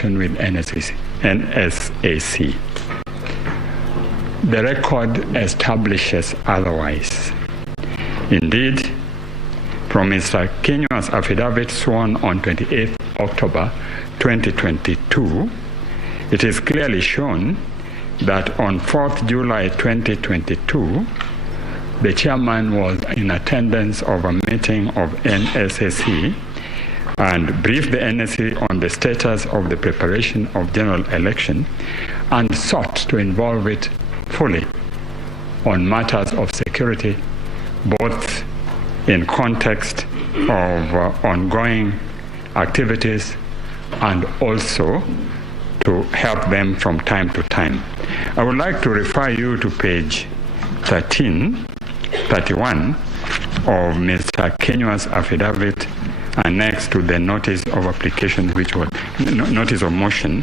connection with NSAC. The record establishes otherwise. Indeed, from Mr. Kinyua's affidavit sworn on 28 October 2022, it is clearly shown that on 4th July 2022, the chairman was in attendance of a meeting of NSAC and briefed the NSA on the status of the preparation of general election and sought to involve it fully on matters of security, both in context of ongoing activities and also to help them from time to time. I would like to refer you to page 31 of Mr. Kinyua's affidavit annexed to the notice of application, which was notice of motion,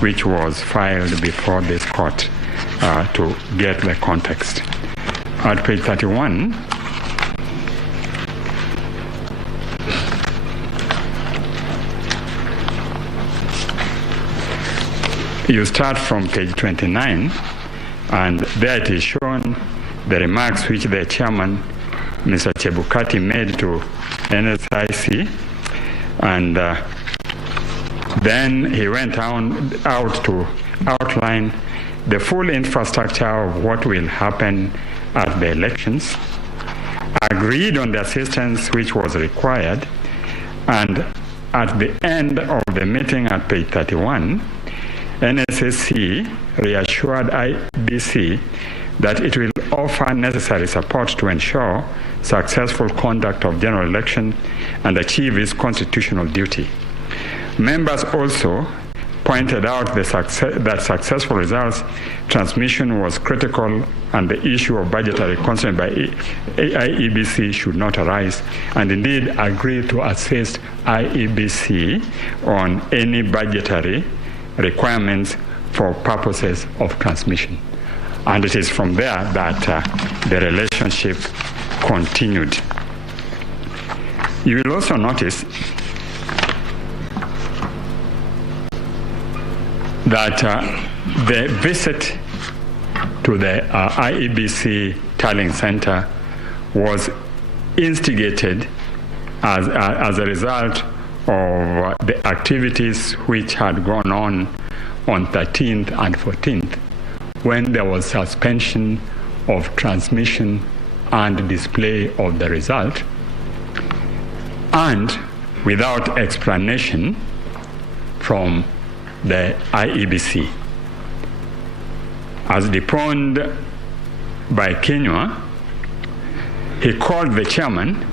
which was filed before this court to get the context. At page 31, you start from page 29, and there it is shown the remarks which the chairman, Mr. Chebukati, made to NSIC, and then he went out to outline the full infrastructure of what will happen at the elections, agreed on the assistance which was required, and at the end of the meeting at page 31, NSAC reassured IBC that it will offer necessary support to ensure successful conduct of general election and achieve its constitutional duty. Members also pointed out that successful results transmission was critical and the issue of budgetary constraint by IEBC should not arise, and indeed agreed to assist IEBC on any budgetary requirements for purposes of transmission. And it is from there that the relationship continued. You will also notice that the visit to the IEBC tallying center was instigated as a result of the activities which had gone on 13th and 14th, when there was suspension of transmission and display of the result, and without explanation from the IEBC. As deponed by Kinyua, he called the chairman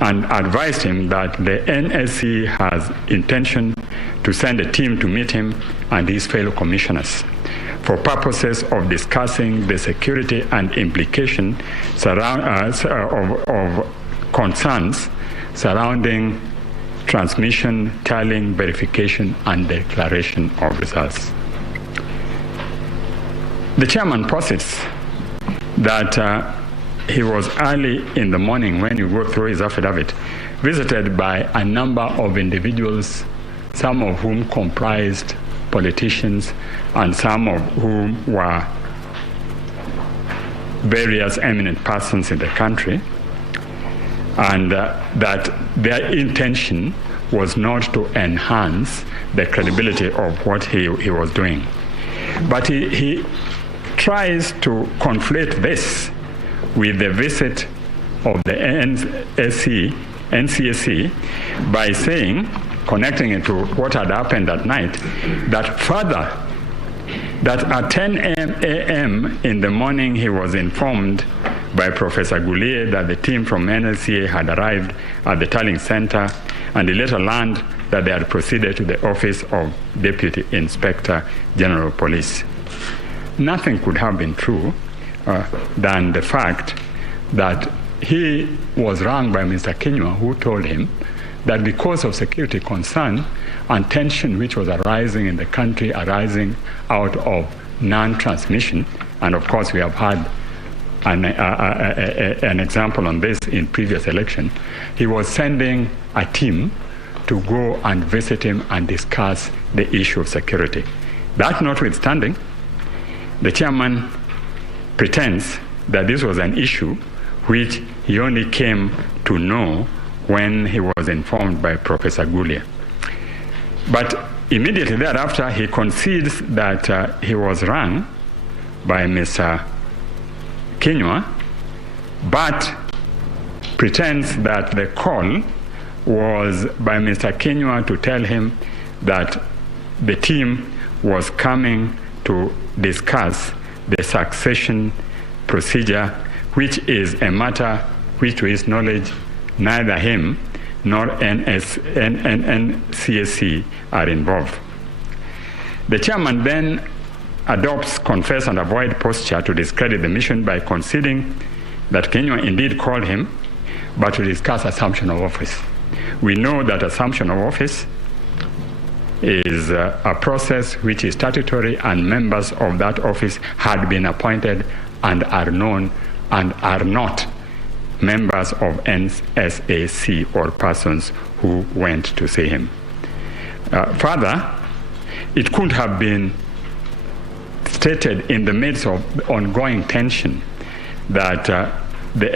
and advised him that the NSC has intention to send a team to meet him and his fellow commissioners for purposes of discussing the security and implication of concerns surrounding transmission, tallying, verification, and declaration of results. The chairman posits that he was early in the morning, when you go through his affidavit, visited by a number of individuals, some of whom comprised politicians and some of whom were various eminent persons in the country, and that their intention was not to enhance the credibility of what he was doing. But he tries to conflate this with the visit of the NCAC by saying, connecting it to what had happened that night, that further, that at 10 a.m. in the morning he was informed by Professor Goulier that the team from NLCA had arrived at the tallying center, and he later learned that they had proceeded to the office of Deputy Inspector General of Police. Nothing could have been true than the fact that he was wronged by Mr. Kinyua, who told him that because of security concern and tension which was arising in the country, arising out of non-transmission, and of course we have had an example on this in previous election, he was sending a team to go and visit him and discuss the issue of security. That notwithstanding, the chairman pretends that this was an issue which he only came to know when he was informed by Professor Gulia. But immediately thereafter, he concedes that he was rung by Mr. Kinyua, but pretends that the call was by Mr. Kinyua to tell him that the team was coming to discuss the succession procedure, which is a matter which, to his knowledge, neither him nor NCSC are involved. The chairman then adopts confess and avoid posture to discredit the mission by conceding that Kinyua indeed called him, but to discuss assumption of office. We know that assumption of office is a process which is statutory, and members of that office had been appointed and are known and are not members of NSAC or persons who went to see him. Further, it could have been stated in the midst of ongoing tension that the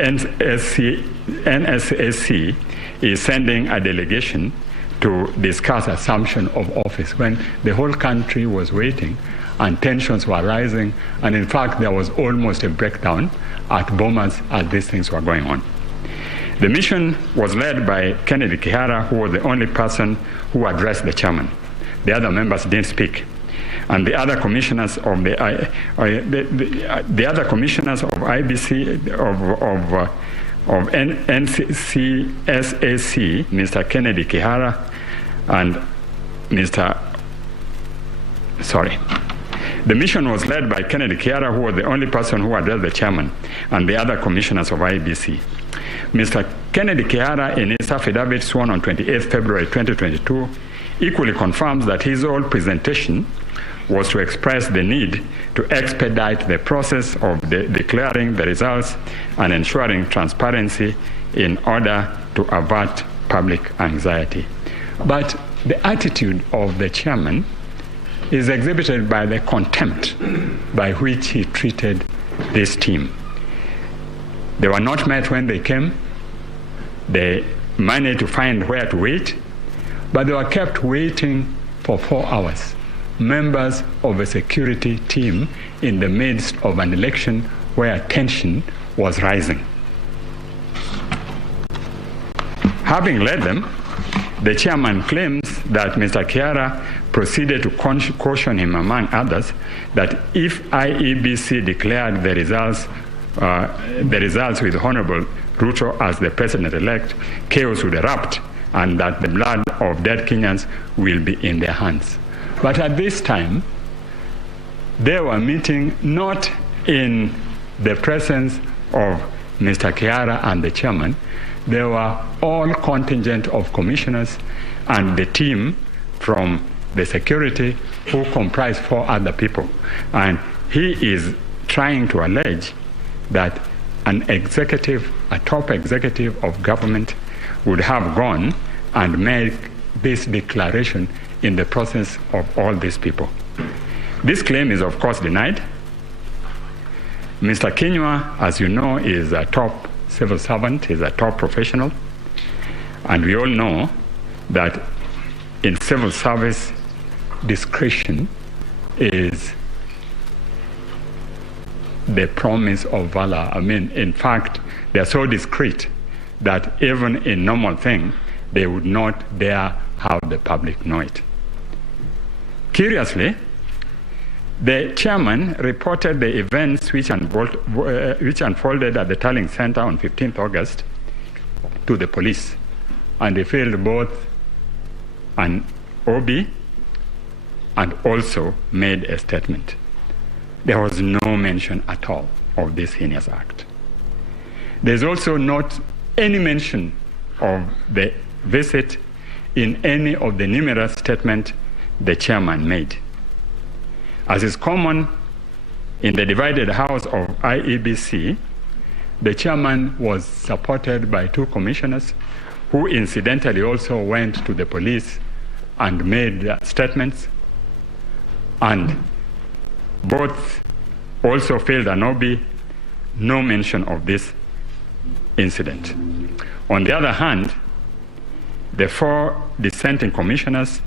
NSAC is sending a delegation to discuss assumption of office when the whole country was waiting and tensions were rising, and in fact there was almost a breakdown at Bomas as these things were going on. The mission was led by Kennedy Kihara, who was the only person who addressed the chairman. The other members didn't speak, and the other commissioners of the other commissioners of IBC of NCSAC, Mr. Kennedy Kihara and the mission was led by Kennedy Kihara, who was the only person who addressed the chairman, and the other commissioners of IBC. Mr. Kennedy Kihara, in his affidavit sworn on 28 February 2022, equally confirms that his whole presentation was to express the need to expedite the process of declaring the results and ensuring transparency in order to avert public anxiety. But the attitude of the chairman is exhibited by the contempt by which he treated this team. They were not met when they came. They managed to find where to wait, but they were kept waiting for 4 hours. Members of a security team in the midst of an election where tension was rising. Having led them, the chairman claims that Mr. Kihara proceeded to caution him, among others, that if IEBC declared the results with Honorable Ruto as the president-elect, chaos would erupt, and that the blood of dead Kenyans will be in their hands. But at this time, they were meeting not in the presence of Mr. Kihara and the chairman. They were all contingent of commissioners and the team from the security who comprised 4 other people. And he is trying to allege that an executive, a top executive of government, would have gone and made this declaration in the presence of all these people. This claim is, of course, denied. Mr. Kinyua, as you know, is a top civil servant, he's a top professional, and we all know that in civil service, discretion is the promise of valor. I mean, in fact, they're so discreet that even in normal thing, they would not dare have the public know it. Curiously, the chairman reported the events which unfolded at the Tarling Center on 15th August to the police, and they filed both an OB and also made a statement. There was no mention at all of this heinous act. There's also not any mention of the visit in any of the numerous statements the chairman made. As is common in the divided house of IEBC, the chairman was supported by 2 commissioners who incidentally also went to the police and made statements, and both also failed Anobi, no mention of this incident. On the other hand, the 4 dissenting commissioners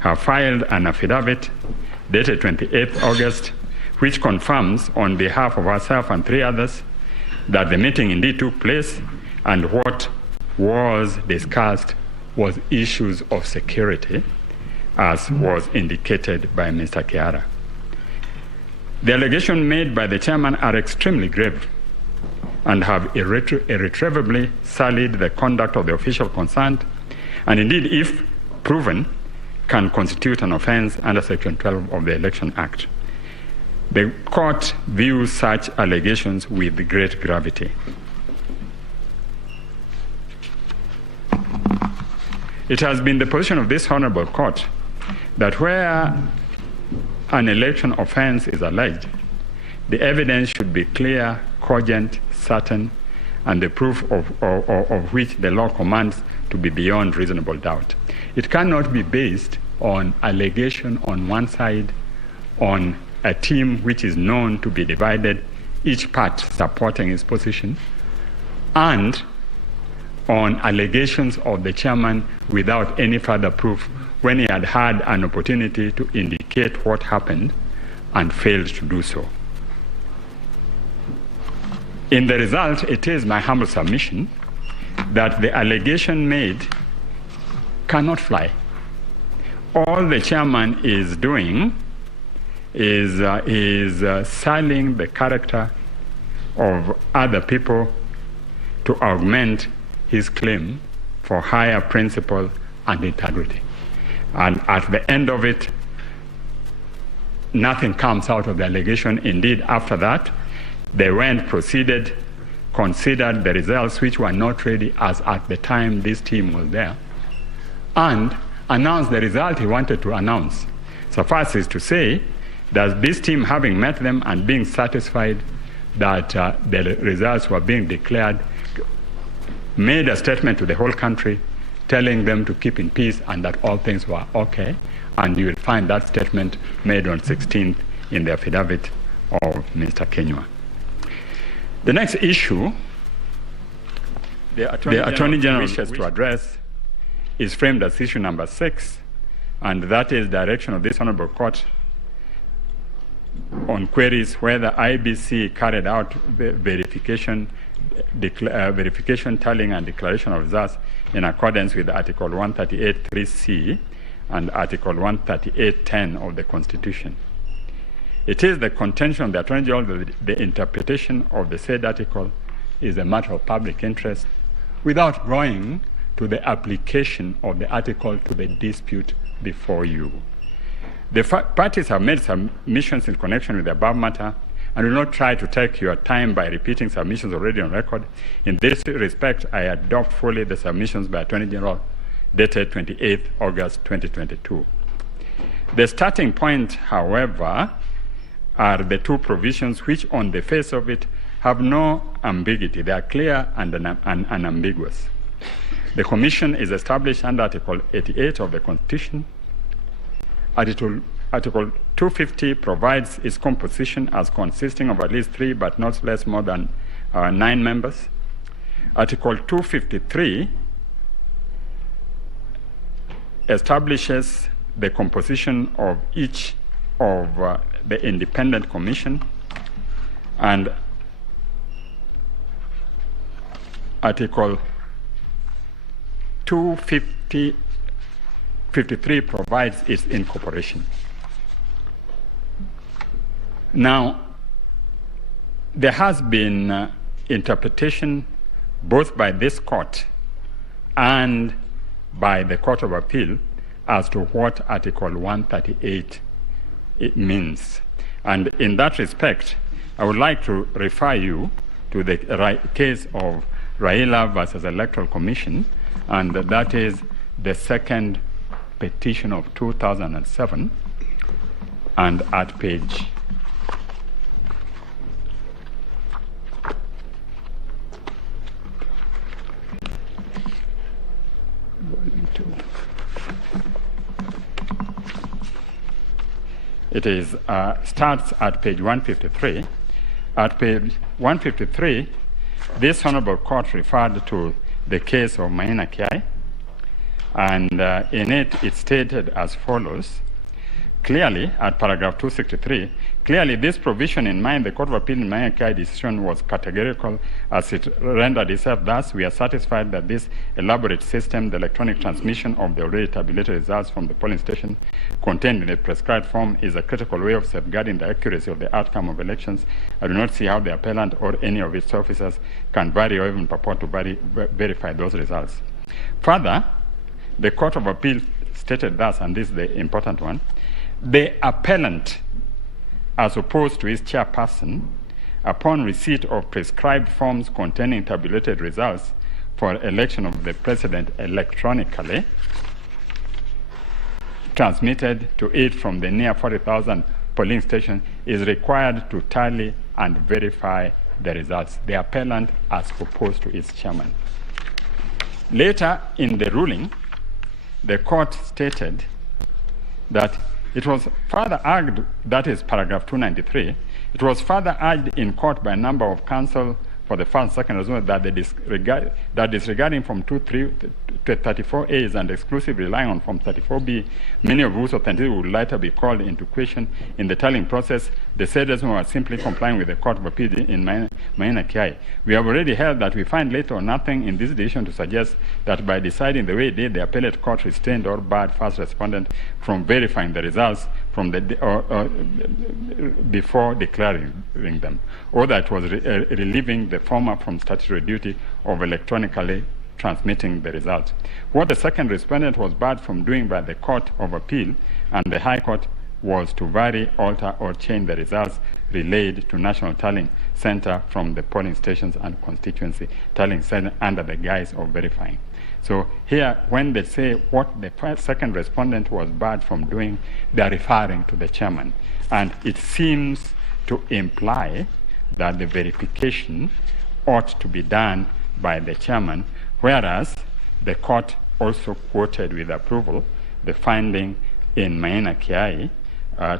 have filed an affidavit dated 28th August, which confirms on behalf of herself and 3 others that the meeting indeed took place and what was discussed was issues of security, as was indicated by Mr. Kiara. The allegations made by the chairman are extremely grave and have irretrievably sullied the conduct of the official concerned, and indeed, if proven, can constitute an offense under Section 12 of the Election Act. The court views such allegations with great gravity. It has been the position of this honorable court that where an election offense is alleged, the evidence should be clear, cogent, certain, and the proof of which the law commands to be beyond reasonable doubt. It cannot be based on allegation on one side, on a team which is known to be divided, each part supporting its position, and on allegations of the chairman without any further proof when he had had an opportunity to indicate what happened and failed to do so. In the result, it is my humble submission that the allegation made cannot fly. All the chairman is doing is selling the character of other people to augment his claim for higher principle and integrity. And at the end of it, nothing comes out of the allegation. Indeed, after that, they proceeded, considered the results which were not ready as at the time this team was there, and announced the result he wanted to announce. Suffice is to say that this team, having met them and being satisfied that the results were being declared, made a statement to the whole country telling them to keep in peace and that all things were okay. And you will find that statement made on 16th in the affidavit of Mr. Kenywa. The next issue the Attorney General wishes to address is framed as issue number 6, and that is direction of this Honorable Court on queries whether IBC carried out verification, tallying, and declaration of results in accordance with Article 138(3)(c) and Article 138(10) of the Constitution. It is the contention of the Attorney General that the interpretation of the said article is a matter of public interest without going to the application of the article to the dispute before you. The parties have made submissions in connection with the above matter and will not try to take your time by repeating submissions already on record. In this respect, I adopt fully the submissions by Attorney General dated 28th August 2022. The starting point, however, are the 2 provisions which on the face of it have no ambiguity. They are clear and unambiguous. The Commission is established under Article 88 of the Constitution. Article 250 provides its composition as consisting of at least 3 but not less more than 9 members. Article 253 establishes the composition of each of the independent commission, and Article 253 provides its incorporation. Now, there has been interpretation both by this court and by the Court of Appeal as to what Article 138 it means. And in that respect, I would like to refer you to the case of Raila versus Electoral Commission, and that is the second petition of 2007, and at page 1, 2. It is starts at page 153. At page 153, this Honorable Court referred to the case of Maina Kiai, and in it stated as follows. Clearly, at paragraph 263, clearly this provision in mind, the Court of Appeal in Maina Kiai decision was categorical as it rendered itself. Thus, we are satisfied that this elaborate system, the electronic transmission of the already tabulated results from the polling station contained in the prescribed form, is a critical way of safeguarding the accuracy of the outcome of elections. I do not see how the appellant or any of its officers can vary or even purport to verify those results. Further, the Court of Appeal stated thus, and this is the important one: the appellant, as opposed to his chairperson, upon receipt of prescribed forms containing tabulated results for election of the president electronically, transmitted to it from the near 40,000 polling stations, is required to tally and verify the results. The appellant, as opposed to its chairman. Later in the ruling, the court stated that it was further argued, that is paragraph 293, it was further urged in court by a number of counsel for the first and second result that disregarding from 34A's and exclusively relying on Form 34B, many of whose authenticity would later be called into question in the tallying process, the said resolution was simply complying with the Court of Appeal in Maina Kiai. We have already held that we find little or nothing in this decision to suggest that by deciding the way it did, the appellate court restrained or barred first respondent from verifying the results from the before declaring them, or that was relieving the former from statutory duty of electronically transmitting the results. What the second respondent was barred from doing by the Court of Appeal and the High Court was to vary, alter, or change the results relayed to National Tallying Center from the polling stations and constituency tallying center under the guise of verifying. So here, when they say what the second respondent was barred from doing, they are referring to the chairman. And it seems to imply that the verification ought to be done by the chairman, whereas the court also quoted with approval the finding in Maina Kiai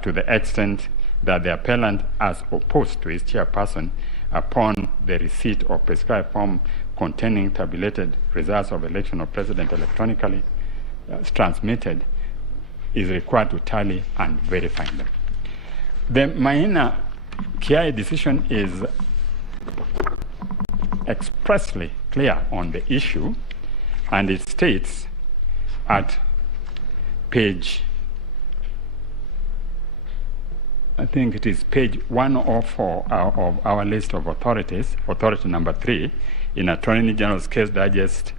to the extent that the appellant, as opposed to his chairperson, upon the receipt of prescribed form containing tabulated results of election of president electronically transmitted, is required to tally and verify them. The Maina Kiai decision is expressly clear on the issue, and it states at page, I think it is page 104 of our list of authorities, authority number 3, in Attorney General's Case Digest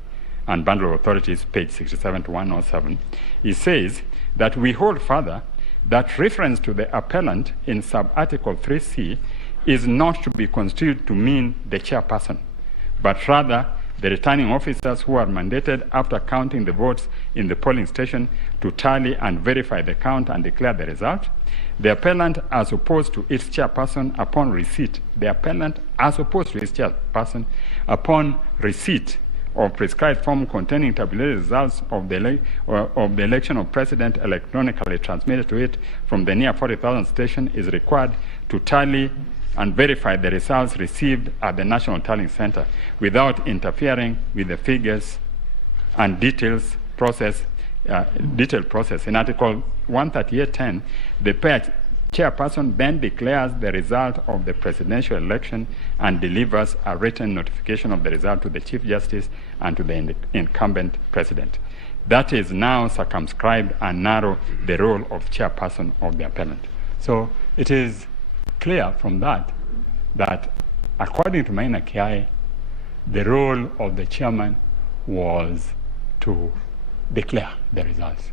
and Bundle of Authorities, page 67 to 107, it says that we hold further that reference to the appellant in sub-article 3C is not to be construed to mean the chairperson, but rather the returning officers who are mandated after counting the votes in the polling station to tally and verify the count and declare the result. The appellant, as opposed to its chairperson, upon receipt, the appellant, as opposed to its chairperson, upon receipt of prescribed form containing tabulated results of the election of president electronically transmitted to it from the near 40,000 station, is required to tally and verify the results received at the National Tallying Center without interfering with the figures and detailed process. In Article 138.10, the chairperson then declares the result of the presidential election and delivers a written notification of the result to the Chief Justice and to the incumbent president. That is now circumscribed and narrow the role of chairperson of the appellant. So it is clear from that according to Maina Kiai, the role of the chairman was to declare the results,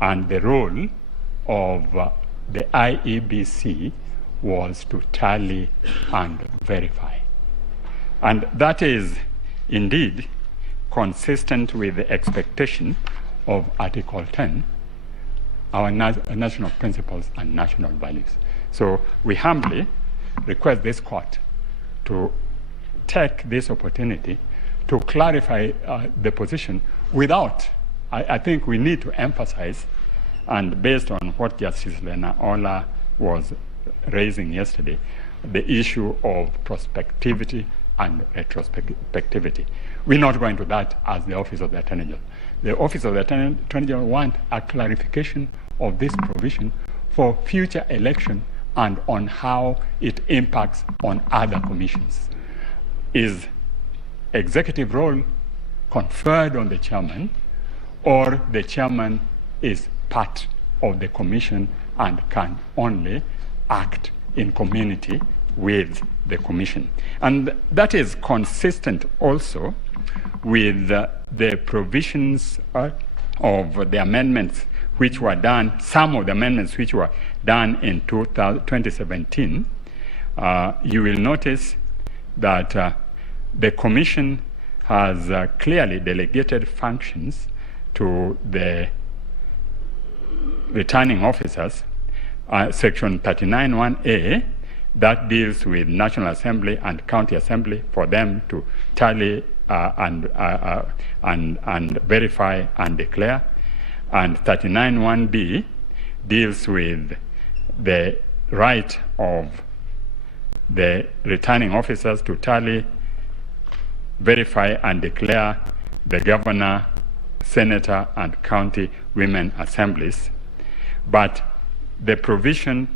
and the role of the IEBC was to tally and verify. And that is indeed consistent with the expectation of Article 10, our national principles and national values. So we humbly request this court to take this opportunity to clarify the position without, I think we need to emphasize, and based on what Justice Lena Ola was raising yesterday, the issue of prospectivity and retrospectivity. We're not going to that as the Office of the Attorney General. The Office of the Attorney General wants a clarification of this provision for future election and on how it impacts on other commissions. Is executive role conferred on the chairman, or the chairman is part of the commission and can only act in community with the commission? And that is consistent also with the provisions of the amendments which were done, some of the amendments which were done in 2017. You will notice that the commission has clearly delegated functions to the returning officers. Section 39(1)(a), that deals with National Assembly and County Assembly for them to tally and verify and declare. And 39(1)(b) deals with the right of the returning officers to tally, verify and declare the governor, senator, and county women assemblies. But the provision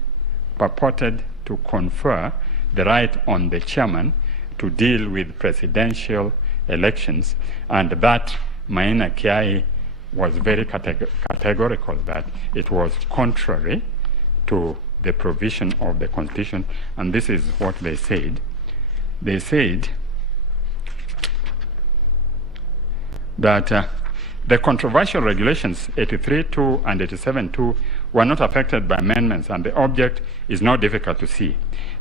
purported to confer the right on the chairman to deal with presidential elections, and that Maina Kiai was very categorical that it was contrary to the provision of the Constitution, and this is what they said. They said that the controversial regulations 83(2) and 87(2) were not affected by amendments, and the object is not difficult to see.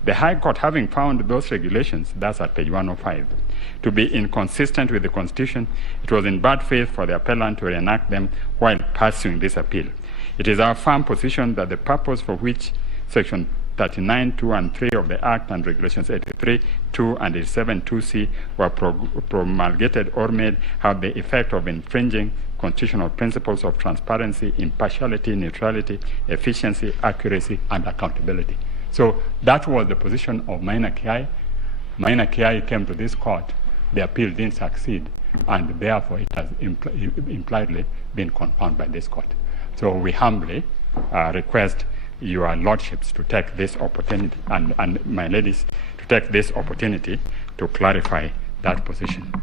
The High Court, having found those regulations, that's at page 105, to be inconsistent with the Constitution, it was in bad faith for the appellant to reenact them while pursuing this appeal. It is our firm position that the purpose for which Section 39(2) and 3 of the Act and Regulations 83(2) and 87(2)(c) were promulgated or made have the effect of infringing constitutional principles of transparency, impartiality, neutrality, efficiency, accuracy, and accountability. So that was the position of Maina Kiai. Maina Kiai came to this court. The appeal didn't succeed, and therefore it has impliedly been confirmed by this court. So we humbly request your lordships to take this opportunity, and my ladies, to take this opportunity to clarify that position.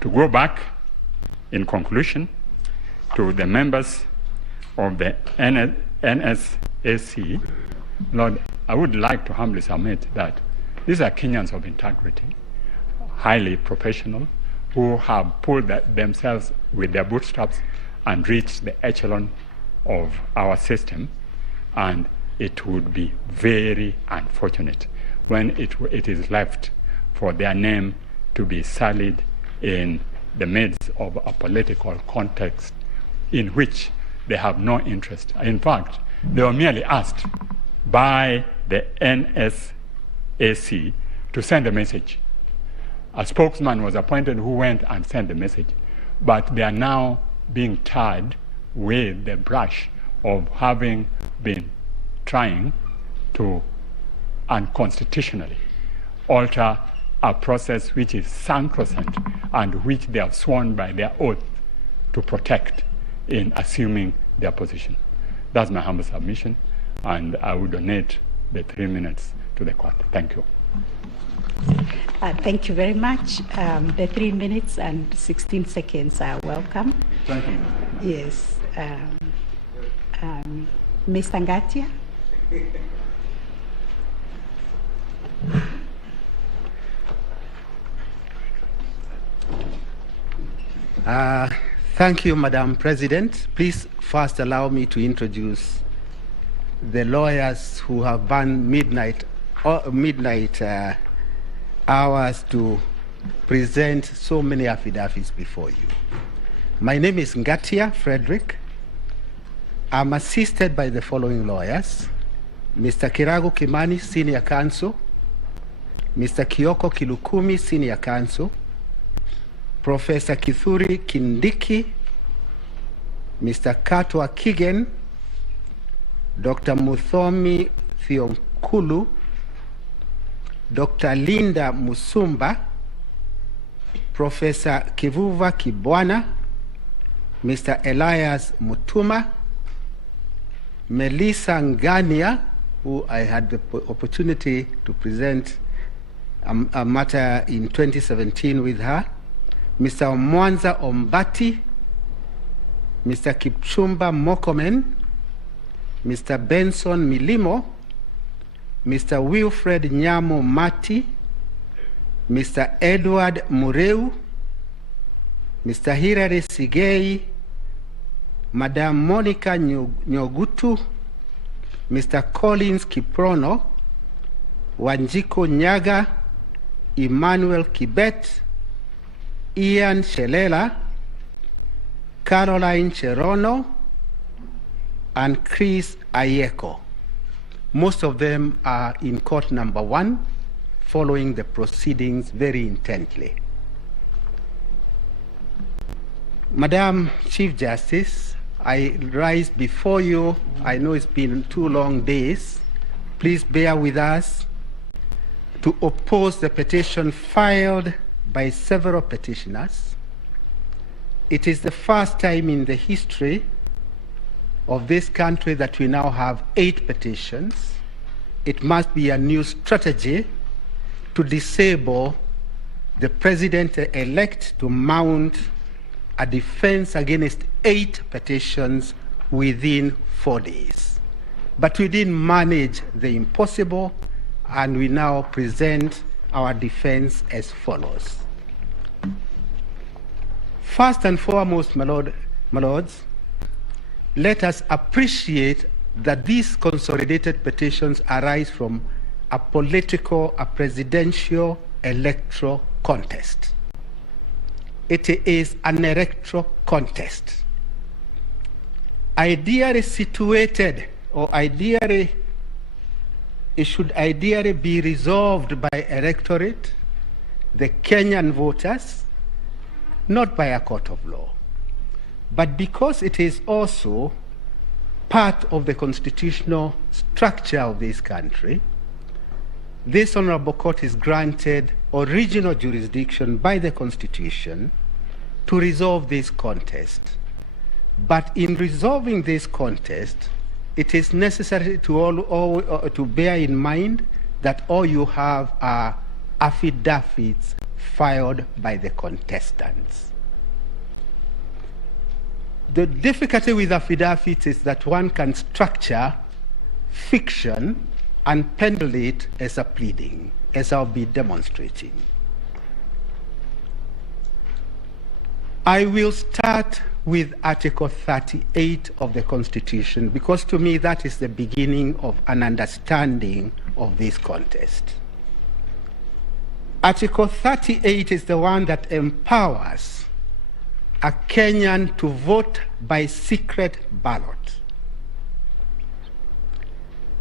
To go back, in conclusion, to the members of the NSAC, Lord, I would like to humbly submit that these are Kenyans of integrity, highly professional, who have pulled themselves with their bootstraps and reached the echelon of our system, and it would be very unfortunate when it is left for their name to be sullied in the midst of a political context in which they have no interest. In fact, they were merely asked by the NSAC to send a message. A spokesman was appointed who went and sent the message, but they are now being tarred with the brush of having been trying to unconstitutionally alter a process which is sacrosanct and which they have sworn by their oath to protect in assuming their position. That's my humble submission, and I will donate the 3 minutes to the court. Thank you. Thank you very much. The 3 minutes and 16 seconds are welcome. Thank you. Yes. Mr. Ngatia. Thank you, Madam President. Please first allow me to introduce the lawyers who have burned midnight hours to present so many affidavits before you. My name is Ngatia Frederick. I'm assisted by the following lawyers: Mr. Kirago Kimani, Senior Counsel; Mr. Kioko Kilukumi, Senior Counsel; Professor Kithuri Kindiki; Mr. Katwa Kigen; Dr. Muthomi Thionkulu, Dr. Linda Musumba, Professor Kivuva Kibwana, Mr. Elias Mutuma, Melissa Ngania, who I had the opportunity to present a matter in 2017 with her, Mr. Mwanza Ombati, Mr. Kipchumba Mokomen, Mr. Benson Milimo, Mr. Wilfred Nyamo Mati, Mr. Edward Mureu, Mr. Hilary Sigei, Madam Monica Nyogutu, Mr. Collins Kiprono, Wanjiko Nyaga, Emmanuel Kibet, Ian Shelela, Caroline Cherono, and Chris Ayeko. Most of them are in court number 1, following the proceedings very intently. Madam Chief Justice, I rise before you. I know it's been 2 long days. Please bear with us to oppose the petition filed by several petitioners. It is the first time in the history of this country that we now have 8 petitions. It must be a new strategy to disable the president-elect to mount a defense against 8 petitions within 4 days. But we didn't manage the impossible, and we now present our defense as follows. First and foremost, my lords, let us appreciate that these consolidated petitions arise from a presidential electoral contest. It is an electoral contest. Ideally situated, or it should ideally be resolved by electorate, the Kenyan voters, not by a court of law. But because it is also part of the constitutional structure of this country, this honorable court is granted original jurisdiction by the Constitution to resolve this contest. But in resolving this contest, it is necessary to bear in mind that all you have are affidavits filed by the contestants. The difficulty with affidavits is that one can structure fiction and pencil it as a pleading, as I'll be demonstrating. I will start with Article 38 of the Constitution, because to me that is the beginning of an understanding of this contest. Article 38 is the one that empowers a Kenyan to vote by secret ballot.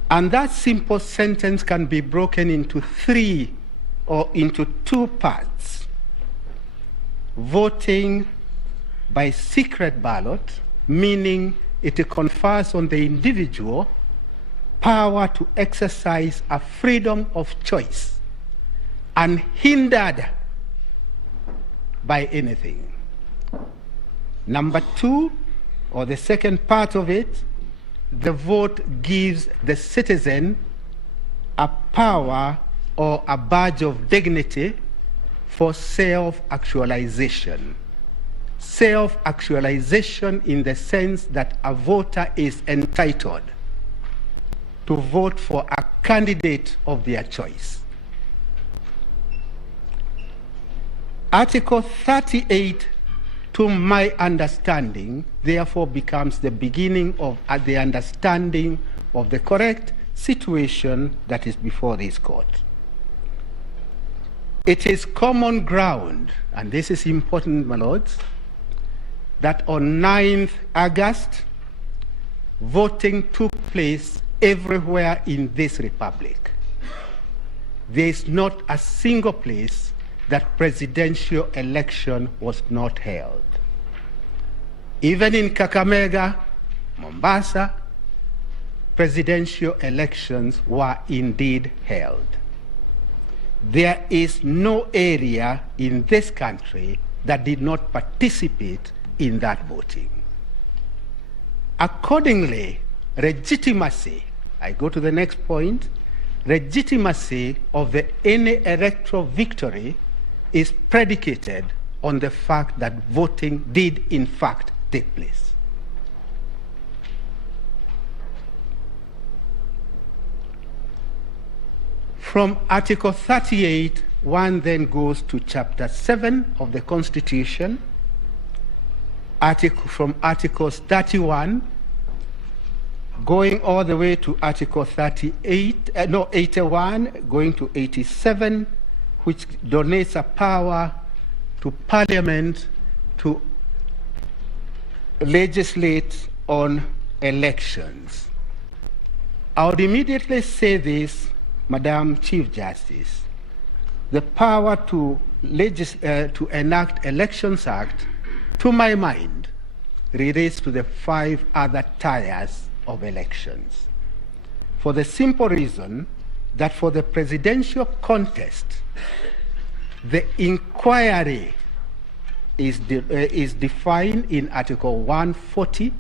And that simple sentence can be broken into 3 or into 2 parts. Voting by secret ballot, meaning it confers on the individual power to exercise a freedom of choice, unhindered by anything. Number 2, or the second part of it, the vote gives the citizen a power or a badge of dignity for self-actualization. Self-actualization in the sense that a voter is entitled to vote for a candidate of their choice. Article 38, to my understanding, therefore becomes the beginning of the understanding of the correct situation that is before this court. It is common ground, and this is important, my lords, that on 9th August, voting took place everywhere in this republic. There is not a single place that presidential election was not held. Even in Kakamega, Mombasa, presidential elections were indeed held. There is no area in this country that did not participate in that voting. Accordingly, legitimacy, I go to the next point, legitimacy of any electoral victory is predicated on the fact that voting did in fact take place. From Article 38, one then goes to Chapter 7 of the Constitution, from Articles 31, going all the way to Article 81, going to 87, which donates a power to Parliament to legislate on elections. I would immediately say this, Madam Chief Justice. The power to enact Elections Act, to my mind, relates to the 5 other tiers of elections. For the simple reason that for the presidential contest, the inquiry is defined in Article 140.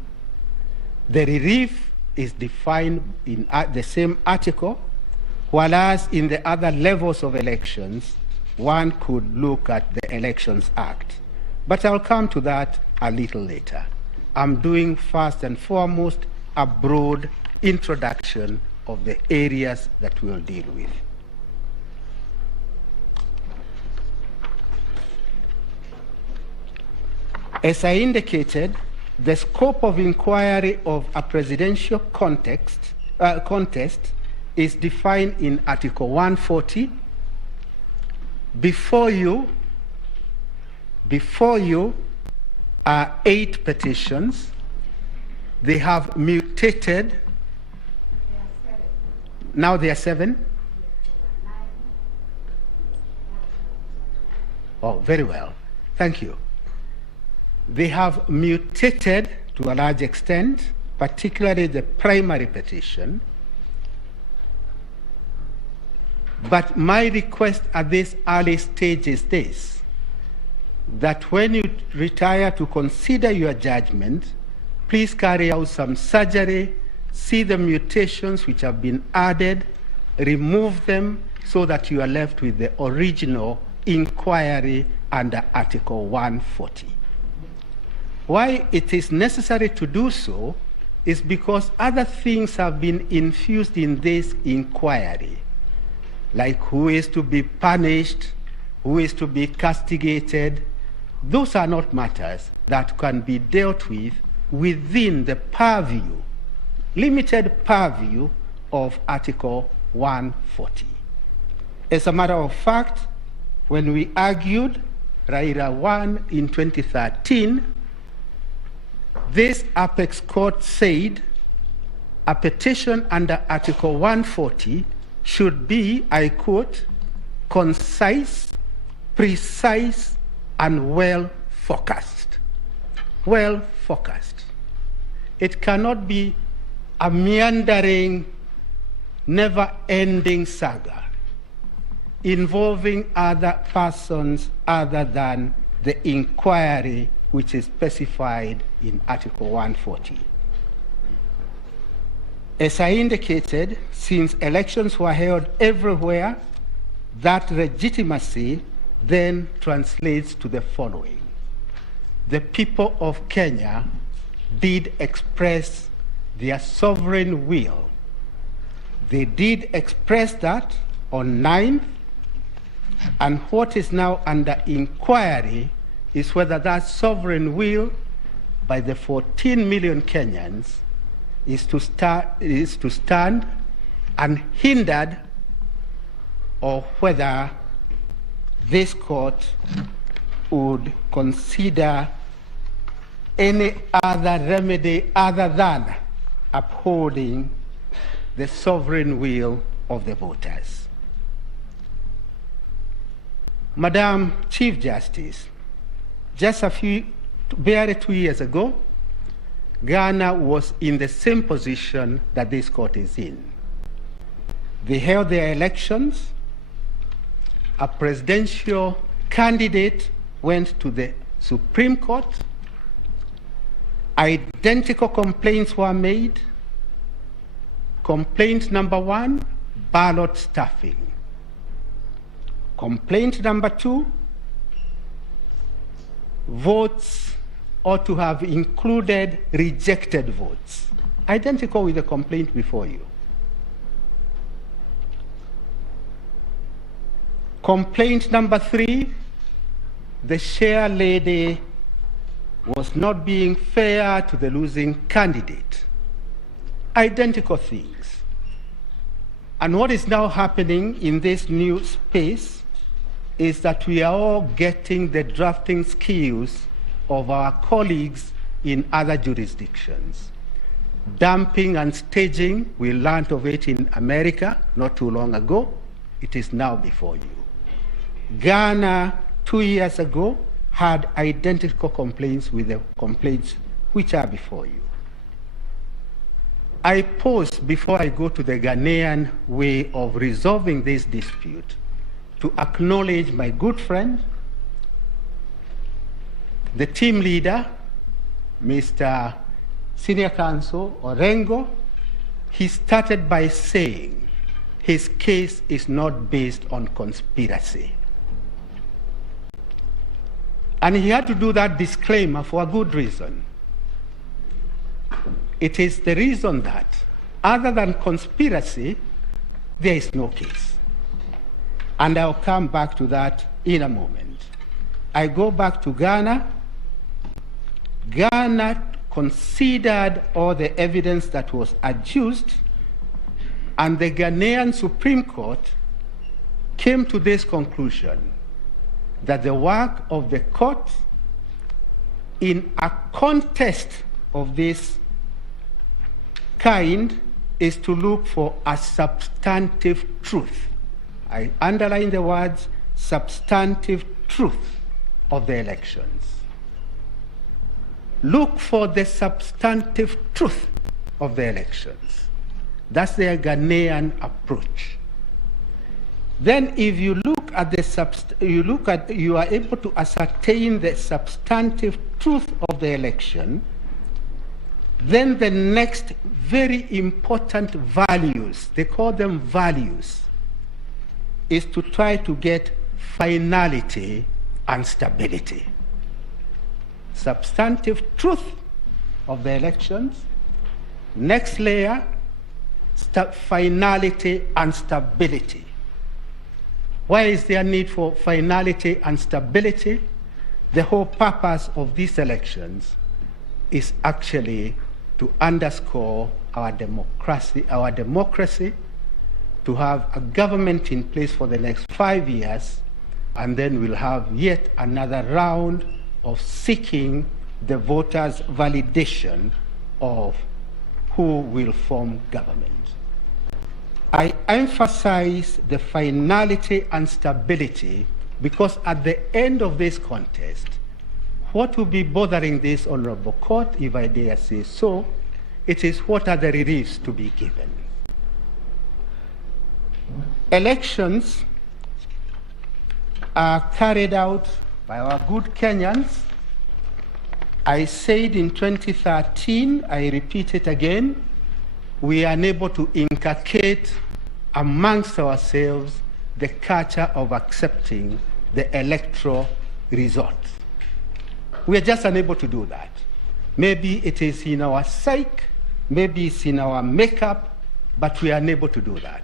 The relief is defined in the same article, whereas in the other levels of elections, one could look at the Elections Act. But I'll come to that a little later. I'm doing first and foremost a broad introduction of the areas that we'll deal with. As I indicated, the scope of inquiry of a presidential contest is defined in Article 140. Before you are 8 petitions. They have mutated. Now they are 7. Oh, very well. Thank you. They have mutated to a large extent, particularly the primary petition. But my request at this early stage is this, that when you retire to consider your judgment, please carry out some surgery, see the mutations which have been added, remove them so that you are left with the original inquiry under Article 140. Why it is necessary to do so is because other things have been infused in this inquiry, like who is to be punished, who is to be castigated. Those are not matters that can be dealt with within the purview, limited purview of Article 140. As a matter of fact, when we argued Raila 1 in 2013, this apex court said a petition under Article 140 should be, I quote, concise, precise, and well-focused. Well-focused. It cannot be a meandering, never-ending saga involving other persons other than the inquiry which is specified in Article 140. As I indicated, since elections were held everywhere, that legitimacy then translates to the following. The people of Kenya did express their sovereign will. They did express that on 9th, and what is now under inquiry is whether that sovereign will by the 14 million Kenyans is to stand unhindered, or whether this court would consider any other remedy other than upholding the sovereign will of the voters. Madam Chief Justice, just barely 2 years ago, Ghana was in the same position that this court is in. They held their elections. A presidential candidate went to the Supreme Court. Identical complaints were made. Complaint number 1, ballot stuffing. Complaint number 2, votes ought to have included rejected votes. Identical with the complaint before you. Complaint number 3, the chair lady was not being fair to the losing candidate. Identical things. And what is now happening in this new space is that we are all getting the drafting skills of our colleagues in other jurisdictions. Dumping and staging, we learned of it in America not too long ago. It is now before you. Ghana, 2 years ago, had identical complaints with the complaints which are before you. I pause before I go to the Ghanaian way of resolving this dispute to acknowledge my good friend, the team leader, Mr. Senior Counsel Orengo. He started by saying his case is not based on conspiracy. And he had to do that disclaimer for a good reason. It is the reason that, other than conspiracy, there is no case. And I'll come back to that in a moment. I go back to Ghana. Ghana considered all the evidence that was adduced, and the Ghanaian Supreme Court came to this conclusion that the work of the court in a contest of this kind is to look for a substantive truth. I underline the words substantive truth of the elections. Look for the substantive truth of the elections. That's their Ghanaian approach. Then if you look at the you are able to ascertain the substantive truth of the election, then the next very important values, they call them values, is to try to get finality and stability. Substantive truth of the elections. Next layer, finality and stability. Why is there a need for finality and stability? The whole purpose of these elections is actually to underscore our democracy, to have a government in place for the next 5 years, and then we'll have yet another round of seeking the voters' validation of who will form government. I emphasize the finality and stability because at the end of this contest, what will be bothering this honorable court, if I dare say so, it is what are the reliefs to be given. Elections are carried out by our good Kenyans. I said in 2013, I repeat it again, we are unable to inculcate amongst ourselves the culture of accepting the electoral result. We are just unable to do that. Maybe it is in our psyche, maybe it's in our makeup, but we are unable to do that.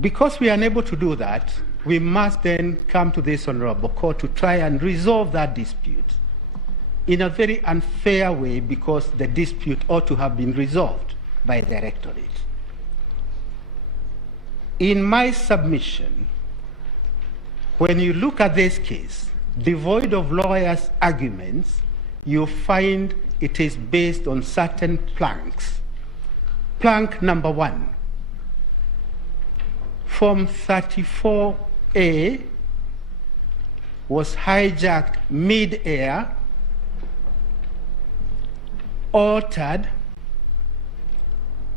Because we are unable to do that, we must then come to this honorable court to try and resolve that dispute in a very unfair way, because the dispute ought to have been resolved by the electorate. In my submission, when you look at this case, devoid of lawyers' arguments, you find it is based on certain planks. Plank number 1, Form 34A was hijacked mid-air altered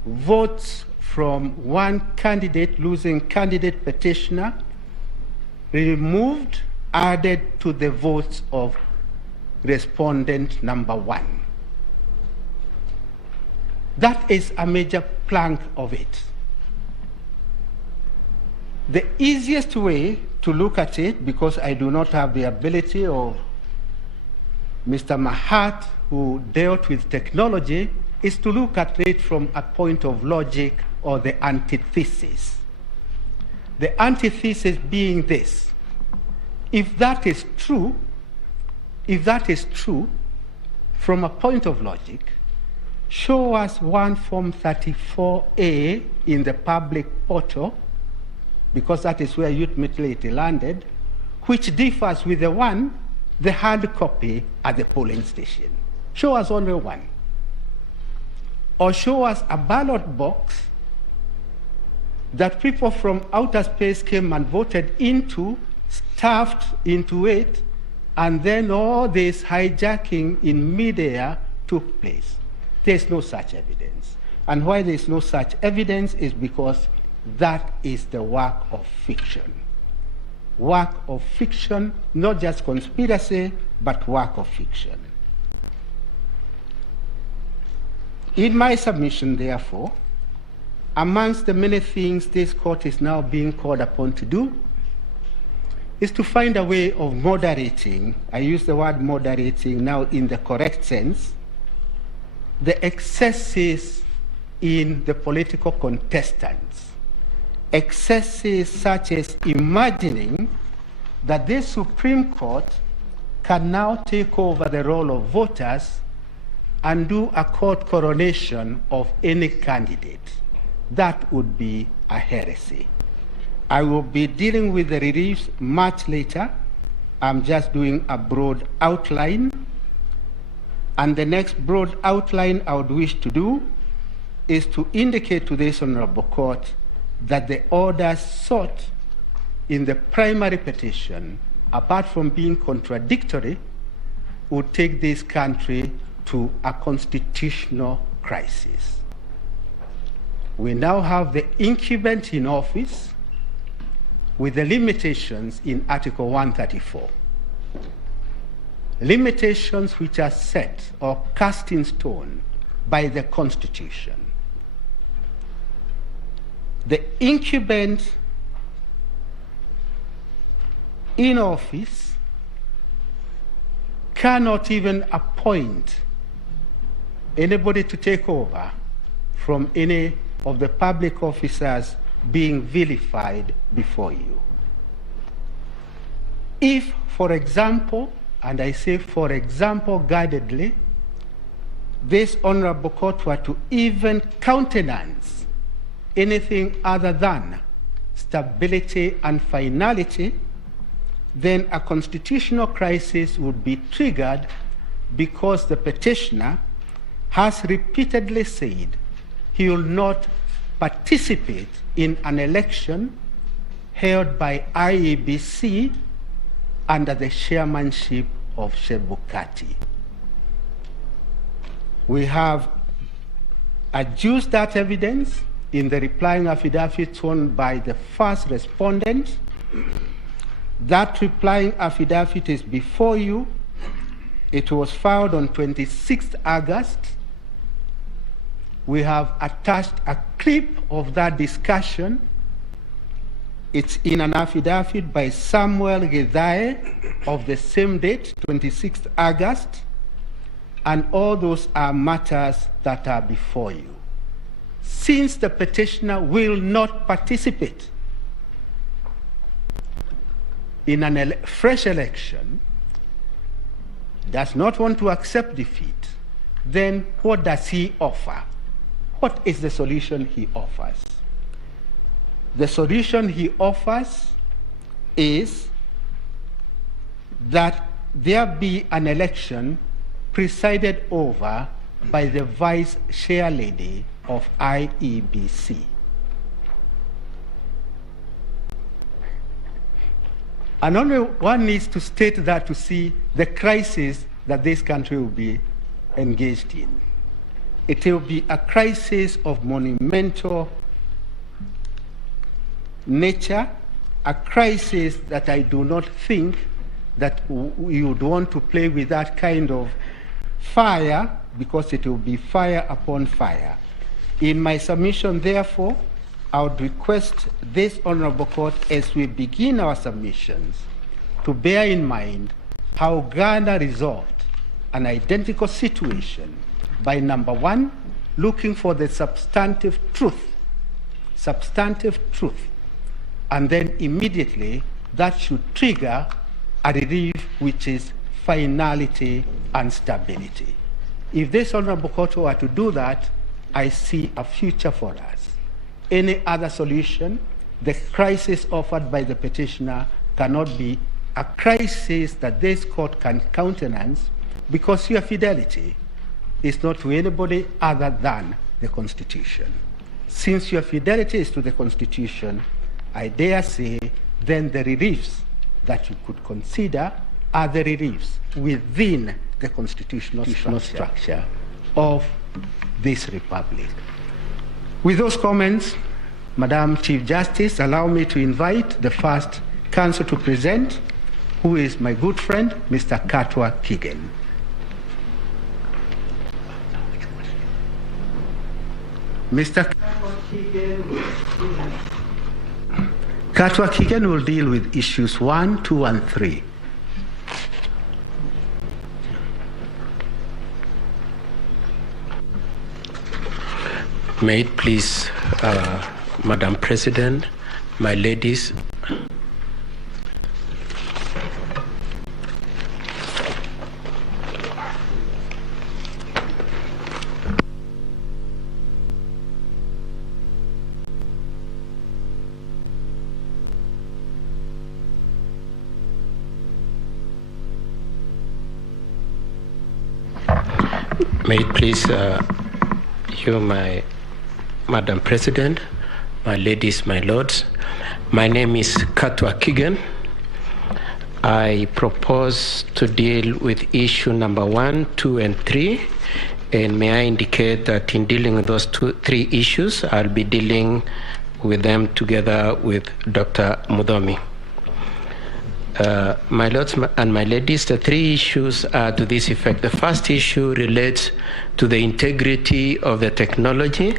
votes from one candidate, losing candidate petitioner, removed, added to the votes of respondent number 1. That is a major plank of it. The easiest way to look at it, because I do not have the ability of Mr. Mahat, who dealt with technology, is to look at it from a point of logic or the antithesis. The antithesis being this: if that is true, from a point of logic, show us one Form 34A in the public portal, because that is where ultimately it landed, which differs with the hard copy at the polling station. Show us only one. Or show us a ballot box that people from outer space came and voted into, stuffed into it, and then all this hijacking in midair took place. There's no such evidence. And why there's no such evidence is because that is the work of fiction. Work of fiction, not just conspiracy, but work of fiction. In my submission, therefore, amongst the many things this court is now being called upon to do, is to find a way of moderating, I use the word moderating now in the correct sense, the excesses in the political contestants. Excesses such as imagining that this Supreme Court can now take over the role of voters and do a court coronation of any candidate. That would be a heresy. I will be dealing with the reliefs much later. I'm just doing a broad outline. And the next broad outline I would wish to do is to indicate to this Honorable Court that the orders sought in the primary petition, apart from being contradictory, would take this country to a constitutional crisis. We now have the incumbent in office with the limitations in Article 134. Limitations which are set or cast in stone by the Constitution. The incumbent in office cannot even appoint anybody to take over from any of the public officers being vilified before you. If, for example, and I say for example guardedly, this Honorable Court were to even countenance anything other than stability and finality, then a constitutional crisis would be triggered because the petitioner has repeatedly said he will not participate in an election held by IEBC under the chairmanship of Chebukati. We have adduced that evidence in the replying affidavit sworn by the first respondent. That replying affidavit is before you. It was filed on 26th August. We have attached a clip of that discussion. It's in an affidavit by Samuel Githae of the same date, 26th August, and all those are matters that are before you. Since the petitioner will not participate in a fresh election, does not want to accept defeat, then what does he offer? What is the solution he offers? The solution he offers is that there be an election presided over by the vice chair lady of IEBC. And only one needs to state that to see the crisis that this country will be engaged in. It will be a crisis of monumental nature, a crisis that I do not think that you would want to play with that kind of fire, because it will be fire upon fire. In my submission, therefore, I would request this honorable court, as we begin our submissions, to bear in mind how Ghana resolved an identical situation by, number one, looking for the substantive truth, and then immediately that should trigger a relief which is finality and stability. If this honorable court were to do that, I see a future for us. Any other solution, the crisis offered by the petitioner cannot be a crisis that this court can countenance, because your fidelity is not to anybody other than the Constitution. Since your fidelity is to the Constitution, I dare say then the reliefs that you could consider are the reliefs within the constitutional structure of this republic. With those comments, Madam Chief Justice, allow me to invite the first counsel to present, who is my good friend, Mr. Katwa Kigen. Mr. Katwa Kigen will deal with issues 1, 2, and 3. May it please, Madam President, my ladies, may it please you, my Madam President, my ladies, my lords, my name is Katwa Kigen. I propose to deal with issue number 1, 2, and 3, and may I indicate that in dealing with those 3 issues, I'll be dealing with them together with Dr. Mudomi. My lords and my ladies, the 3 issues are to this effect. The first issue relates to the integrity of the technology,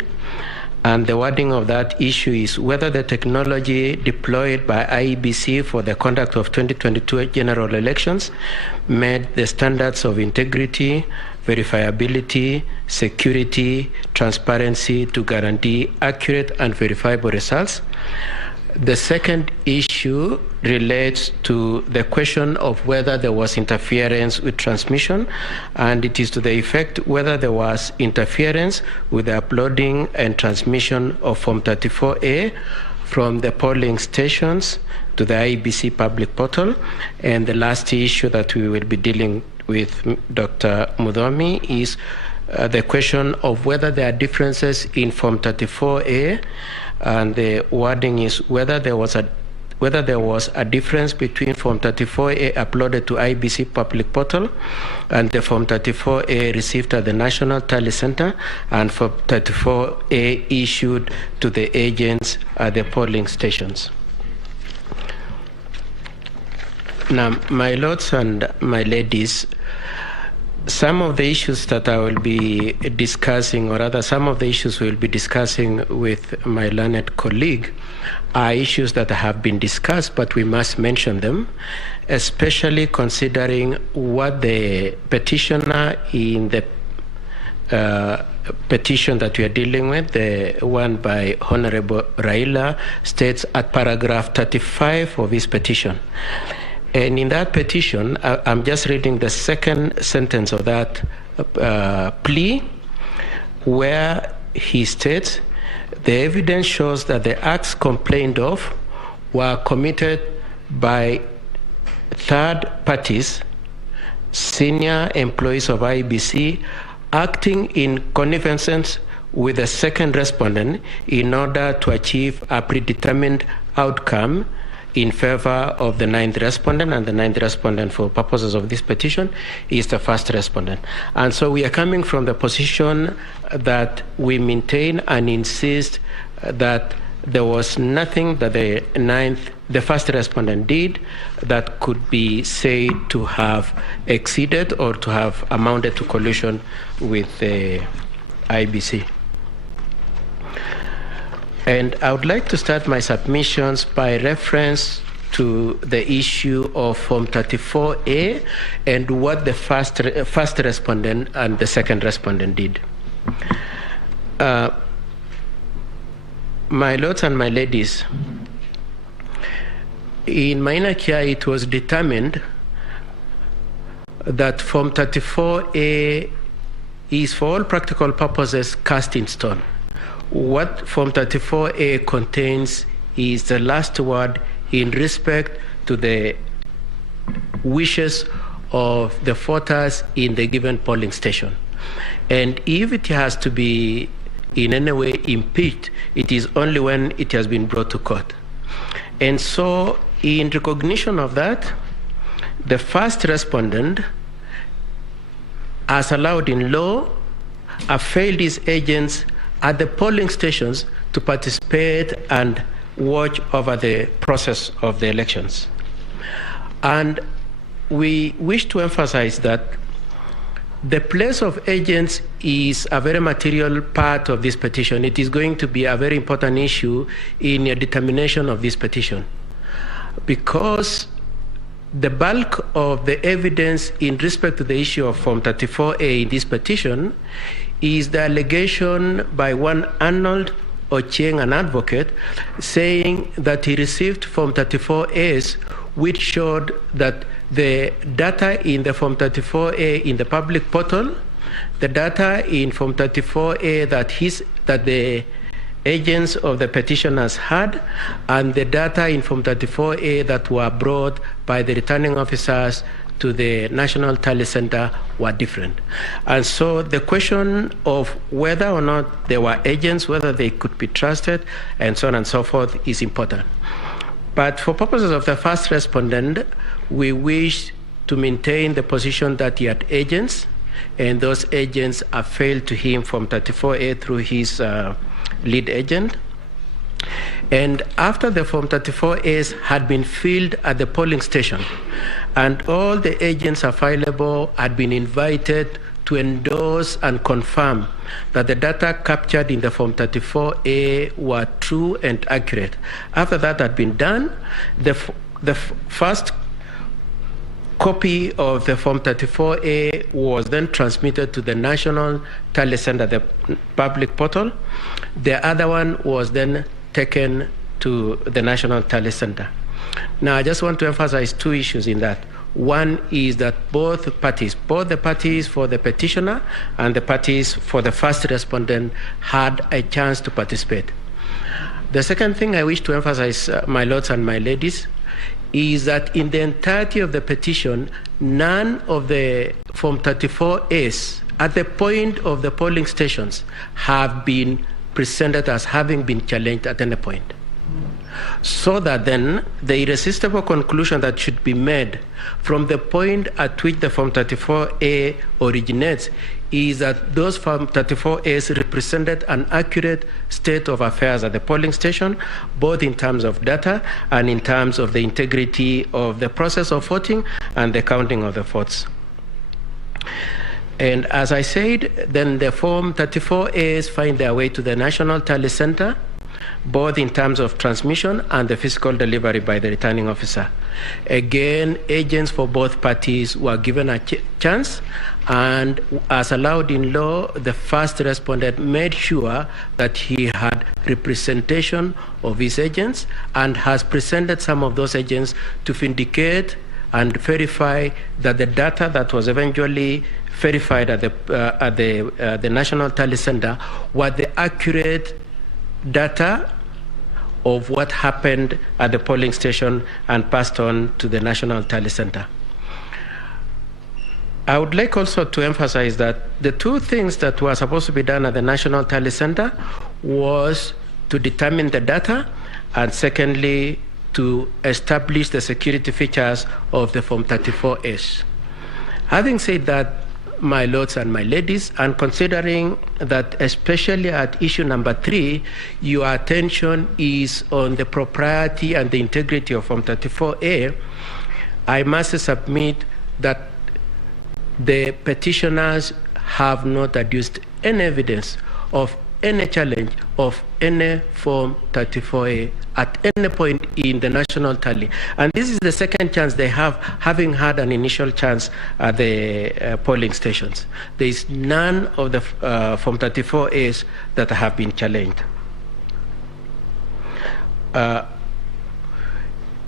and the wording of that issue is whether the technology deployed by IEBC for the conduct of 2022 general elections met the standards of integrity, verifiability, security, transparency to guarantee accurate and verifiable results. The second issue relates to the question of whether there was interference with transmission, and it is to the effect whether there was interference with the uploading and transmission of Form 34A from the polling stations to the IEBC public portal. And the last issue that we will be dealing with Dr. Mudomi is the question of whether there are differences in Form 34A, and the wording is whether there was a difference between Form 34A uploaded to IEBC public portal and the Form 34A received at the National Tally Center and Form 34A issued to the agents at the polling stations. Now, my lords and my ladies, some of the issues that I will be discussing, or rather some of the issues we'll be discussing with my learned colleague, are issues that have been discussed, but we must mention them, especially considering what the petitioner in the petition that we are dealing with, the one by Honorable Raila, states at paragraph 35 of his petition. And in that petition, I'm just reading the second sentence of that plea, where he states, the evidence shows that the acts complained of were committed by third parties, senior employees of IEBC, acting in connivance with the second respondent in order to achieve a predetermined outcome in favor of the 9th respondent, and the 9th respondent for purposes of this petition is the first respondent. And so we are coming from the position that we maintain and insist that there was nothing that the first respondent did that could be said to have exceeded or to have amounted to collusion with the IEBC. And I would like to start my submissions by reference to the issue of Form 34A and what the first respondent and the second respondent did. My lords and my ladies, in Maina Kia it was determined that Form 34A is for all practical purposes cast in stone. What Form 34A contains is the last word in respect to the wishes of the voters in the given polling station. And if it has to be in any way impeached, it is only when it has been brought to court. And so in recognition of that, the first respondent, as allowed in law, availed his agents at the polling stations to participate and watch over the process of the elections. And we wish to emphasize that the place of agents is a very material part of this petition. It is going to be a very important issue in a determination of this petition, because the bulk of the evidence in respect to the issue of Form 34A in this petition is the allegation by one Arnold Ochieng, an advocate, saying that he received Form 34As which showed that the data in the Form 34A in the public portal, the data in Form 34A that the agents of the petitioners had, and the data in Form 34A that were brought by the returning officers to the National Tally Center were different. And so the question of whether or not they were agents, whether they could be trusted, and so on and so forth is important. But for purposes of the first respondent, we wish to maintain the position that he had agents, and those agents have failed to him Form 34A through his lead agent. And after the Form 34As had been filled at the polling station, and all the agents available had been invited to endorse and confirm that the data captured in the Form 34A were true and accurate. After that had been done, the first copy of the Form 34A was then transmitted to the National Tally Center, the public portal. The other one was then taken to the National Tally Center. Now, I just want to emphasize two issues in that. One is that both the parties for the petitioner and the parties for the first respondent, had a chance to participate. The second thing I wish to emphasize, my lords and my ladies, is that in the entirety of the petition, none of the Form 34As at the point of the polling stations have been presented as having been challenged at any point. So that then the irresistible conclusion that should be made from the point at which the Form 34A originates is that those Form 34As represented an accurate state of affairs at the polling station, both in terms of data and in terms of the integrity of the process of voting and the counting of the votes. And as I said, then the Form 34As find their way to the National Tally Center, both in terms of transmission and the physical delivery by the returning officer. Again, agents for both parties were given a chance, and as allowed in law, the first respondent made sure that he had representation of his agents and has presented some of those agents to vindicate and verify that the data that was eventually verified at the National Tally Center were the accurate data of what happened at the polling station and passed on to the National Tally Center. I would like also to emphasize that the two things that were supposed to be done at the National Tally Center was to determine the data, and secondly, to establish the security features of the Form 34S. Having said that, my lords and my ladies, and considering that especially at issue number 3, your attention is on the propriety and the integrity of Form 34A, I must submit that the petitioners have not adduced any evidence of any challenge of any Form 34A at any point in the national tally. And this is the second chance they have, having had an initial chance at the polling stations. There is none of the Form 34As that have been challenged.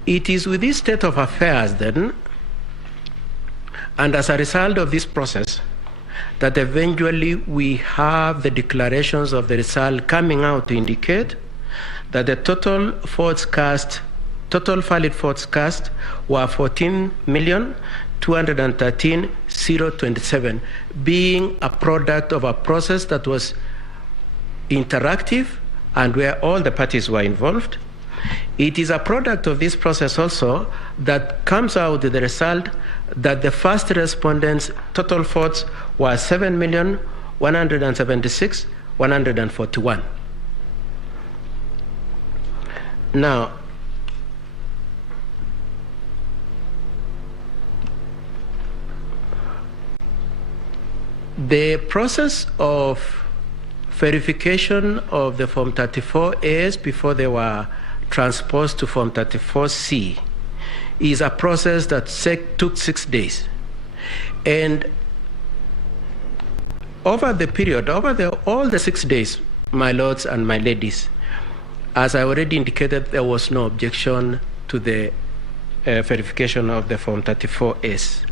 It is with this state of affairs then, and as a result of this process, that eventually we have the declarations of the result coming out to indicate that the total valid votes cast were 14,213,027, being a product of a process that was interactive and where all the parties were involved. It is a product of this process also that comes out with the result that the first respondents' total votes were 7,176,141. Now, the process of verification of the Form 34As before they were transposed to Form 34C is a process that took 6 days. And over the period, all the 6 days, my lords and my ladies, as I already indicated, there was no objection to the verification of the Form 34S.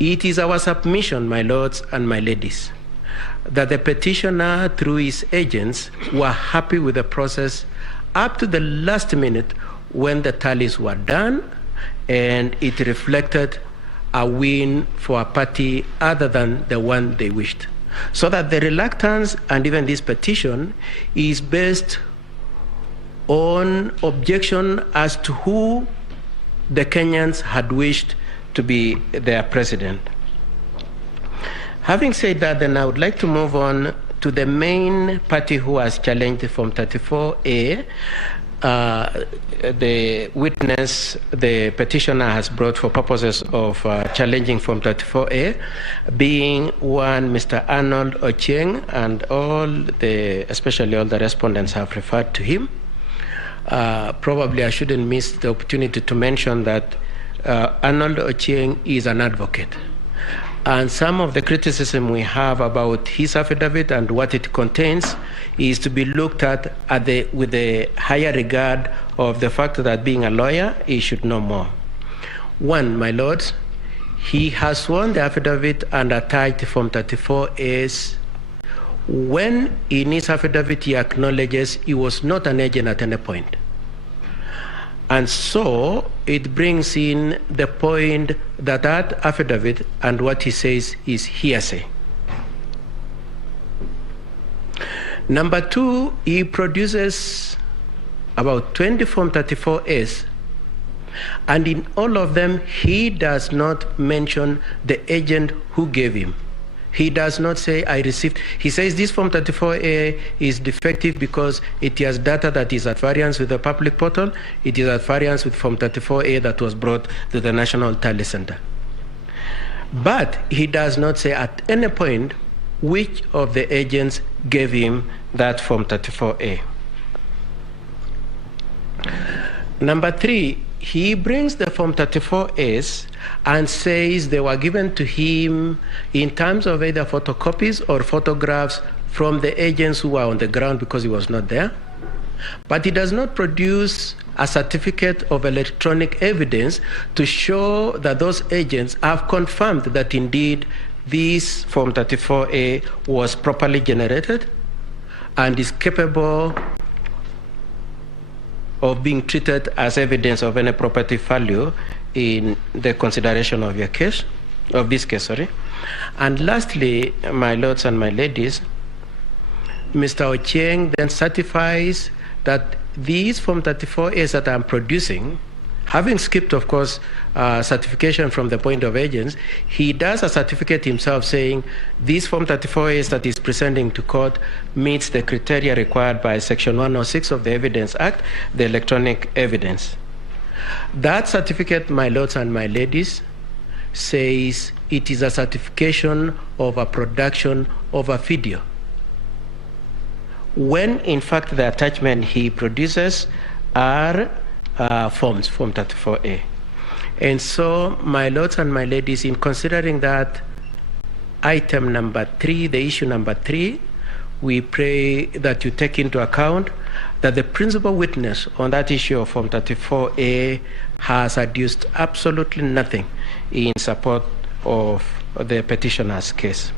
It is our submission, my lords and my ladies, that the petitioner, through his agents, were happy with the process up to the last minute when the tallies were done, and it reflected a win for a party other than the one they wished. So that the reluctance and even this petition is based on objection as to who the Kenyans had wished to be their president. Having said that, then I would like to move on to the main party who has challenged the Form 34A. The witness the petitioner has brought for purposes of challenging Form 34A, being one Mr. Arnold Ochieng, and especially all the respondents have referred to him. Probably I shouldn't miss the opportunity to mention that Arnold Ochieng is an advocate. And some of the criticism we have about his affidavit and what it contains is to be looked at with the higher regard of the fact that being a lawyer, he should know more. One, my lords, he has sworn the affidavit and attached Form 34As when in his affidavit he acknowledges he was not an agent at any point. And so it brings in the point that that affidavit and what he says is hearsay. Number two, he produces about 20 Form 34As, and in all of them, he does not mention the agent who gave him. He does not say, I received. He says this Form 34A is defective because it has data that is at variance with the public portal. It is at variance with Form 34A that was brought to the National Tally Center. But he does not say at any point which of the agents gave him that Form 34A. Number three, he brings the Form 34As and says they were given to him in terms of either photocopies or photographs from the agents who were on the ground because he was not there. But he does not produce a certificate of electronic evidence to show that those agents have confirmed that indeed this Form 34A was properly generated and is capable of being treated as evidence of any property value in the consideration of your case, of this case, sorry. And lastly, my lords and my ladies, Mr. Ochieng then certifies that these Form 34As that I'm producing, having skipped, of course, certification from the point of agents, he does a certificate himself saying this Form 34As that he's presenting to court meets the criteria required by Section 106 of the Evidence Act, the electronic evidence. That certificate, my lords and my ladies, says it is a certification of a production of a video, when in fact the attachment he produces are Form 34A. And so, my lords and my ladies, in considering that item number 3, the issue number 3, we pray that you take into account that the principal witness on that issue of Form 34A has adduced absolutely nothing in support of the petitioner's case.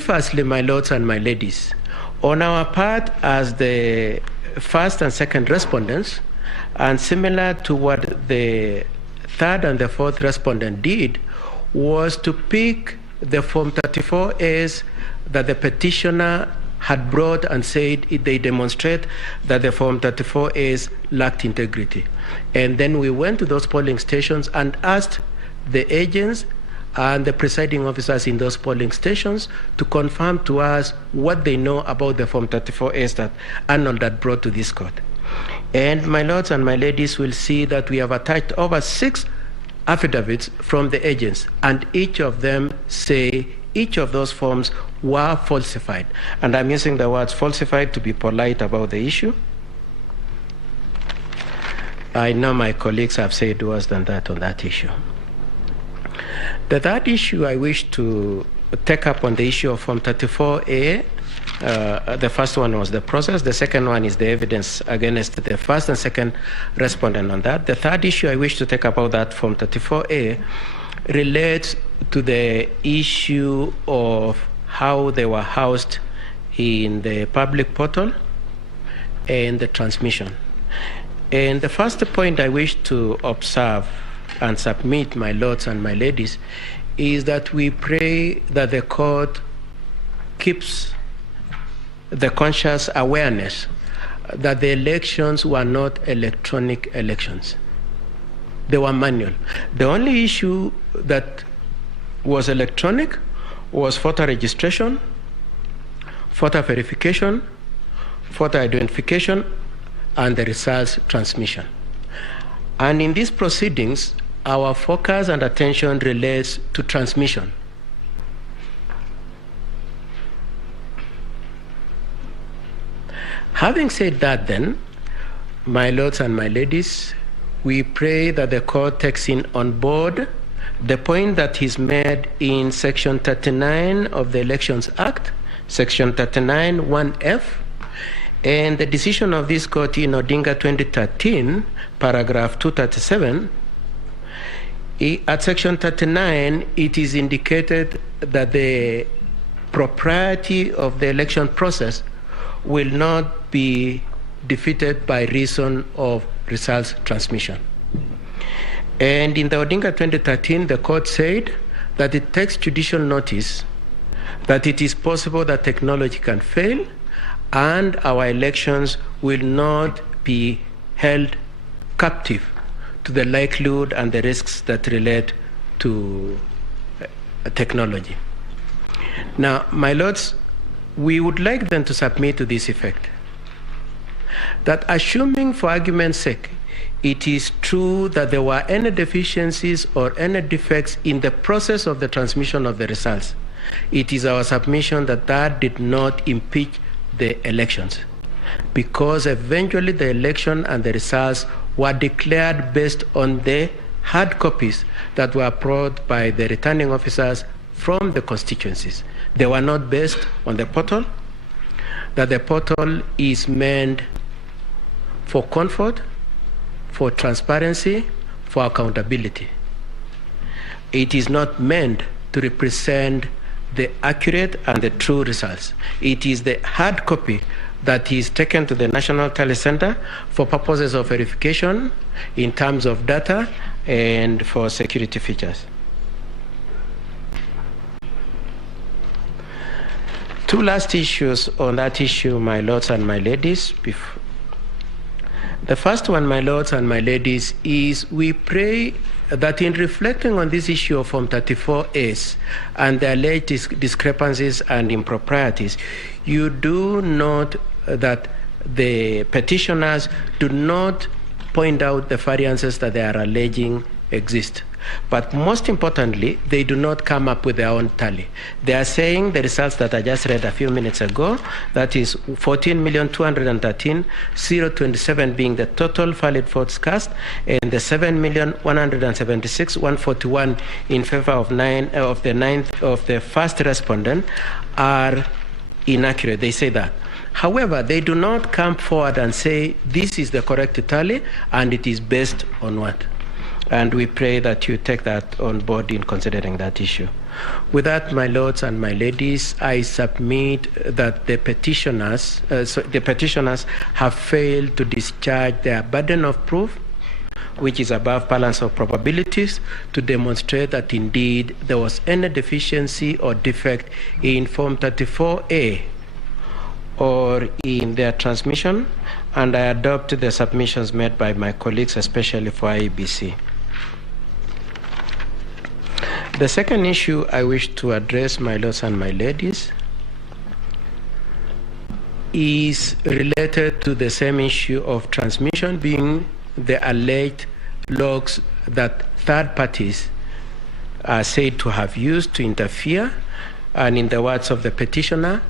Firstly, my lords and my ladies, on our part as the first and second respondents, and similar to what the third and the fourth respondent did, was to pick the Form 34As that the petitioner had brought and said they demonstrate that the Form 34As lacked integrity. And then we went to those polling stations and asked the agents and the presiding officers in those polling stations to confirm to us what they know about the Form 34As that Arnold had brought to this court. And my lords and my ladies will see that we have attached over 6 affidavits from the agents, and each of them say each of those forms were falsified. And I'm using the words falsified to be polite about the issue. I know my colleagues have said worse than that on that issue. The third issue I wish to take up on the issue of Form 34A, the first one was the process. The second one is the evidence against the first and second respondent on that. The third issue I wish to take up about that Form 34A relates to the issue of how they were housed in the public portal and the transmission. And the first point I wish to observe and submit, my lords and my ladies, is that we pray that the court keeps the conscious awareness that the elections were not electronic elections. They were manual. The only issue that was electronic was voter registration, voter verification, voter identification, and the results transmission. And in these proceedings, our focus and attention relates to transmission. Having said that then, my lords and my ladies, we pray that the court takes in on board the point that is made in Section 39 of the Elections Act, Section 39 1F, and the decision of this court in Odinga 2013, paragraph 237. At Section 39, it is indicated that the propriety of the election process will not be defeated by reason of results transmission. And in the Odinga 2013, the court said that it takes judicial notice that it is possible that technology can fail and our elections will not be held captive to the likelihood and the risks that relate to technology. Now, my lords, we would like them to submit to this effect, that assuming for argument's sake, it is true that there were any deficiencies or any defects in the process of the transmission of the results, it is our submission that that did not impeach the elections, because eventually the election and the results were declared based on the hard copies that were brought by the returning officers from the constituencies. They were not based on the portal, that the portal is meant for comfort, for transparency, for accountability. It is not meant to represent the accurate and the true results. It is the hard copy that is taken to the National Tally Center for purposes of verification in terms of data and for security features. Two last issues on that issue, my lords and my ladies, The first one, my lords and my ladies, is we pray that in reflecting on this issue of Form 34As and the alleged discrepancies and improprieties, you do note that the petitioners do not point out the variances that they are alleging exist. But most importantly, they do not come up with their own tally. They are saying the results that I just read a few minutes ago, that is 14,213,027 being the total valid votes cast, and the 7,176,141 in favor of the first respondent are inaccurate. They say that. However, they do not come forward and say this is the correct tally and it is based on what. And we pray that you take that on board in considering that issue. With that, my lords and my ladies, I submit that the petitioners have failed to discharge their burden of proof, which is above balance of probabilities, to demonstrate that indeed there was any deficiency or defect in Form 34A or in their transmission, and I adopt the submissions made by my colleagues, especially for IEBC. The second issue I wish to address, my lords and my ladies, is related to the same issue of transmission, being the alleged logs that third parties are said to have used to interfere, and in the words of the petitioner,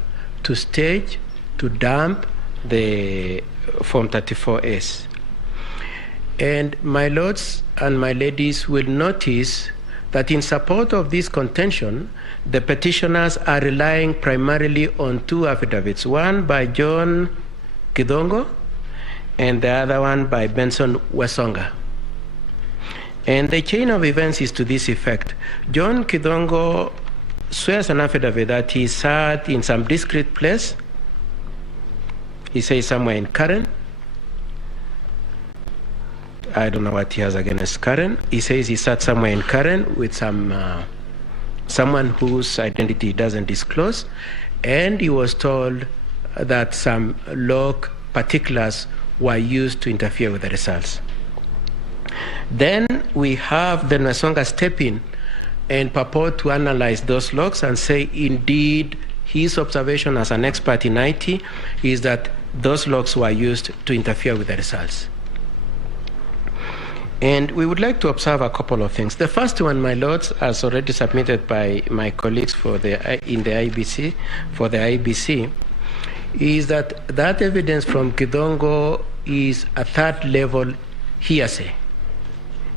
to stage, to dump the Form 34As. And my lords and my ladies will notice that in support of this contention, the petitioners are relying primarily on two affidavits, one by John Kidongo and the other one by Benson Wesonga. And the chain of events is to this effect. John Kidongo swears an affidavit that he sat in some discreet place. He says somewhere in Karen. I don't know what he has against Karen. He says he sat somewhere in Karen with someone whose identity he doesn't disclose, and he was told that some log particulars were used to interfere with the results. Then we have the Nwesonga step in and purport to analyze those logs and say indeed his observation as an expert in IT is that those logs were used to interfere with the results. And we would like to observe a couple of things. The first one, my lords, as already submitted by my colleagues in the IBC, for the IBC, is that that evidence from Kidongo is a third level hearsay.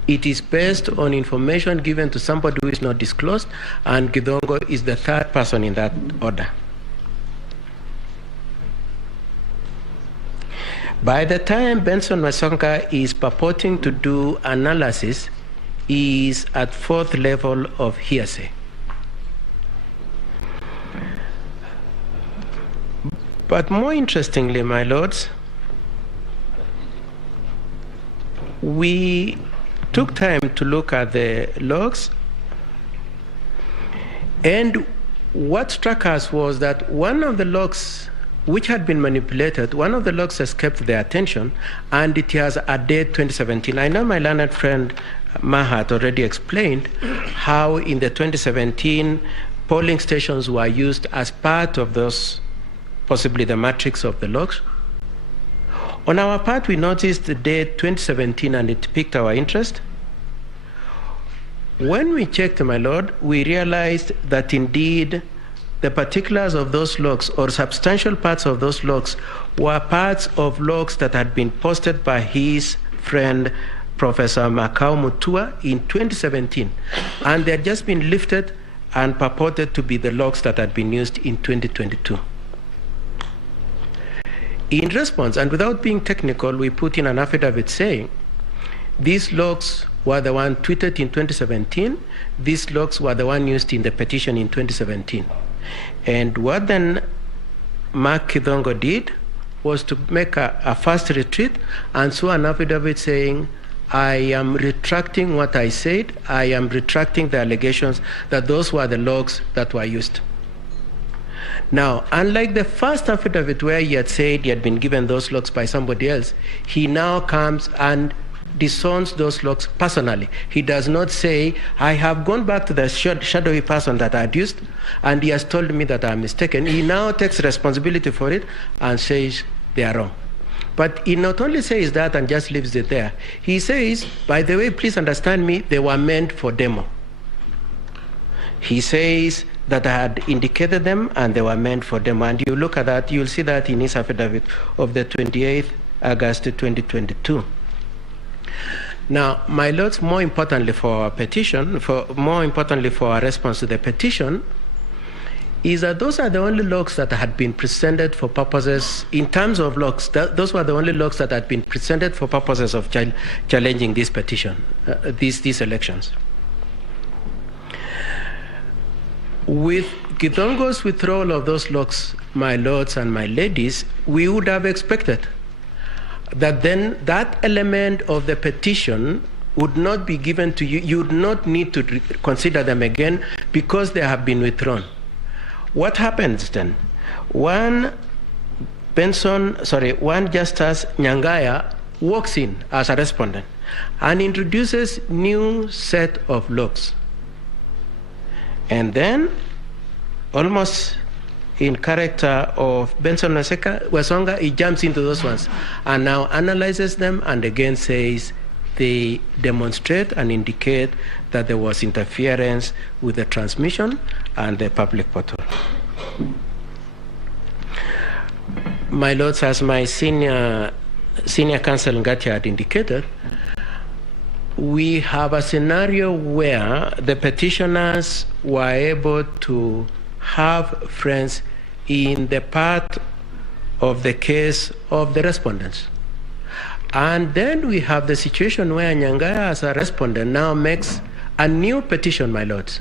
It is based on information given to somebody who is not disclosed, and Kidongo is the third person in that order. By the time Benson Wesonga is purporting to do analysis, he is at fourth level of hearsay. But more interestingly, my lords, we took time to look at the logs, and what struck us was that one of the logs which had been manipulated, one of the logs escaped their attention, and it has a date 2017. I know my learned friend Mahat already explained how in the 2017 polling stations were used as part of those, possibly the matrix of the logs. On our part, we noticed the date 2017 and it piqued our interest. When we checked, my lord, we realized that indeed the particulars of those logs, or substantial parts of those logs, were parts of logs that had been posted by his friend, Professor Makau Mutua, in 2017. And they had just been lifted and purported to be the logs that had been used in 2022. In response, and without being technical, we put in an affidavit saying, these logs were the one tweeted in 2017, these logs were the one used in the petition in 2017. And what then Mark Kidongo did was to make a fast retreat and saw an affidavit saying, I am retracting what I said, I am retracting the allegations that those were the logs that were used. Now, unlike the first affidavit where he had said he had been given those logs by somebody else, he now comes and disowns those logs personally. He does not say, I have gone back to the shadowy person that I had used, and he has told me that I'm mistaken. He now takes responsibility for it and says they are wrong. But he not only says that and just leaves it there. He says, by the way, please understand me, they were meant for demo. He says that I had indicated them and they were meant for demo. And you look at that, you'll see that in his affidavit of the 28th August 2022. Now, my lords, more importantly for our petition, more importantly for our response to the petition, is that those are the only logs that had been presented for purposes, in terms of logs, those were the only logs that had been presented for purposes of challenging this petition, these elections. With Githongo's withdrawal of those logs, my lords and my ladies, we would have expected that then that element of the petition would not be given to you. You would not need to consider them again because they have been withdrawn. What happens then? One Justice Nyangaya walks in as a respondent and introduces new set of logs. And then, almost in character of Benson Wesonga, he jumps into those ones and now analyzes them and again says they demonstrate and indicate that there was interference with the transmission and the public portal. My lords, as my senior counsel Ngatia had indicated, we have a scenario where the petitioners were able to have friends in the part of the case of the respondents. And then we have the situation where Nyangaya as a respondent now makes a new petition, my lords.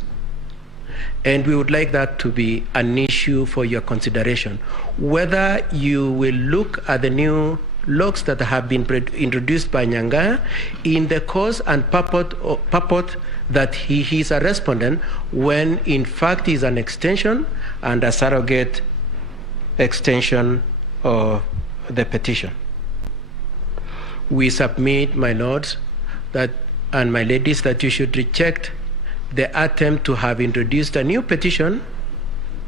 And we would like that to be an issue for your consideration. Whether you will look at the new logs that have been introduced by Nyangaya in the cause and purport that he is a respondent when in fact he is an extension and a surrogate extension of the petition. We submit, my lords, that and my ladies, that you should reject the attempt to have introduced a new petition,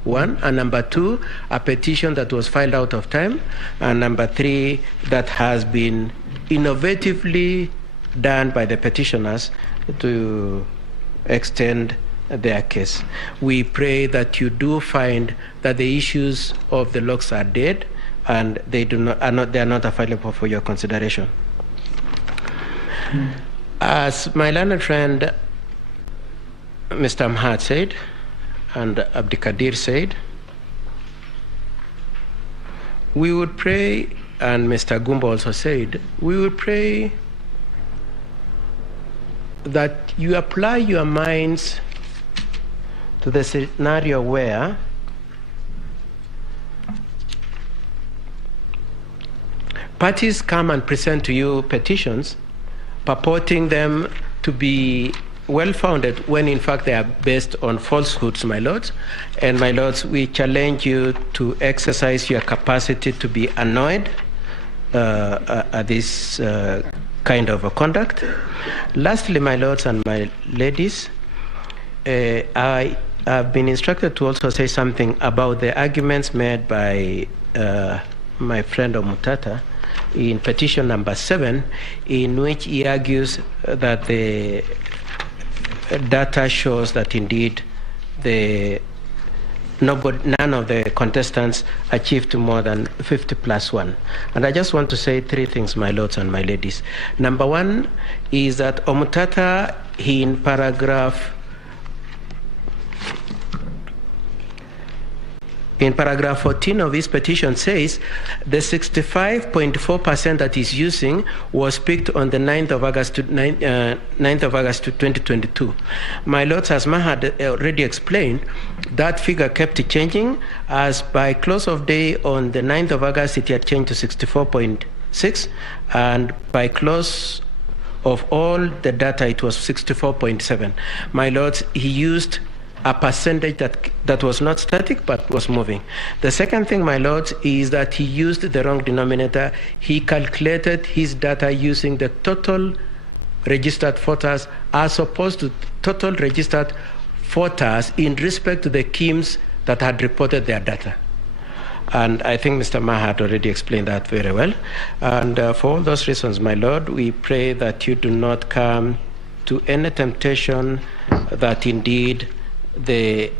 one, and number two, a petition that was filed out of time, and number three, that has been innovatively done by the petitioners to extend their case. We pray that you do find that the issues of the logs are dead and they are not available for your consideration. As my learned friend Mr. Mhat said, and Abdikadir said, we would pray, and Mr. Gumba also said, we would pray that you apply your minds to the scenario where parties come and present to you petitions purporting them to be well-founded when in fact they are based on falsehoods, my lords. And my lords, we challenge you to exercise your capacity to be annoyed at this kind of conduct. Lastly, my lords and my ladies, I have been instructed to also say something about the arguments made by my friend Omutata in petition number 7, in which he argues that the data shows that indeed none of the contestants achieved more than 50+1. And I just want to say three things, my lords and my ladies. Number one is that Omutata, in paragraph 14 of his petition says the 65.4% that he's using was picked on the 9th of August 2022. My lords, as Maha had already explained, that figure kept changing, as by close of day on the 9th of August it had changed to 64.6, and by close of all the data it was 64.7. My lords, he used a percentage that was not static but was moving. The second thing, my lords, is that he used the wrong denominator. He calculated his data using the total registered voters as opposed to total registered voters in respect to the KIMs that had reported their data. And I think Mr. Mahat already explained that very well. And for all those reasons, my lord, we pray that you do not come to any temptation that indeed the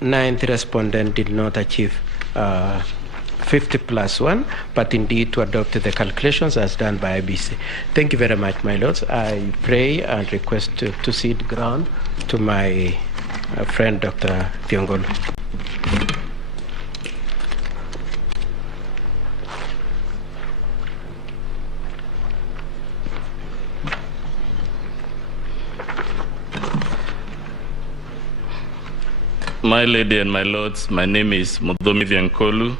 9th respondent did not achieve 50+1, but indeed to adopt the calculations as done by IBC. Thank you very much, my lords. I pray and request to cede ground to my friend, Dr. Thiongolo. My lady and my lords, my name is Mudomi Viankolu.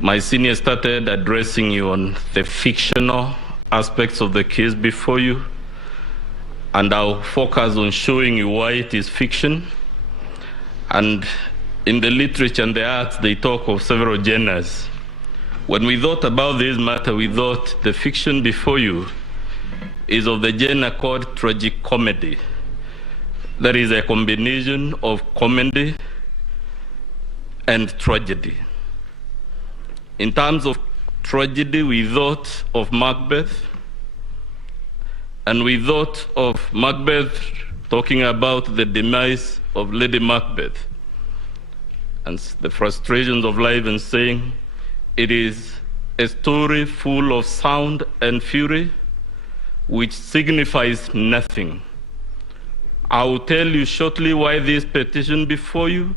My senior started addressing you on the fictional aspects of the case before you, and I'll focus on showing you why it is fiction. And in the literature and the arts, they talk of several genres. When we thought about this matter, we thought the fiction before you is of the genre called tragic comedy. That is a combination of comedy and tragedy. In terms of tragedy, we thought of Macbeth, and we thought of Macbeth talking about the demise of Lady Macbeth and the frustrations of life, and saying it is a story full of sound and fury which signifies nothing. I will tell you shortly why this petition before you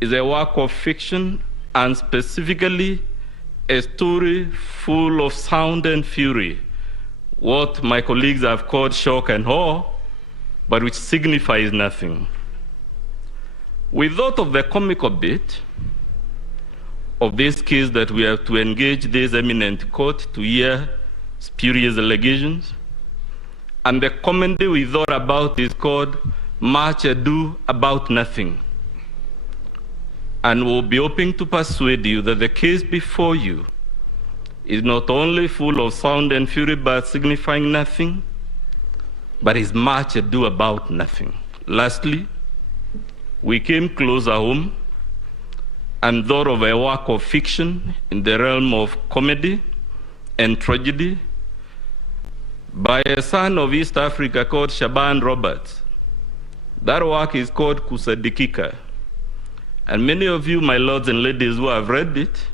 is a work of fiction, and specifically a story full of sound and fury, what my colleagues have called shock and awe, but which signifies nothing. We thought of the comical bit of this case that we have to engage this eminent court to hear spurious allegations. And the comedy we thought about is called Much Ado About Nothing. And we'll be hoping to persuade you that the case before you is not only full of sound and fury but signifying nothing, but is much ado about nothing. Lastly, we came closer home and thought of a work of fiction in the realm of comedy and tragedy by a son of East Africa called Shaban Roberts. That work is called Kusadikika. And many of you, my lords and ladies who have read it,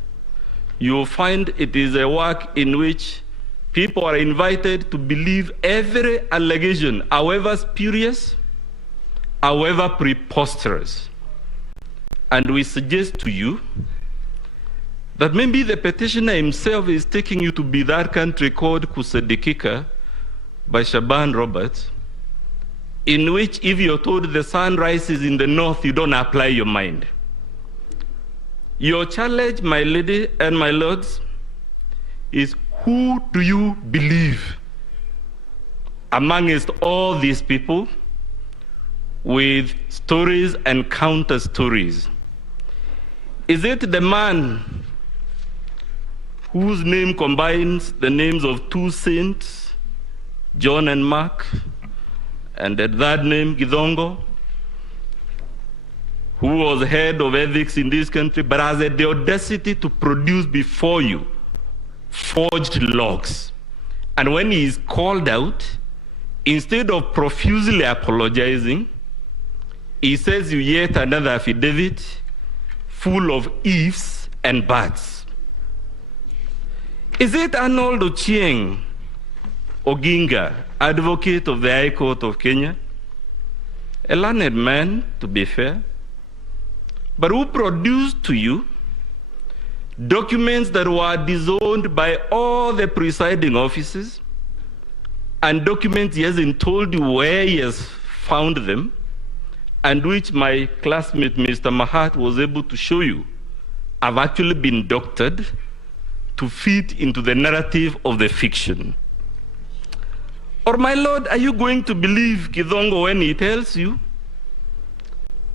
you will find it is a work in which people are invited to believe every allegation, however spurious, however preposterous. And we suggest to you that maybe the petitioner himself is taking you to be that country called Kusadikika by Shaban Roberts, in which if you're told the sun rises in the north, you don't apply your mind. Your challenge, my lady and my lords, is who do you believe amongst all these people with stories and counter stories? Is it the man whose name combines the names of two saints, John and Mark, and the third name, Githongo, who was head of ethics in this country, but has the audacity to produce before you forged logs? And when he is called out, instead of profusely apologizing, he says you yet another affidavit full of ifs and buts. Is it Arnold Ochieng Oginga, advocate of the High Court of Kenya, a learned man, to be fair, but who produced to you documents that were disowned by all the presiding officers, and documents he hasn't told you where he has found them, and which my classmate Mr. Mahat was able to show you have actually been doctored to fit into the narrative of the fiction? Or, my lord, are you going to believe Githongo when he tells you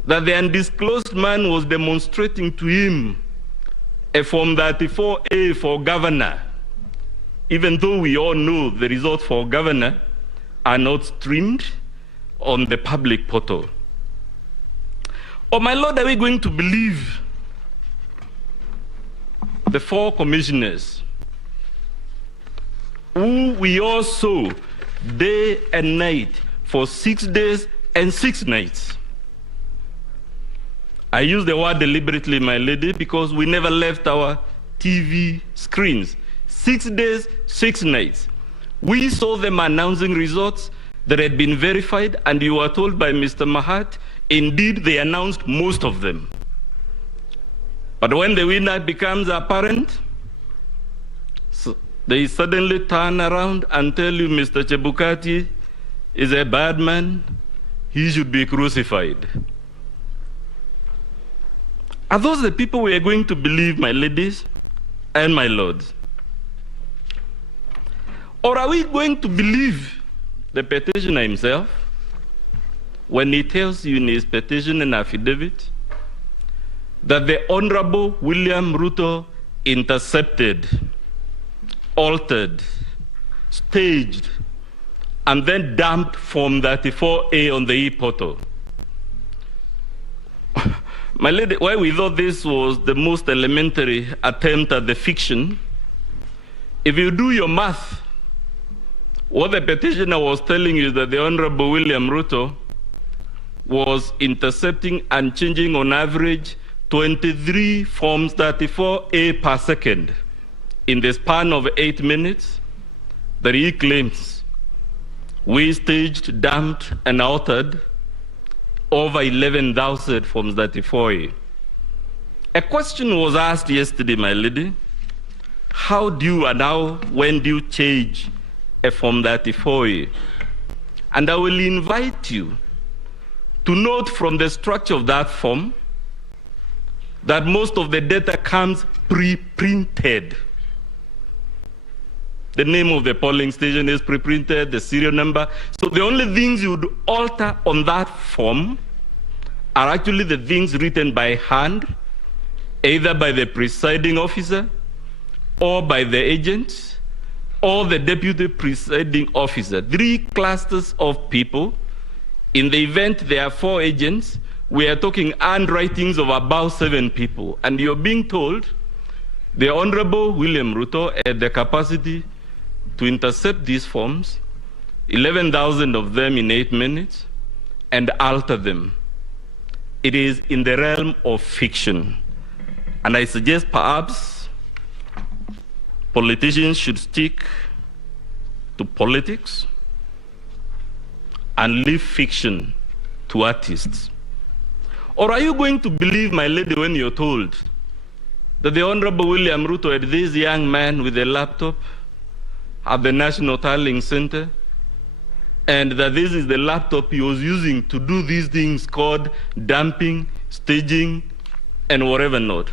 that the undisclosed man was demonstrating to him a Form 34A for governor, even though we all know the results for governor are not streamed on the public portal. Oh, my Lord, are we going to believe the 4 commissioners who we all saw day and night for 6 days and 6 nights? I use the word deliberately, my lady, because we never left our TV screens. 6 days, 6 nights. We saw them announcing results that had been verified, and you were told by Mr. Mahat, indeed, they announced most of them. But when the winner becomes apparent, so they suddenly turn around and tell you Mr. Chebukati is a bad man, he should be crucified. Are those the people we are going to believe, my ladies and my lords? Or are we going to believe the petitioner himself when he tells you in his petition and affidavit that the Honorable William Ruto intercepted, altered, staged, and then dumped Form 34A on the e-portal? My lady, why we thought this was the most elementary attempt at the fiction, if you do your math, what the petitioner was telling you is that the Honorable William Ruto was intercepting and changing on average 23 Forms 34A per second in the span of 8 minutes that he claims we staged, dumped, and altered over 11,000 Forms 34A. A question was asked yesterday, my lady, how do you and when do you change a Form 34A? And I will invite you to note from the structure of that form that most of the data comes pre-printed. The name of the polling station is pre-printed, the serial number. So the only things you would alter on that form are actually the things written by hand, either by the presiding officer or by the agent or the deputy presiding officer. 3 clusters of people. In the event there are 4 agents, we are talking handwritings of about 7 people. And you're being told the Honorable William Ruto had the capacity to intercept these forms, 11,000 of them in 8 minutes, and alter them. It is in the realm of fiction. And I suggest perhaps politicians should stick to politics and leave fiction to artists. Or are you going to believe, my lady, when you're told that the Honorable William Ruto had this young man with a laptop at the National Tallying Center, and that this is the laptop he was using to do these things called dumping, staging, and whatever not?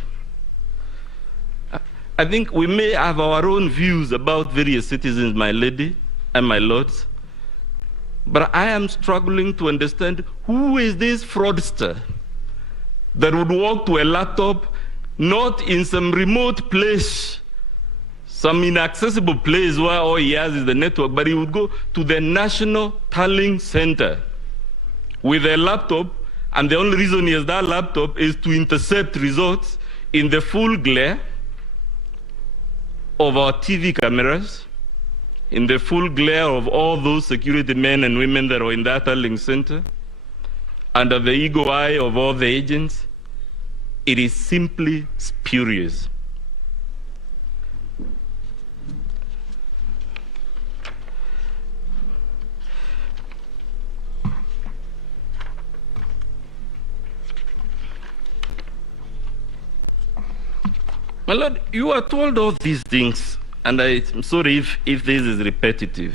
I think we may have our own views about various citizens, my lady and my lords, but I am struggling to understand who is this fraudster that would walk to a laptop not in some remote place, some inaccessible place where all he has is the network, but he would go to the National Tallying Center with a laptop, and the only reason he has that laptop is to intercept results in the full glare of our TV cameras, in the full glare of all those security men and women that are in that tallying center, under the eagle eye of all the agents. It is simply spurious. My Lord, you are told all these things, and I'm sorry if this is repetitive.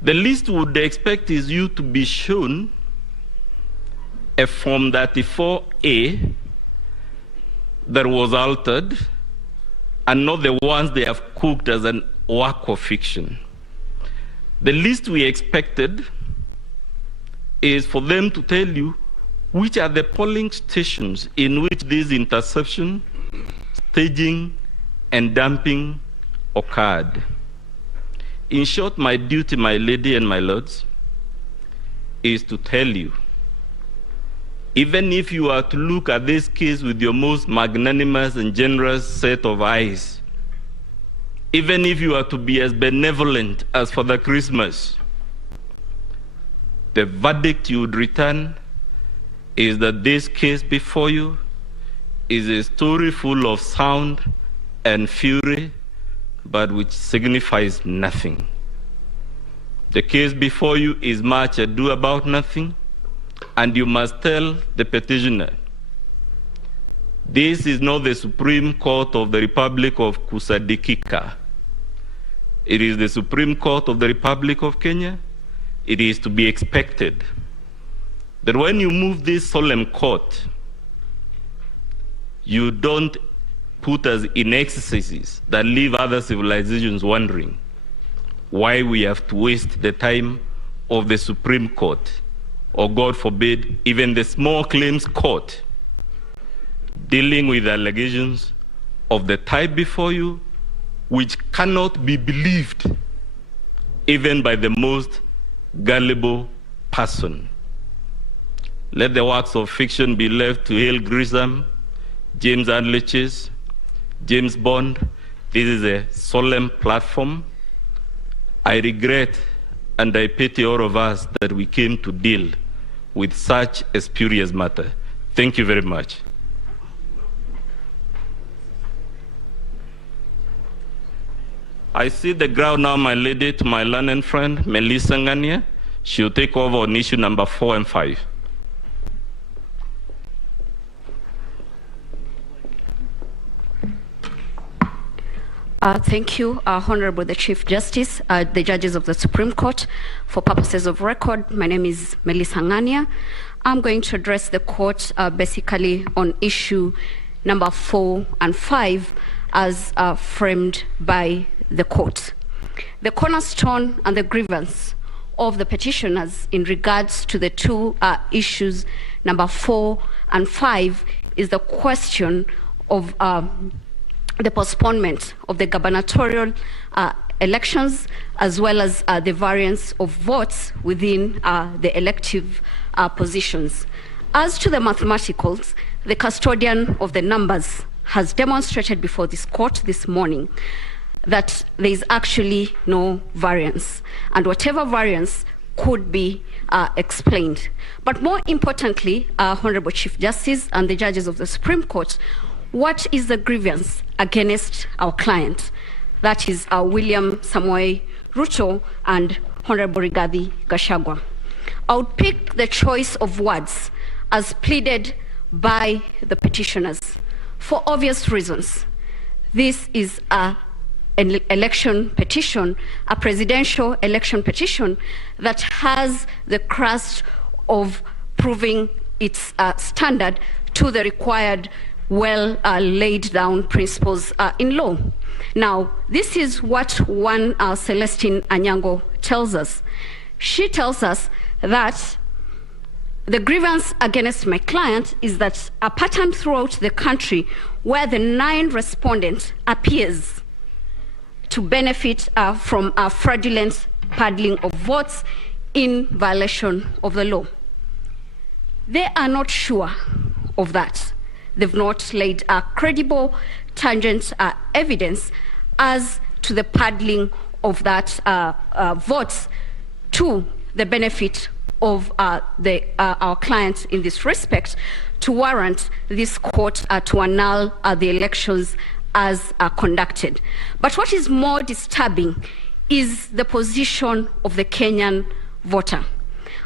The least we would expect is you to be shown a Form 34A that was altered, and not the ones they have cooked as a work of fiction. The least we expected is for them to tell you which are the polling stations in which this interception, staging, and dumping occurred. In short, my duty, my lady and my lords, is to tell you, even if you are to look at this case with your most magnanimous and generous set of eyes, even if you are to be as benevolent as Father Christmas, the verdict you would return is that this case before you is a story full of sound and fury, but which signifies nothing. The case before you is much ado about nothing, and you must tell the petitioner, this is not the Supreme Court of the Republic of Kusadikika. It is the Supreme Court of the Republic of Kenya. It is to be expected that when you move this solemn court, you don't put us in exercises that leave other civilizations wondering why we have to waste the time of the Supreme Court, or God forbid, even the small claims court, dealing with allegations of the type before you, which cannot be believed even by the most gullible person. Let the works of fiction be left to Hale Grissom, James Adley Chase, James Bond. This is a solemn platform. I regret and I pity all of us that we came to deal with such a spurious matter. Thank you very much. I see the ground now, my lady, to my learned friend, Melissa Ngania. She'll take over on issue number 4 and 5. Thank you, Honorable the Chief Justice, the judges of the Supreme Court. For purposes of record, my name is Melissa Ngania. I'm going to address the court basically on issue number 4 and 5 as framed by the court. The cornerstone and the grievance of the petitioners in regards to the two issues, number 4 and 5, is the question of the postponement of the gubernatorial elections, as well as the variance of votes within the elective positions. As to the mathematicals, the custodian of the numbers has demonstrated before this court this morning that there is actually no variance, and whatever variance could be explained. But more importantly, Honorable Chief Justice and the judges of the Supreme Court, what is the grievance against our client? That is William Samoei Ruto and Honorable Rigathi Gachagua. I would pick the choice of words as pleaded by the petitioners for obvious reasons. This is an election petition, a presidential election petition that has the crust of proving its standard to the required laid down principles in law. Now, this is what one Celestine Anyango tells us. She tells us that the grievance against my client is that a pattern throughout the country where the 9 respondents appears to benefit from a fraudulent paddling of votes in violation of the law. They are not sure of that. They've not laid a credible, tangent evidence as to the paddling of that votes to the benefit of our clients in this respect to warrant this court to annul the elections as conducted. But what is more disturbing is the position of the Kenyan voter.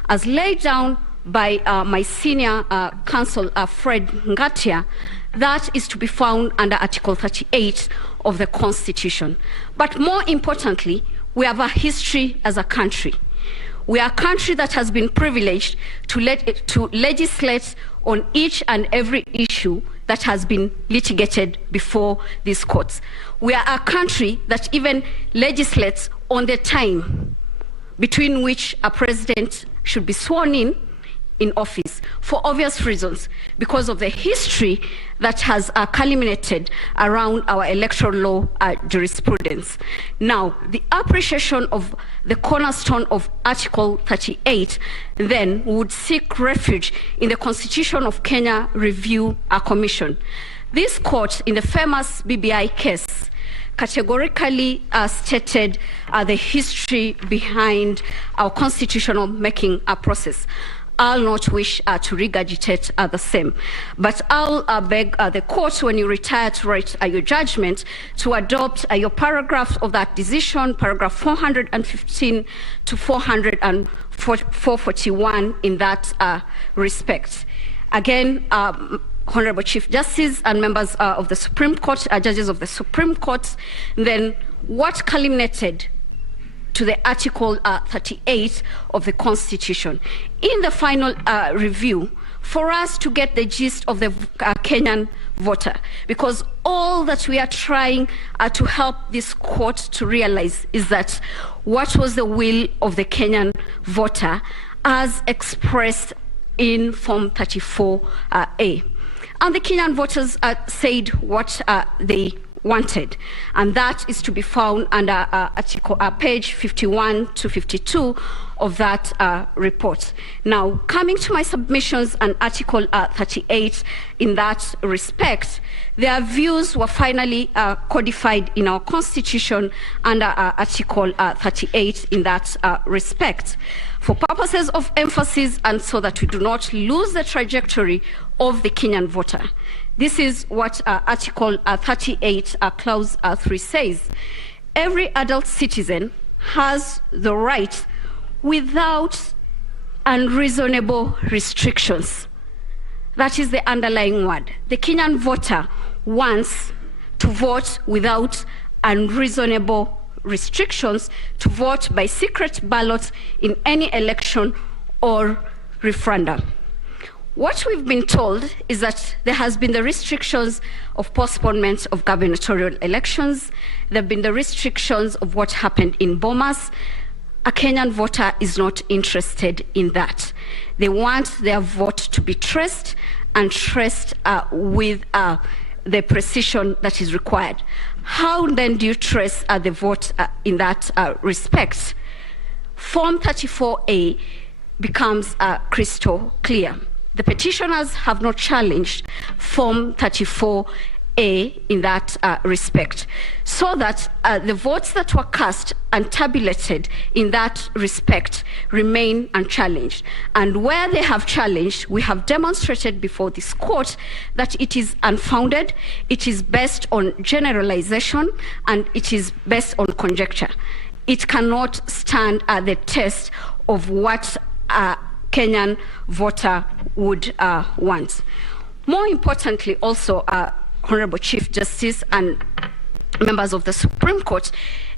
As laid down by my senior counsel, Fred Ngatia, that is to be found under Article 38 of the Constitution. But more importantly, we have a history as a country. We are a country that has been privileged to legislate on each and every issue that has been litigated before these courts. We are a country that even legislates on the time between which a president should be sworn in in office for obvious reasons, because of the history that has culminated around our electoral law jurisprudence. Now, the appreciation of the cornerstone of Article 38 then would seek refuge in the Constitution of Kenya Review Commission. This court, in the famous BBI case, categorically stated the history behind our constitutional making process. I'll not wish to regurgitate the same, but I'll beg the court, when you retire to write your judgment, to adopt your paragraphs of that decision, paragraph 415 to 441 in that respect. Again, Honorable Chief Justice and members of the Supreme Court, judges of the Supreme Court, then what culminated to the Article 38 of the Constitution. In the final review, for us to get the gist of the Kenyan voter, because all that we are trying to help this court to realize is that what was the will of the Kenyan voter as expressed in Form 34A. And the Kenyan voters said what they wanted, and that is to be found under page 51 to 52 of that report. Now, coming to my submissions on Article 38 in that respect, their views were finally codified in our Constitution under Article 38 in that respect. For purposes of emphasis and so that we do not lose the trajectory of the Kenyan voter, this is what Article 38, Clause 3 says. Every adult citizen has the right without unreasonable restrictions. That is the underlying word. The Kenyan voter wants to vote without unreasonable restrictions, to vote by secret ballot in any election or referendum. What we've been told is that there has been the restrictions of postponement of gubernatorial elections. There have been the restrictions of what happened in Bomas. A Kenyan voter is not interested in that. They want their vote to be traced and traced with the precision that is required. How then do you trace the vote in that respect? Form 34A becomes crystal clear. The petitioners have not challenged Form 34A in that respect, so that the votes that were cast and tabulated in that respect remain unchallenged. And where they have challenged, we have demonstrated before this court that it is unfounded, it is based on generalization, and it is based on conjecture. It cannot stand the test of what Kenyan voter would want. More importantly also, Honorable Chief Justice and members of the Supreme Court,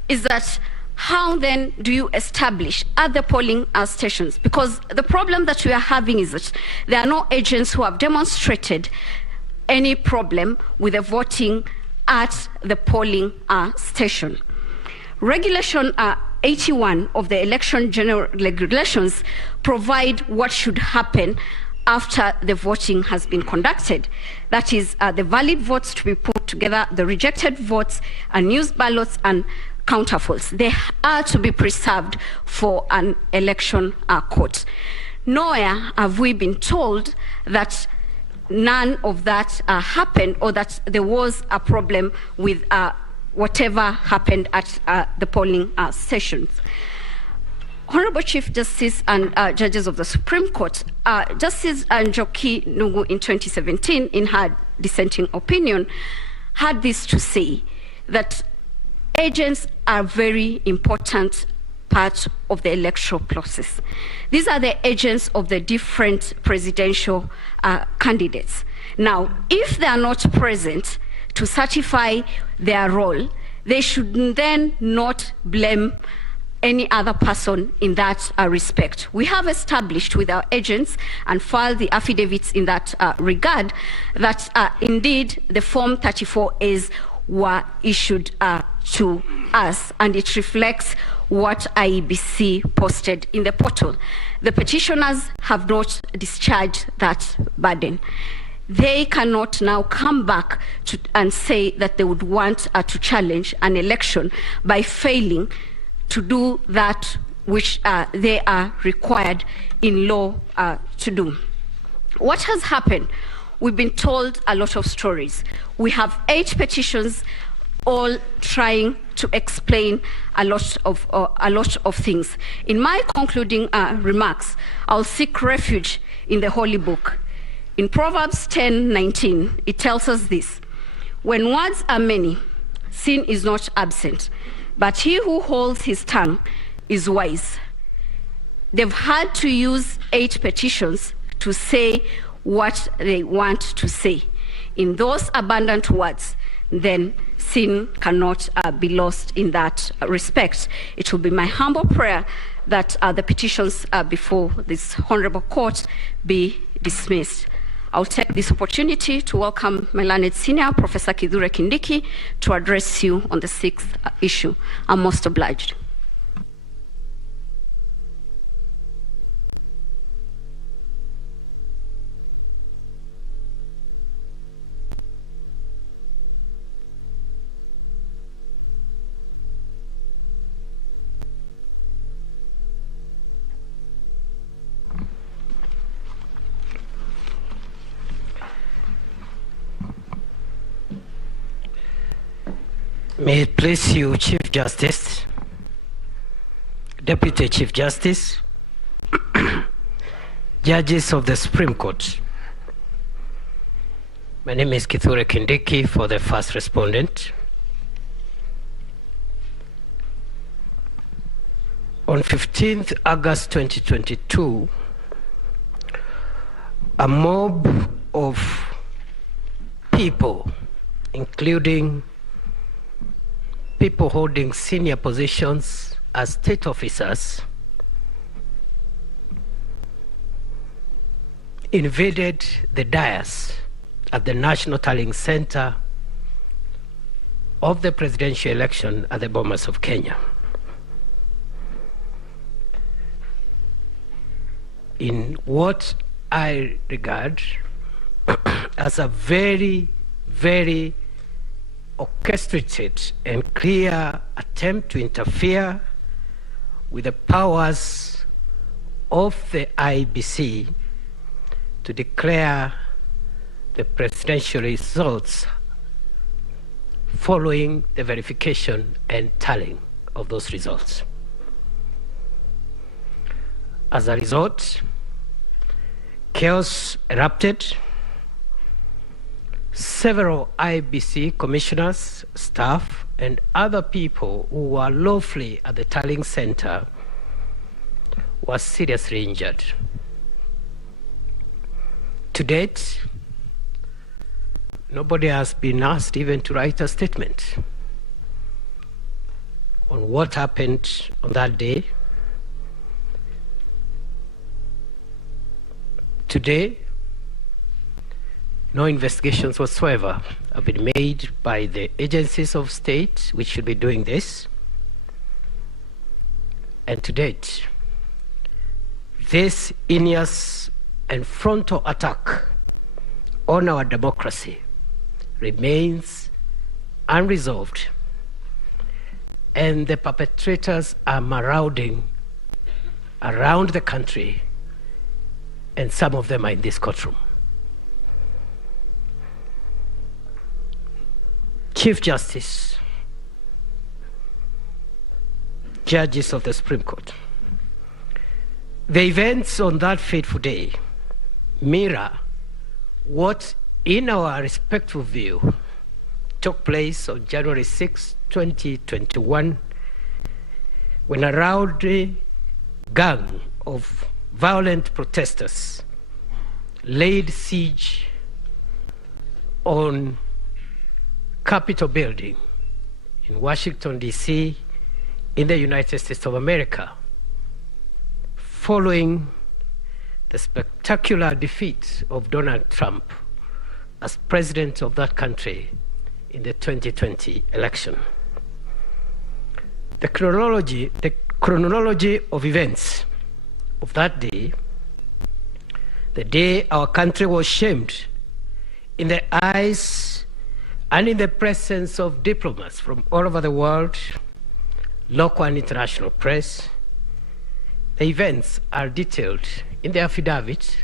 is that how then do you establish at the polling stations? Because the problem that we are having is that there are no agents who have demonstrated any problem with the voting at the polling station. Regulation 81 of the Election General Regulations provide what should happen after the voting has been conducted. That is, the valid votes to be put together, the rejected votes, unused ballots, and counterfeits. They are to be preserved for an election court. Nowhere have we been told that none of that happened, or that there was a problem with whatever happened at the polling stations. Honorable Chief Justice and judges of the Supreme Court, Justice Njoki Nungu in 2017, in her dissenting opinion, had this to say, that agents are very important part of the electoral process. These are the agents of the different presidential candidates. Now, if they are not present to certify their role, they should then not blame any other person in that respect. We have established with our agents and filed the affidavits in that regard that indeed the Form 34As were issued to us, and it reflects what IEBC posted in the portal. The petitioners have not discharged that burden. They cannot now come back and say that they would want to challenge an election by failing to do that which they are required in law to do. What has happened? We've been told a lot of stories. We have 8 petitions, all trying to explain a lot of things. In my concluding remarks, I'll seek refuge in the Holy Book. In Proverbs 10:19, it tells us this: when words are many, sin is not absent, but he who holds his tongue is wise. They've had to use 8 petitions to say what they want to say. In those abundant words, then sin cannot be lost in that respect. It will be my humble prayer that the petitions before this honorable court be dismissed. I'll take this opportunity to welcome my learned senior, Professor Kithure Kindiki, to address you on the 6th issue. I'm most obliged. May it please you, Chief Justice, Deputy Chief Justice, judges of the Supreme Court. My name is Kithure Kindiki for the first respondent. On 15th August 2022, a mob of people, including people holding senior positions as state officers, invaded the dais at the National Tallying Center of the presidential election at the Bomas of Kenya. In what I regard as a very, very orchestrated and clear attempt to interfere with the powers of the IEBC to declare the presidential results following the verification and tallying of those results. As a result, chaos erupted. Several IEBC commissioners, staff, and other people who were lawfully at the tallying center were seriously injured. To date, nobody has been asked even to write a statement on what happened on that day. Today, no investigations whatsoever have been made by the agencies of state which should be doing this. And to date, this heinous and frontal attack on our democracy remains unresolved, and the perpetrators are marauding around the country, and some of them are in this courtroom. Chief Justice, judges of the Supreme Court, the events on that fateful day mirror what, in our respectful view, took place on January 6, 2021, when a rowdy gang of violent protesters laid siege on Capitol building in Washington, D.C., in the United States of America, following the spectacular defeat of Donald Trump as president of that country in the 2020 election. The chronology of events of that day, the day our country was shamed in the eyes and in the presence of diplomats from all over the world, local and international press. The events are detailed in the affidavit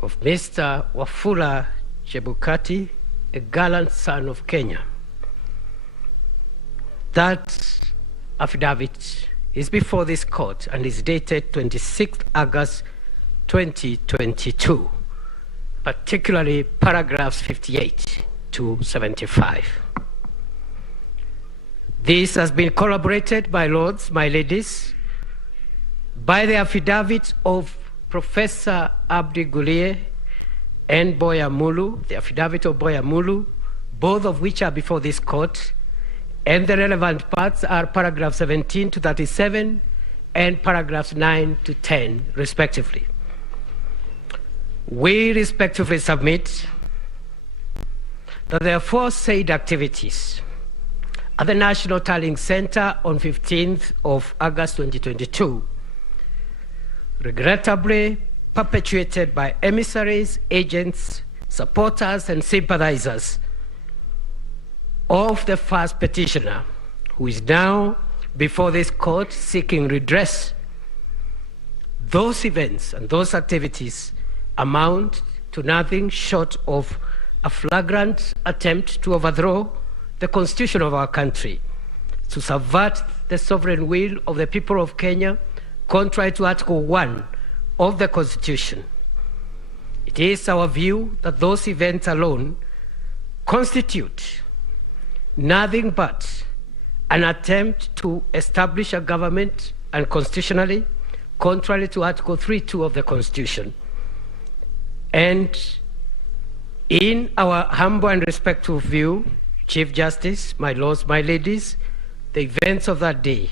of Mr. Wafula Chebukati, a gallant son of Kenya. That affidavit is before this court and is dated 26th August 2022, particularly paragraphs 58 to 75. This has been corroborated, my lords, my ladies, by the affidavit of Professor Abdi Gulie and Boya Mulu, the affidavit of Boya Mulu, both of which are before this court, and the relevant parts are paragraphs 17 to 37 and paragraphs 9 to 10, respectively. We respectively submit that the aforesaid activities at the National Tallying Center on 15th of August 2022, regrettably perpetuated by emissaries, agents, supporters, and sympathizers of the first petitioner, who is now before this court seeking redress. Those events and those activities amount to nothing short of a flagrant attempt to overthrow the constitution of our country, to subvert the sovereign will of the people of Kenya, contrary to Article 1 of the Constitution. It is our view that those events alone constitute nothing but an attempt to establish a government unconstitutionally, contrary to Article 3.2 of the Constitution. And in our humble and respectful view, Chief Justice, my lords, my ladies, the events of that day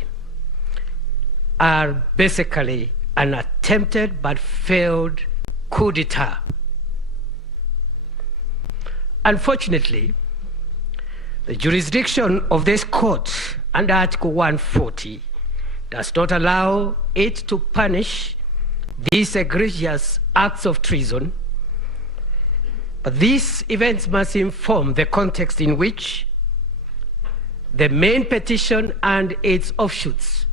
are basically an attempted but failed coup d'etat. Unfortunately, the jurisdiction of this court under Article 140 does not allow it to punish these egregious acts of treason, but these events must inform the context in which the main petition and its offshoots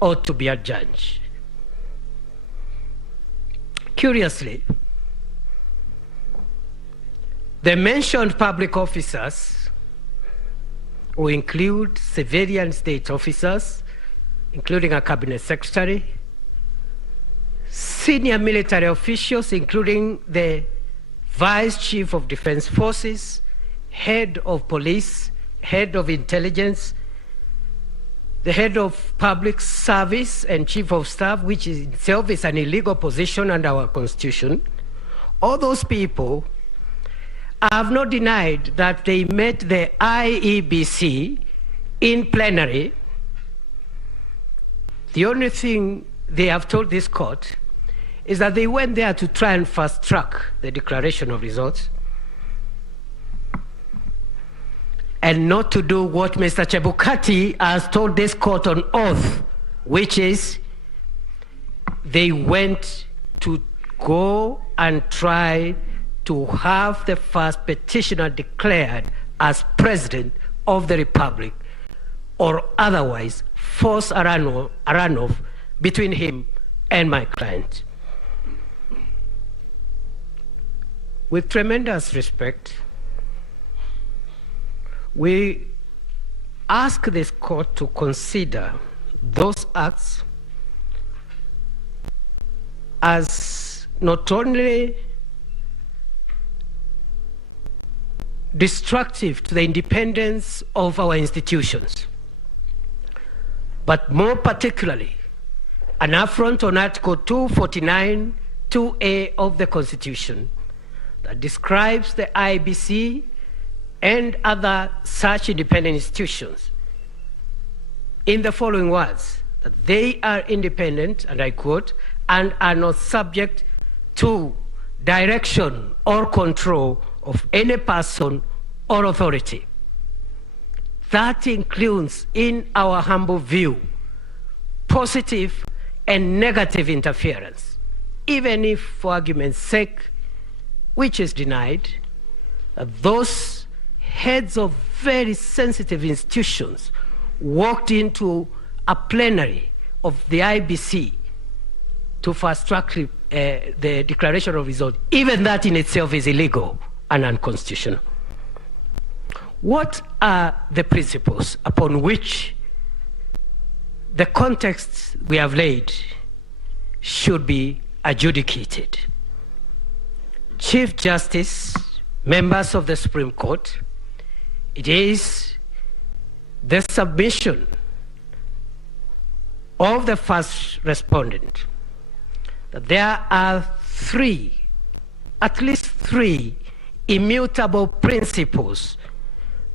ought to be adjudged. Curiously, the mentioned public officers, who include civilian state officers, including a cabinet secretary, senior military officials, including the Vice Chief of Defense Forces, head of police, head of intelligence, the head of public service and chief of staff, which itself is an illegal position under our constitution. All those people have not denied that they met the IEBC in plenary. The only thing they have told this court is that they went there to try and fast-track the declaration of results and not to do what Mr. Chebukati has told this court on oath, which is they went to go and try to have the first petitioner declared as president of the Republic, or otherwise force a runoff between him and my client. With tremendous respect, we ask this court to consider those acts as not only destructive to the independence of our institutions, but more particularly an affront on Article 249, 2A of the Constitution that describes the IEBC and other such independent institutions in the following words, that they are independent, and I quote, and are not subject to direction or control of any person or authority. that includes, in our humble view, positive and negative interference, even if, for argument's sake, which is denied, those heads of very sensitive institutions walked into a plenary of the IBC to fast-track the declaration of result. Even that in itself is illegal and unconstitutional. What are the principles upon which the context we have laid should be adjudicated? Chief Justice, members of the Supreme Court, it is the submission of the first respondent that there are at least three immutable principles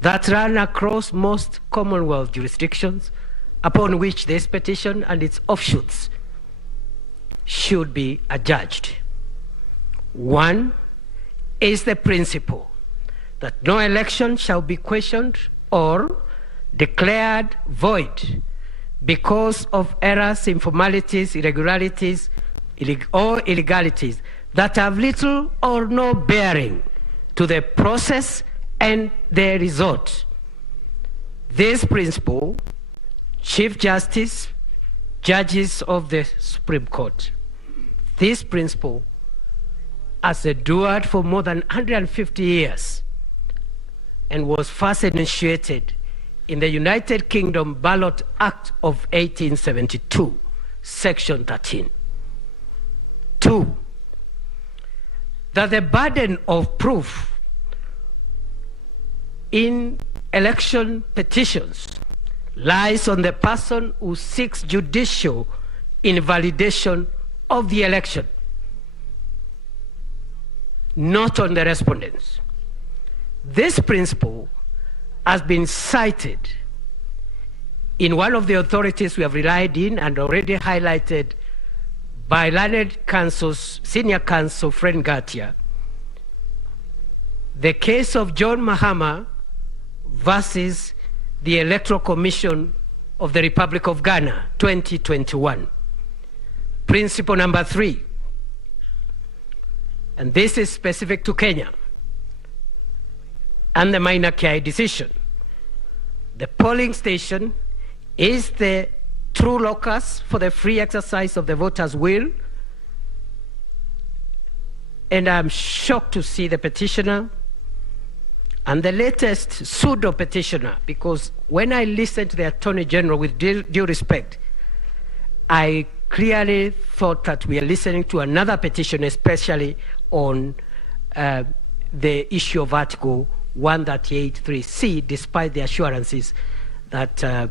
that run across most Commonwealth jurisdictions upon which this petition and its offshoots should be adjudged. One is the principle that no election shall be questioned or declared void because of errors, informalities, irregularities, or illegalities that have little or no bearing to the process and the result. This principle, Chief Justice, judges of the Supreme Court, this principle has endured for more than 150 years and was first initiated in the United Kingdom Ballot Act of 1872, Section 13. 2, that the burden of proof in election petitions lies on the person who seeks judicial invalidation of the election, not on the respondents. This principle has been cited in one of the authorities we have relied in and already highlighted by learned counsel's senior counsel, Fred Ngatia, the case of John Mahama versus the Electoral Commission of the Republic of Ghana, 2021. Principle number 3, and this is specific to Kenya and the Maina Kiai decision. The polling station is the true locus for the free exercise of the voters' will, and I'm shocked to see the petitioner and the latest pseudo petitioner, because when I listened to the Attorney General, with due respect, I clearly thought that we are listening to another petition, especially on the issue of Article 138(3)(c), despite the assurances that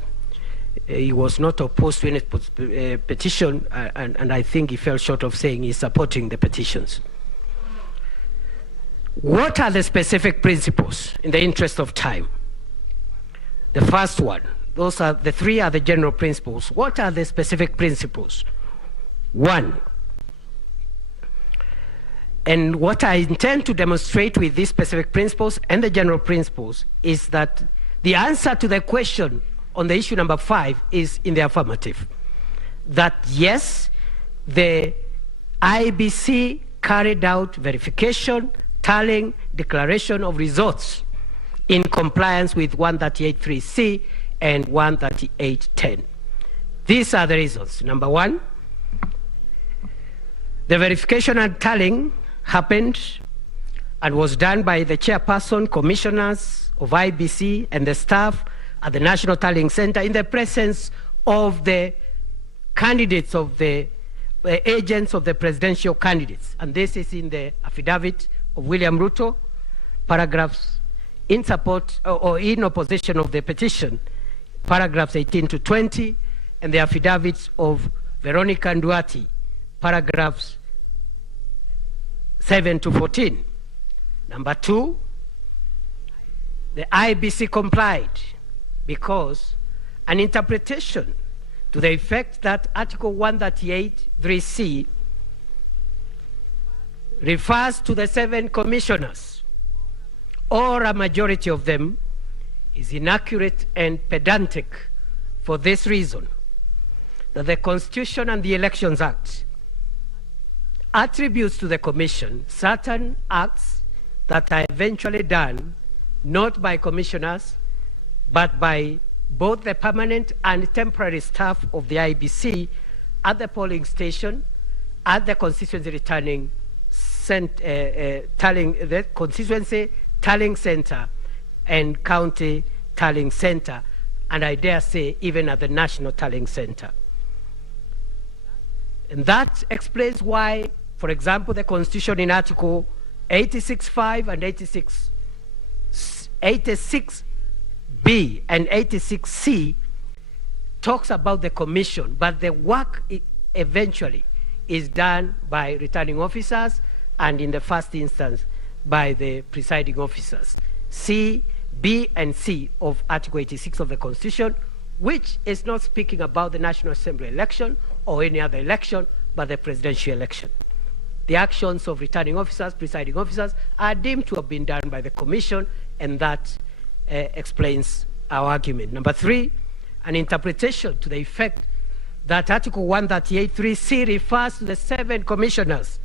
he was not opposed to any petition, and I think he fell short of saying he's supporting the petitions. What are the specific principles in the interest of time? The first one, the 3 are the general principles. What are the specific principles? 1, and what I intend to demonstrate with these specific principles and the general principles is that the answer to the question on the issue number 5 is in the affirmative. That yes, the IBC carried out verification, tallying, declaration of results in compliance with 138(3)(c) and 138(10). These are the reasons. Number 1, the verification and tallying happened and was done by the chairperson, commissioners of IBC and the staff at the National Tallying Center in the presence of the candidates of the agents of the presidential candidates. And this is in the affidavit of William Ruto, paragraphs in support or in opposition of the petition, paragraphs 18 to 20, and the affidavits of Veronica Nduati, paragraphs 7 to 14. Number 2, the IBC complied because an interpretation to the effect that Article 138(3)(c) refers to the 7 commissioners, or a majority of them, is inaccurate and pedantic for this reason, that the Constitution and the Elections Act attributes to the Commission certain acts that are eventually done not by commissioners, but by both the permanent and temporary staff of the IEBC at the polling station, at the constituency the constituency tallying center and county tallying center, and I dare say even at the national tallying center. And that explains why, for example, the Constitution in Article 86.5 and 86B and 86C talks about the commission, but the work eventually is done by returning officers and in the first instance by the presiding officers. C, B, and C of Article 86 of the Constitution, which is not speaking about the National Assembly election or any other election, but the presidential election. The actions of returning officers, presiding officers, are deemed to have been done by the Commission, and that explains our argument. Number three, an interpretation to the effect that Article 138(3)(c) refers to the 7 commissioners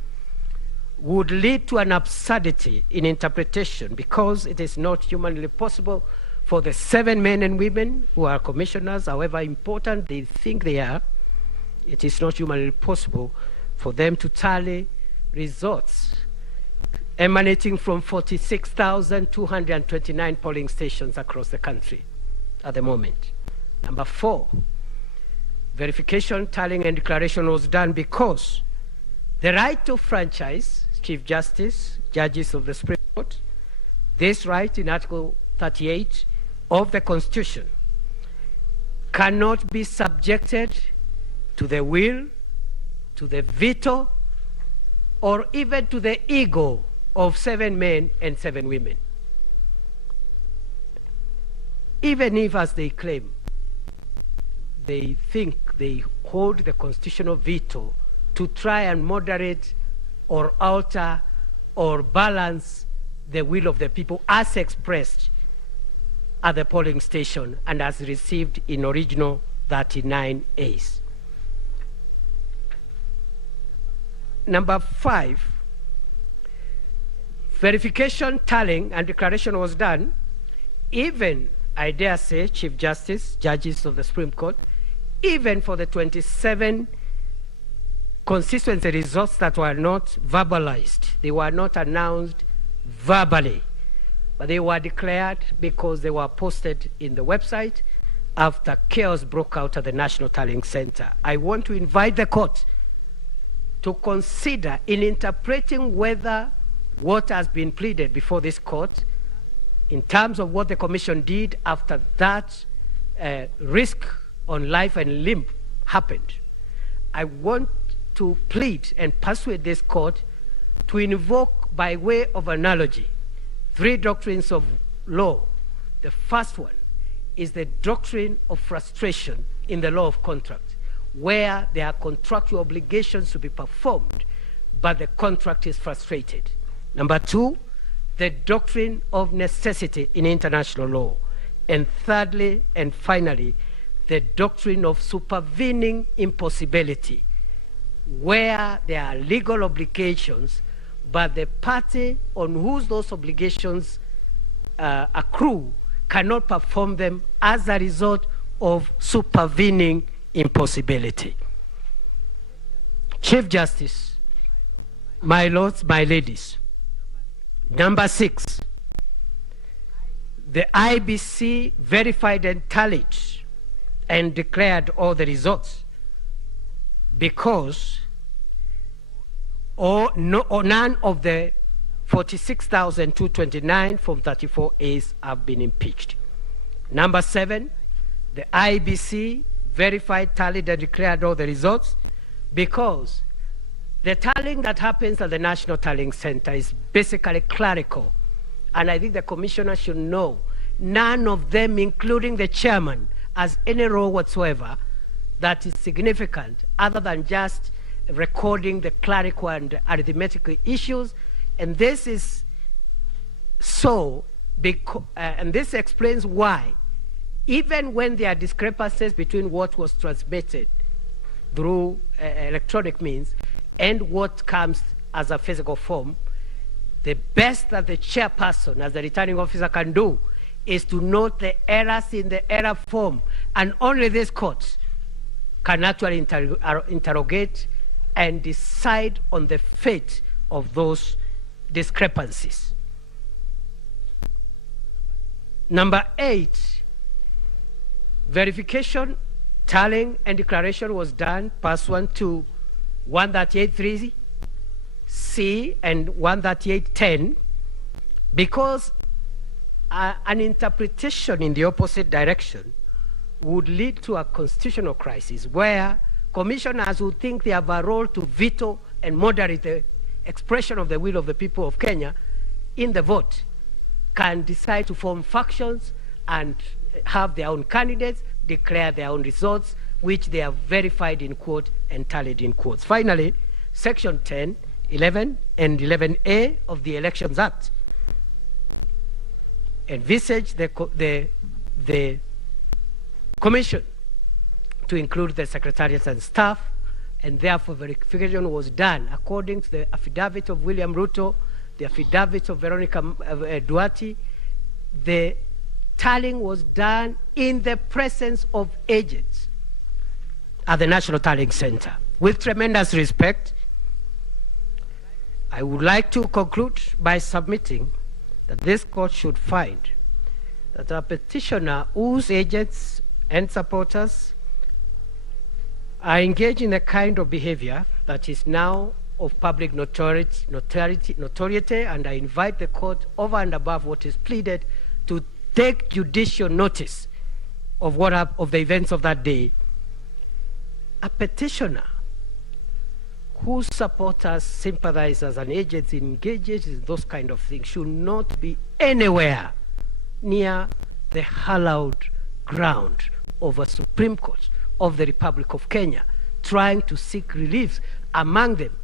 would lead to an absurdity in interpretation, because it is not humanly possible for the 7 men and women who are commissioners, however important they think they are, it is not humanly possible for them to tally results emanating from 46,229 polling stations across the country at the moment. Number 4, verification, tallying, and declaration was done because the right to franchise Chief Justice, judges of the Supreme Court, this right in Article 38 of the Constitution cannot be subjected to the will, to the veto, or even to the ego of 7 men and 7 women. Even if, as they claim, they think they hold the constitutional veto to try and moderate or alter or balance the will of the people as expressed at the polling station and as received in original 39As. Number 5, verification, tallying, and declaration was done, even, I dare say, Chief Justice, judges of the Supreme Court, even for the 27 constituency results that were not verbalized. They were not announced verbally, but they were declared because they were posted in the website after chaos broke out at the National Tallying Center. I want to invite the court to consider, in interpreting whether what has been pleaded before this court in terms of what the Commission did after that risk on life and limb happened. I want to plead and persuade this court to invoke, by way of analogy, 3 doctrines of law. The first one is the doctrine of frustration in the law of contract, where there are contractual obligations to be performed, but the contract is frustrated. Number 2, the doctrine of necessity in international law. And thirdly and finally, the doctrine of supervening impossibility, where there are legal obligations, but the party on whose those obligations accrue cannot perform them as a result of supervening impossibility. Chief Justice, my lords, my ladies, number 6, the IEBC verified and tallied and declared all the results because none of the 46,229 from 34As have been impeached. Number 7, the IEBC verified, tallied, and declared all the results because the tallying that happens at the National Tallying Center is basically clerical. And I think the commissioner should know none of them, including the chairman, has any role whatsoever that is significant other than just recording the clerical and arithmetical issues. And this is so and this explains why, even when there are discrepancies between what was transmitted through electronic means and what comes as a physical form, the best that the chairperson, as the returning officer, can do is to note the errors in the error form, and only this court can actually interrogate and decide on the fate of those discrepancies. Number 8, verification, tallying, and declaration was done pursuant to 138.3C and 138.10 because an interpretation in the opposite direction would lead to a constitutional crisis where commissioners who think they have a role to veto and moderate the expression of the will of the people of Kenya in the vote can decide to form factions and have their own candidates, declare their own results, which they have verified in quote and tallied in quotes. Finally, Section 10, 11, and 11A of the Elections Act envisage the commission to include the secretariats and staff, and therefore verification was done according to the affidavit of William Ruto, the affidavit of Veronica Duarte. The tallying was done in the presence of agents at the National Tallying Center. With tremendous respect, I would like to conclude by submitting that this court should find that a petitioner whose agents and supporters are engaged in a kind of behavior that is now of public notoriety, and I invite the court, over and above what is pleaded, to take judicial notice of the events of that day. A petitioner whose supporters, sympathizers, and agents engaged in those kind of things should not be anywhere near the hallowed ground of a Supreme Court of the Republic of Kenya, trying to seek relief, among them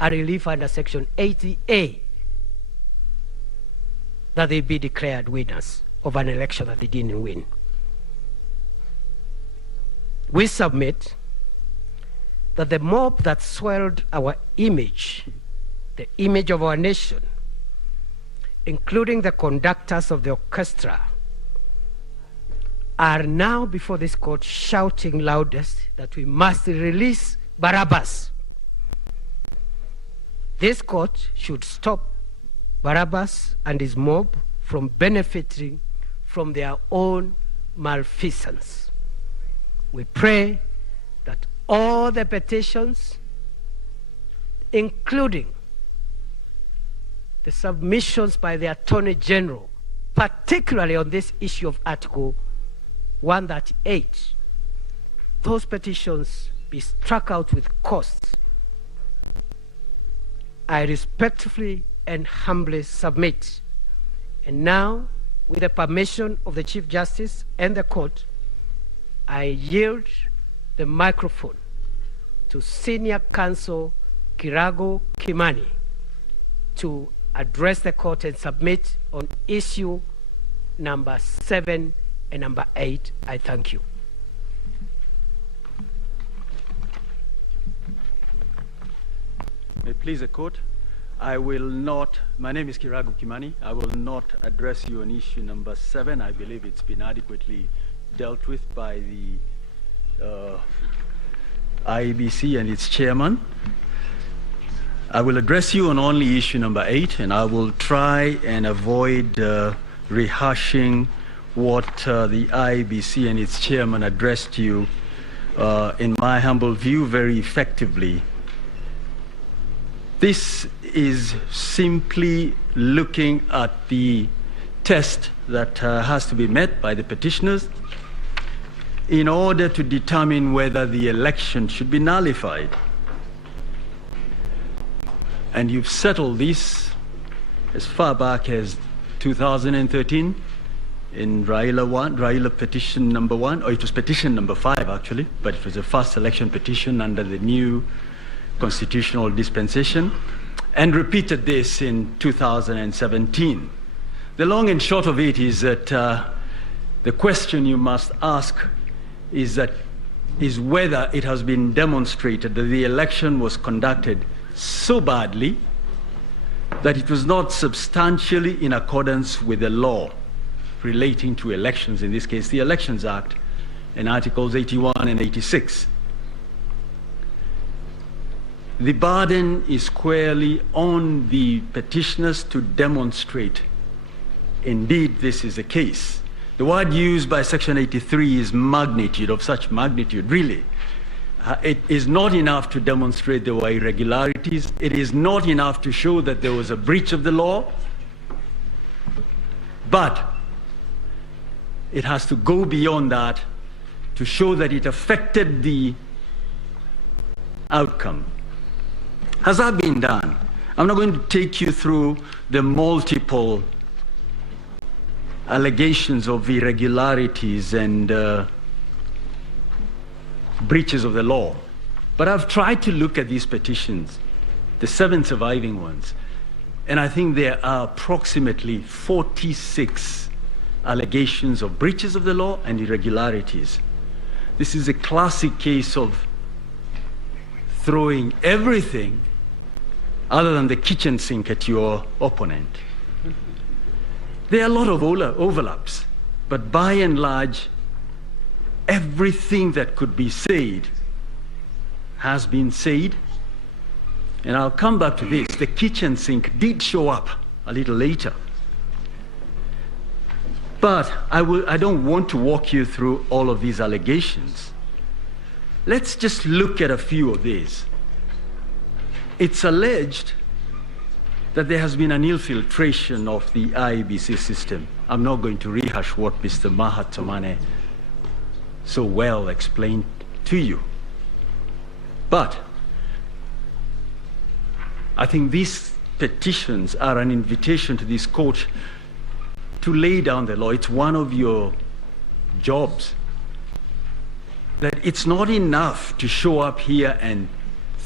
a relief under Section 80A, that they be declared winners of an election that they didn't win. We submit that the mob that swelled our image, the image of our nation, including the conductors of the orchestra, are now before this court shouting loudest that we must release Barabbas. This court should stop Barabbas and his mob from benefiting from their own malfeasance. We pray that all the petitions, including the submissions by the Attorney General, particularly on this issue of Article 138, those petitions be struck out with costs. I respectfully and humbly submit. And now, with the permission of the Chief Justice and the court, I yield the microphone to Senior Counsel Kirago Kimani to address the court and submit on issue number 7 and number 8. I thank you. May it please the court, I will not, my name is Kirago Kimani, I will not address you on issue number 7. I believe it's been adequately dealt with by the IEBC and its chairman. I will address you on only issue number 8, and I will try and avoid rehashing what the IEBC and its chairman addressed you, in my humble view, very effectively. This is simply looking at the test that has to be met by the petitioners in order to determine whether the election should be nullified. And you've settled this as far back as 2013 in Raila petition number 1, or it was petition number 5 actually, but it was the first election petition under the new constitutional dispensation, and repeated this in 2017. The long and short of it is that the question you must ask is whether it has been demonstrated that the election was conducted so badly that it was not substantially in accordance with the law relating to elections, in this case the Elections Act and Articles 81 and 86. The burden is squarely on the petitioners to demonstrate indeed this is the case. The word used by Section 83 is magnitude, of such magnitude, really. It is not enough to demonstrate there were irregularities. It is not enough to show that there was a breach of the law. But it has to go beyond that to show that it affected the outcome. Has that been done? I'm not going to take you through the multiple allegations of irregularities and breaches of the law. But I've tried to look at these petitions, the 7 surviving ones, and I think there are approximately 46 allegations of breaches of the law and irregularities. This is a classic case of throwing everything other than the kitchen sink at your opponent. There are a lot of overlaps, but by and large, everything that could be said has been said. And I'll come back to this. The kitchen sink did show up a little later. But I don't want to walk you through all of these allegations. Let's just look at a few of these. It's alleged that there has been an infiltration of the IEBC system. I'm not going to rehash what Mr. Mahatomane so well explained to you. But I think these petitions are an invitation to this court to lay down the law. It's one of your jobs. That it's not enough to show up here and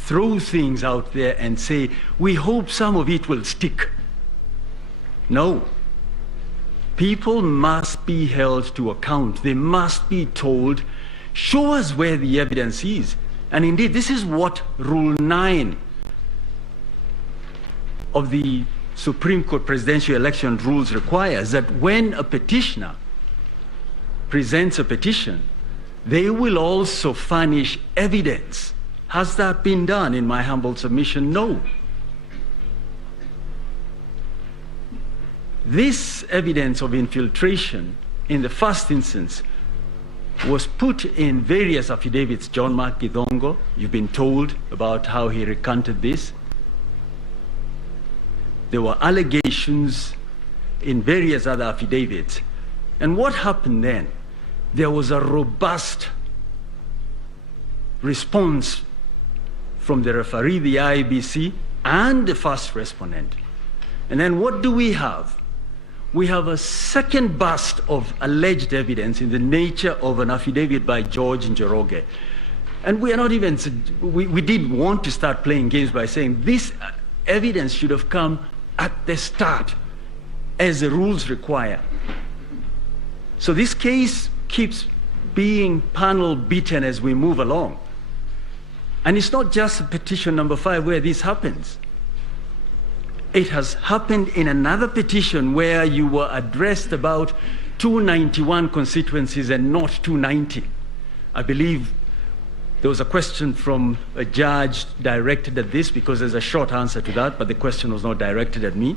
throw things out there and say, we hope some of it will stick. No. People must be held to account. They must be told, show us where the evidence is. And indeed, this is what Rule 9 of the Supreme Court Presidential Election Rules requires, that when a petitioner presents a petition, they will also furnish evidence. Has that been done? In my humble submission, no. This evidence of infiltration, in the first instance, was put in various affidavits. John Mark Githongo, you've been told about how he recanted this. There were allegations in various other affidavits. And what happened then? There was a robust response from the referee, the IEBC, and the first respondent. And then what do we have? We have a second burst of alleged evidence in the nature of an affidavit by George Njoroge. And we are not even, we did want to start playing games by saying this evidence should have come at the start, as the rules require. So this case keeps being panel beaten as we move along. And it's not just petition number 5 where this happens. It has happened in another petition where you were addressed about 291 constituencies and not 290. I believe there was a question from a judge directed at this, because there's a short answer to that, but the question was not directed at me.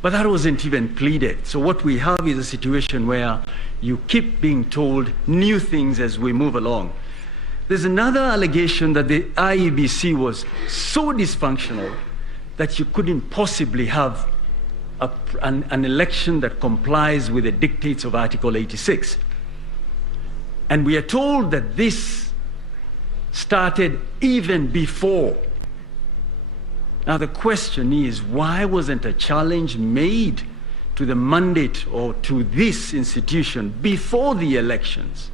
But that wasn't even pleaded. So what we have is a situation where you keep being told new things as we move along. There's another allegation that the IEBC was so dysfunctional that you couldn't possibly have an election that complies with the dictates of Article 86. And we are told that this started even before. Now the question is, why wasn't a challenge made to the mandate or to this institution before the elections?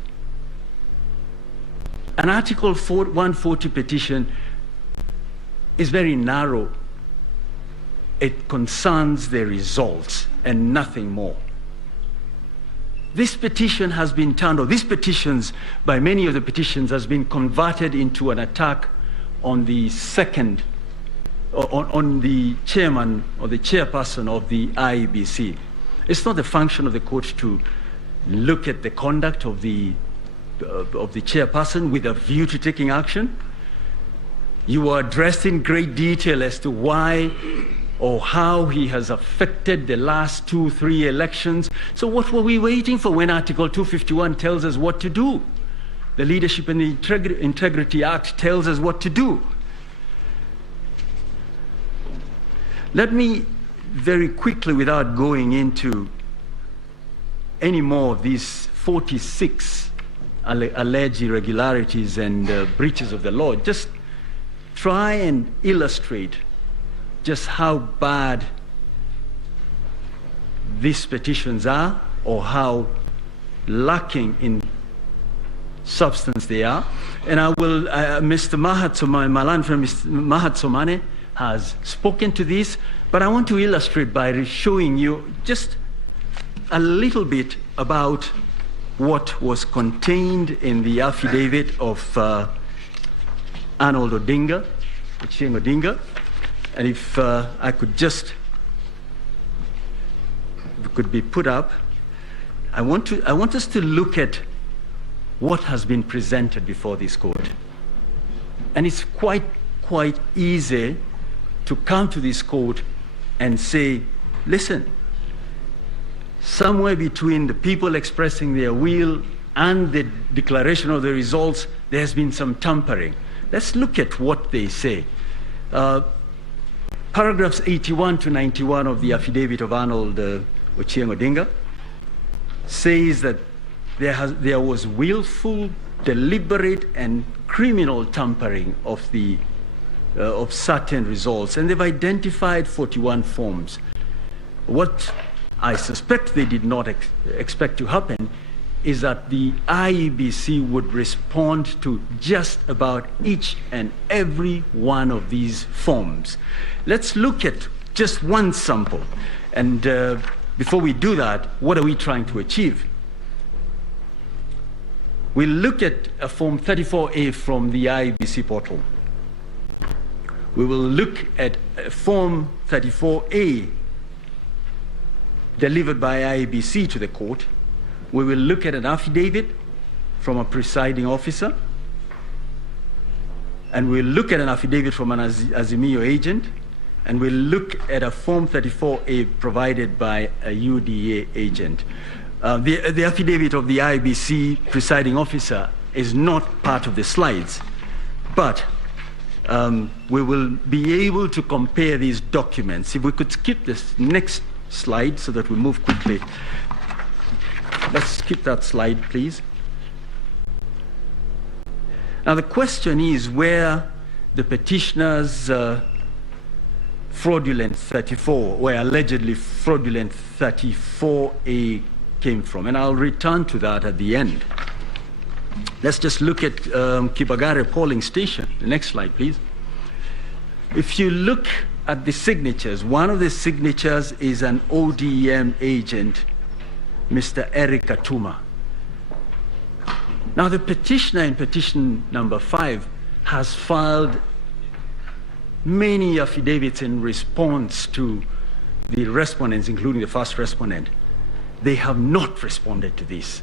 An Article 140 petition is very narrow. It concerns the results and nothing more. This petition has been turned, or these petitions, by many of the petitions, has been converted into an attack on the second, on the chairman or the chairperson of the IEBC. It's not the function of the court to look at the conduct of the chairperson with a view to taking action. You were addressed in great detail as to why or how he has affected the last 2-3 elections. So what were we waiting for when Article 251 tells us what to do? The Leadership and the Integrity Act tells us what to do. Let me very quickly, without going into any more of these 46 alleged irregularities and breaches of the law, just try and illustrate just how bad these petitions are, or how lacking in substance they are. And I will, Mr. Mahat Somane, my land friend Mr. Mahat Somane has spoken to this, but I want to illustrate by showing you just a little bit about what was contained in the affidavit of Arnold Odinga, Ochieng Odinga. And if I could just, if it could be put up, I want us to look at what has been presented before this court. And it's quite easy to come to this court and say, listen, somewhere between the people expressing their will and the declaration of the results, there has been some tampering. Let's look at what they say. Paragraphs 81 to 91 of the affidavit of Arnold Ochieng Odinga says that there was willful, deliberate, and criminal tampering of certain results, and they've identified 41 forms. What I suspect they did not expect to happen is that the IEBC would respond to just about each and every one of these forms. Let's look at just one sample. And before we do that, what are we trying to achieve? We'll look at a Form 34A from the IEBC portal. We will look at Form 34A delivered by IEBC to the court. We will look at an affidavit from a presiding officer, and we'll look at an affidavit from an Azimio agent, and we'll look at a Form 34A provided by a UDA agent. The affidavit of the IEBC presiding officer is not part of the slides, but we will be able to compare these documents. If we could skip this next slide so that we move quickly. Let's skip that slide, please. Now the question is where the petitioner's fraudulent 34, where allegedly fraudulent 34A came from, and I'll return to that at the end. Let's just look at Kibagare polling station. The next slide, please. If you look at the signatures, one of the signatures is an ODM agent, Mr. Eric Atuma. Now the petitioner in petition number 5 has filed many affidavits in response to the respondents, including the first respondent. They have not responded to this.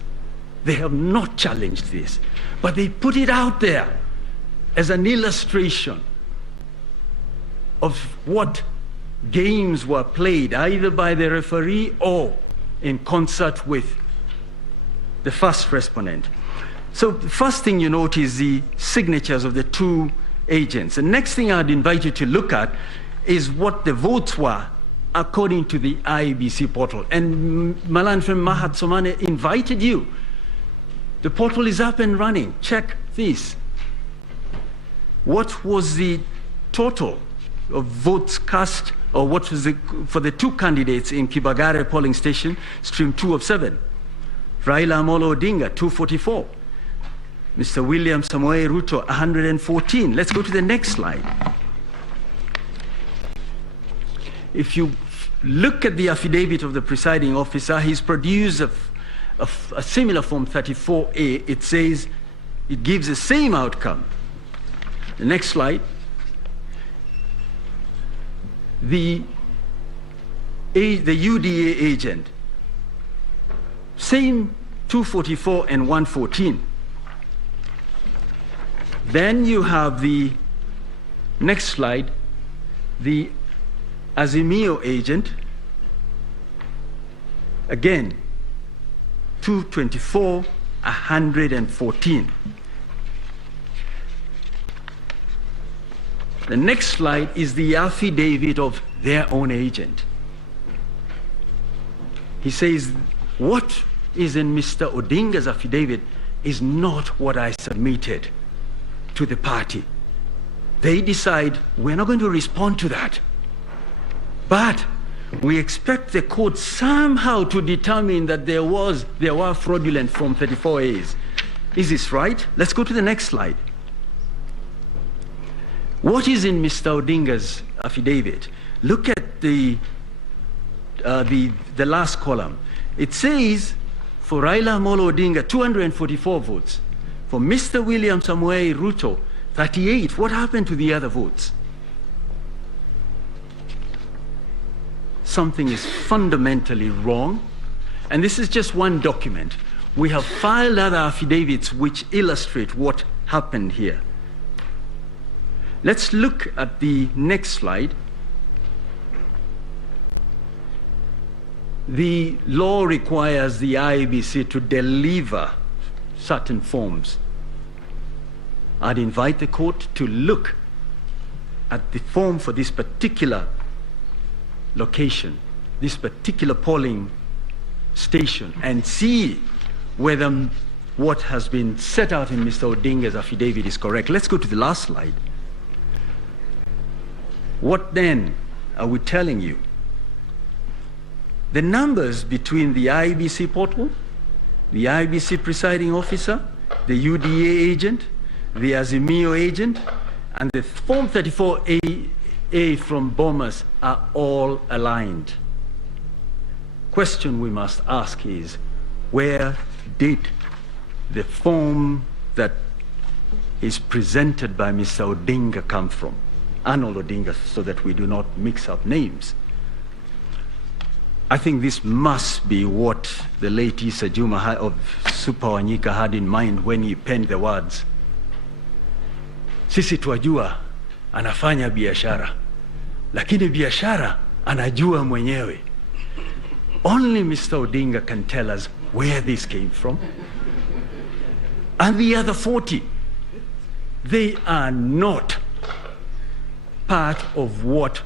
They have not challenged this, but they put it out there as an illustration of what games were played either by the referee or in concert with the first respondent. So the first thing you note is the signatures of the two agents. The next thing I'd invite you to look at is what the votes were according to the IEBC portal. And Malan from Mahat Somane invited you. The portal is up and running. Check this. What was the total of votes cast, or what was for the two candidates in Kibagare polling station, stream 2 of 7? Raila Amolo Odinga, 244. Mr. William Samoei Ruto, 114. Let's go to the next slide. if you look at the affidavit of the presiding officer, he's produced a similar Form 34A. It says it gives the same outcome. The next slide. The UDA agent, same 244 and 114. Then you have the next slide, the Azimio agent, again 224, 114. The next slide is the affidavit of their own agent. He says, what is in Mr. Odinga's affidavit is not what I submitted to the party. They decide, we're not going to respond to that. But we expect the court somehow to determine that there were fraudulent Form 34As. Is this right? Let's go to the next slide. What is in Mr. Odinga's affidavit? Look at the last column. It says, for Raila Amolo Odinga, 244 votes. For Mr. William Samoei Ruto, 38. What happened to the other votes? Something is fundamentally wrong. And this is just one document. We have filed other affidavits which illustrate what happened here. Let's look at the next slide. The law requires the IEBC to deliver certain forms. I'd invite the court to look at the form for this particular location, this particular polling station, and see whether what has been set out in Mr. Odinga's affidavit is correct. Let's go to the last slide. What then are we telling you? The numbers between the IEBC portal, the IEBC presiding officer, the UDA agent, the Azimio agent, and the Form 34A from Bomas are all aligned. Question we must ask is, where did the form that is presented by Mr. Odinga come from? Arnold Odinga, so that we do not mix up names. I think this must be what the late Issa Juma of Super Wanyika had in mind when he penned the words, sisi twajua anafanya biashara, lakini biashara anajua mwenyewe. Only Mr. Odinga can tell us where this came from. And the other 40, they are not part of what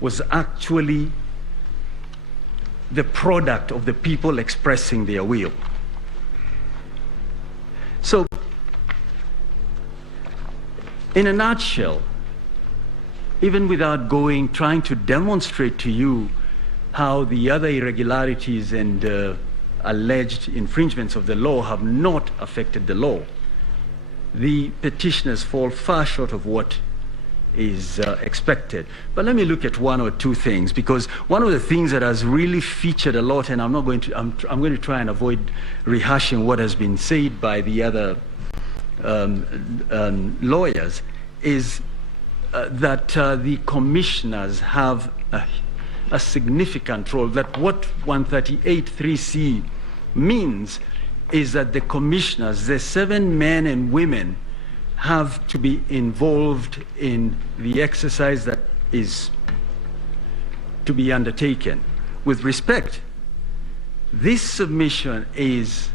was actually the product of the people expressing their will. So, in a nutshell, even without trying to demonstrate to you how the other irregularities and alleged infringements of the law have not affected the law, the petitioners fall far short of what is expected. But let me look at one or two things, because one of the things that has really featured a lot, and I'm going to try and avoid rehashing what has been said by the other lawyers, is that the commissioners have a significant role. That what 138(3)(c) means is that the commissioners, the 7 men and women, have to be involved in the exercise that is to be undertaken. With respect, this submission is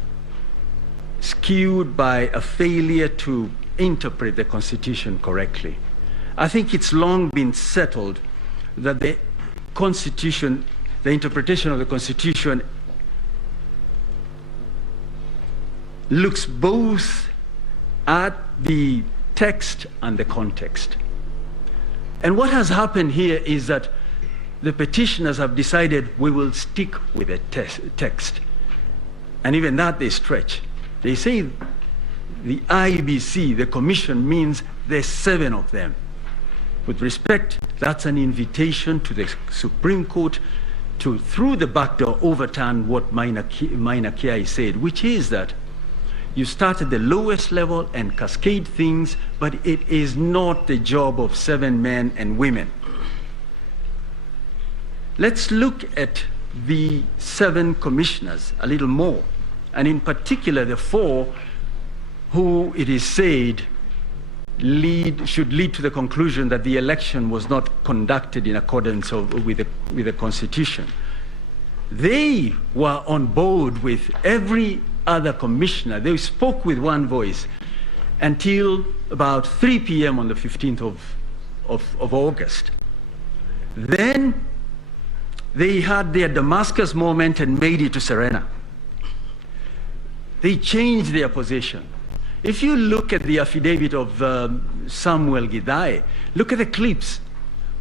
skewed by a failure to interpret the Constitution correctly. I think it's long been settled that the Constitution, the interpretation of the Constitution, looks both at the text and the context. And what has happened here is that the petitioners have decided we will stick with the text. And even that they stretch. They say the IEBC, the commission, means there's 7 of them. With respect, that's an invitation to the Supreme Court to, through the back door, overturn what Maina Kiai said, which is that you start at the lowest level and cascade things, but it is not the job of 7 men and women. Let's look at the 7 commissioners a little more, and in particular the 4 who it is said should lead to the conclusion that the election was not conducted in accordance with the Constitution. They were on board with every other commissioner. They spoke with one voice until about 3 p.m. on the 15th of August. Then they had their Damascus moment and made it to Serena. They changed their position. If you look at the affidavit of Samuel Gidai, look at the clips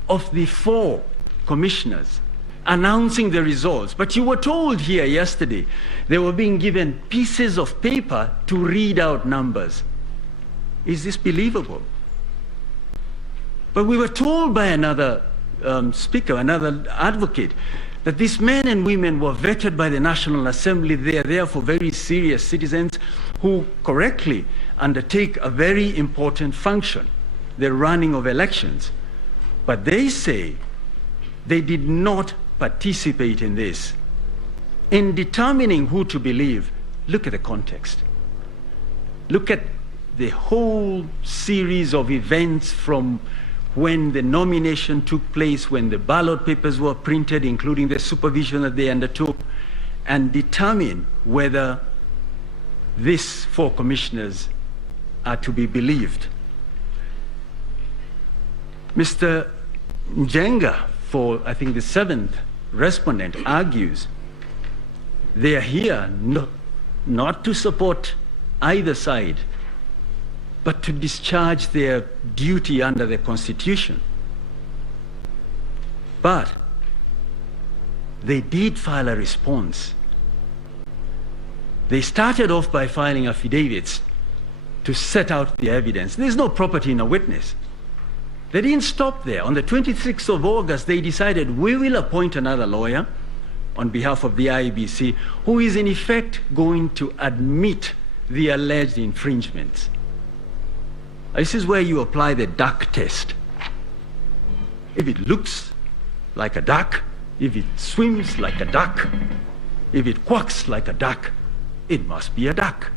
of the 4 commissioners announcing the results. But you were told here yesterday they were being given pieces of paper to read out numbers. Is this believable? But we were told by another speaker, another advocate, that these men and women were vetted by the National Assembly. They are therefore very serious citizens who correctly undertake a very important function, the running of elections. But they say they did not participate in this. In determining who to believe, look at the context. Look at the whole series of events from when the nomination took place, when the ballot papers were printed, including the supervision that they undertook, and determine whether these 4 commissioners are to be believed. Mr. Njenga, for I think the 7th respondent, argues they are here not to support either side, but to discharge their duty under the Constitution. But they did file a response. They started off by filing affidavits to set out the evidence. There's no property in a witness. They didn't stop there. On the 26th of August, they decided we will appoint another lawyer on behalf of the IEBC who is in effect going to admit the alleged infringements. This is where you apply the duck test. If it looks like a duck, if it swims like a duck, if it quacks like a duck, it must be a duck.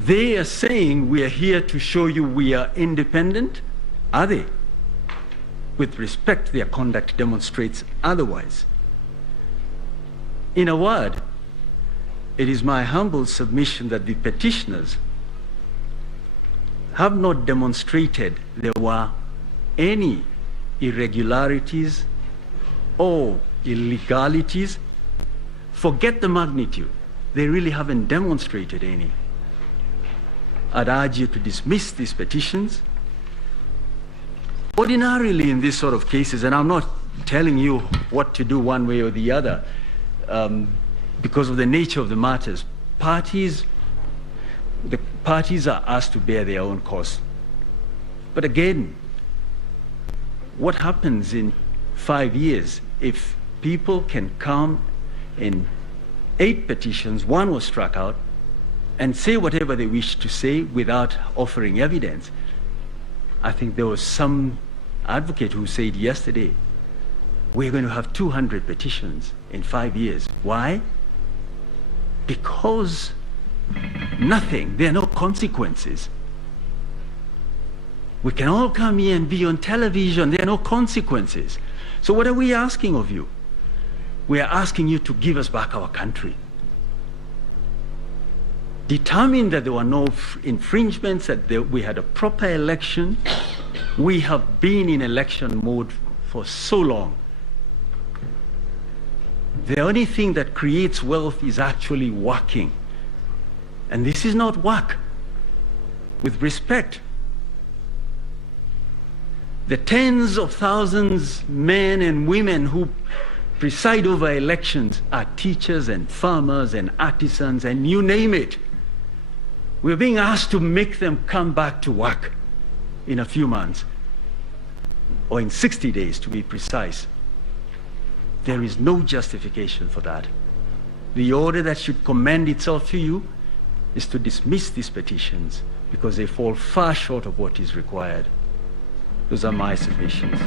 They are saying we are here to show you we are independent. Are they? With respect, their conduct demonstrates otherwise. In a word, it is my humble submission that the petitioners have not demonstrated there were any irregularities or illegalities. Forget the magnitude. They really haven't demonstrated any. I'd urge you to dismiss these petitions. Ordinarily in these sort of cases, and I'm not telling you what to do one way or the other, because of the nature of the matters, the parties are asked to bear their own cost. But again, what happens in 5 years if people can come in 8 petitions, 1 was struck out, and say whatever they wish to say without offering evidence? I think there was some advocate who said yesterday, we're going to have 200 petitions in 5 years. Why? Because nothing, there are no consequences. We can all come here and be on television, there are no consequences. So what are we asking of you? We are asking you to give us back our country. Determine that there were no infringements, that we had a proper election. We have been in election mode for so long. The only thing that creates wealth is actually working. And this is not work. With respect, the tens of thousands, men and women who preside over elections are teachers and farmers and artisans and you name it. We're being asked to make them come back to work in a few months. or in 60 days to be precise. There is no justification for that. The order that should commend itself to you is to dismiss these petitions because they fall far short of what is required. Those are my submissions.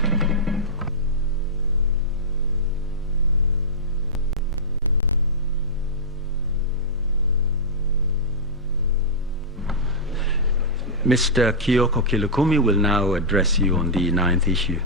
Mr. Kioko Kilukumi will now address you on the 9th issue.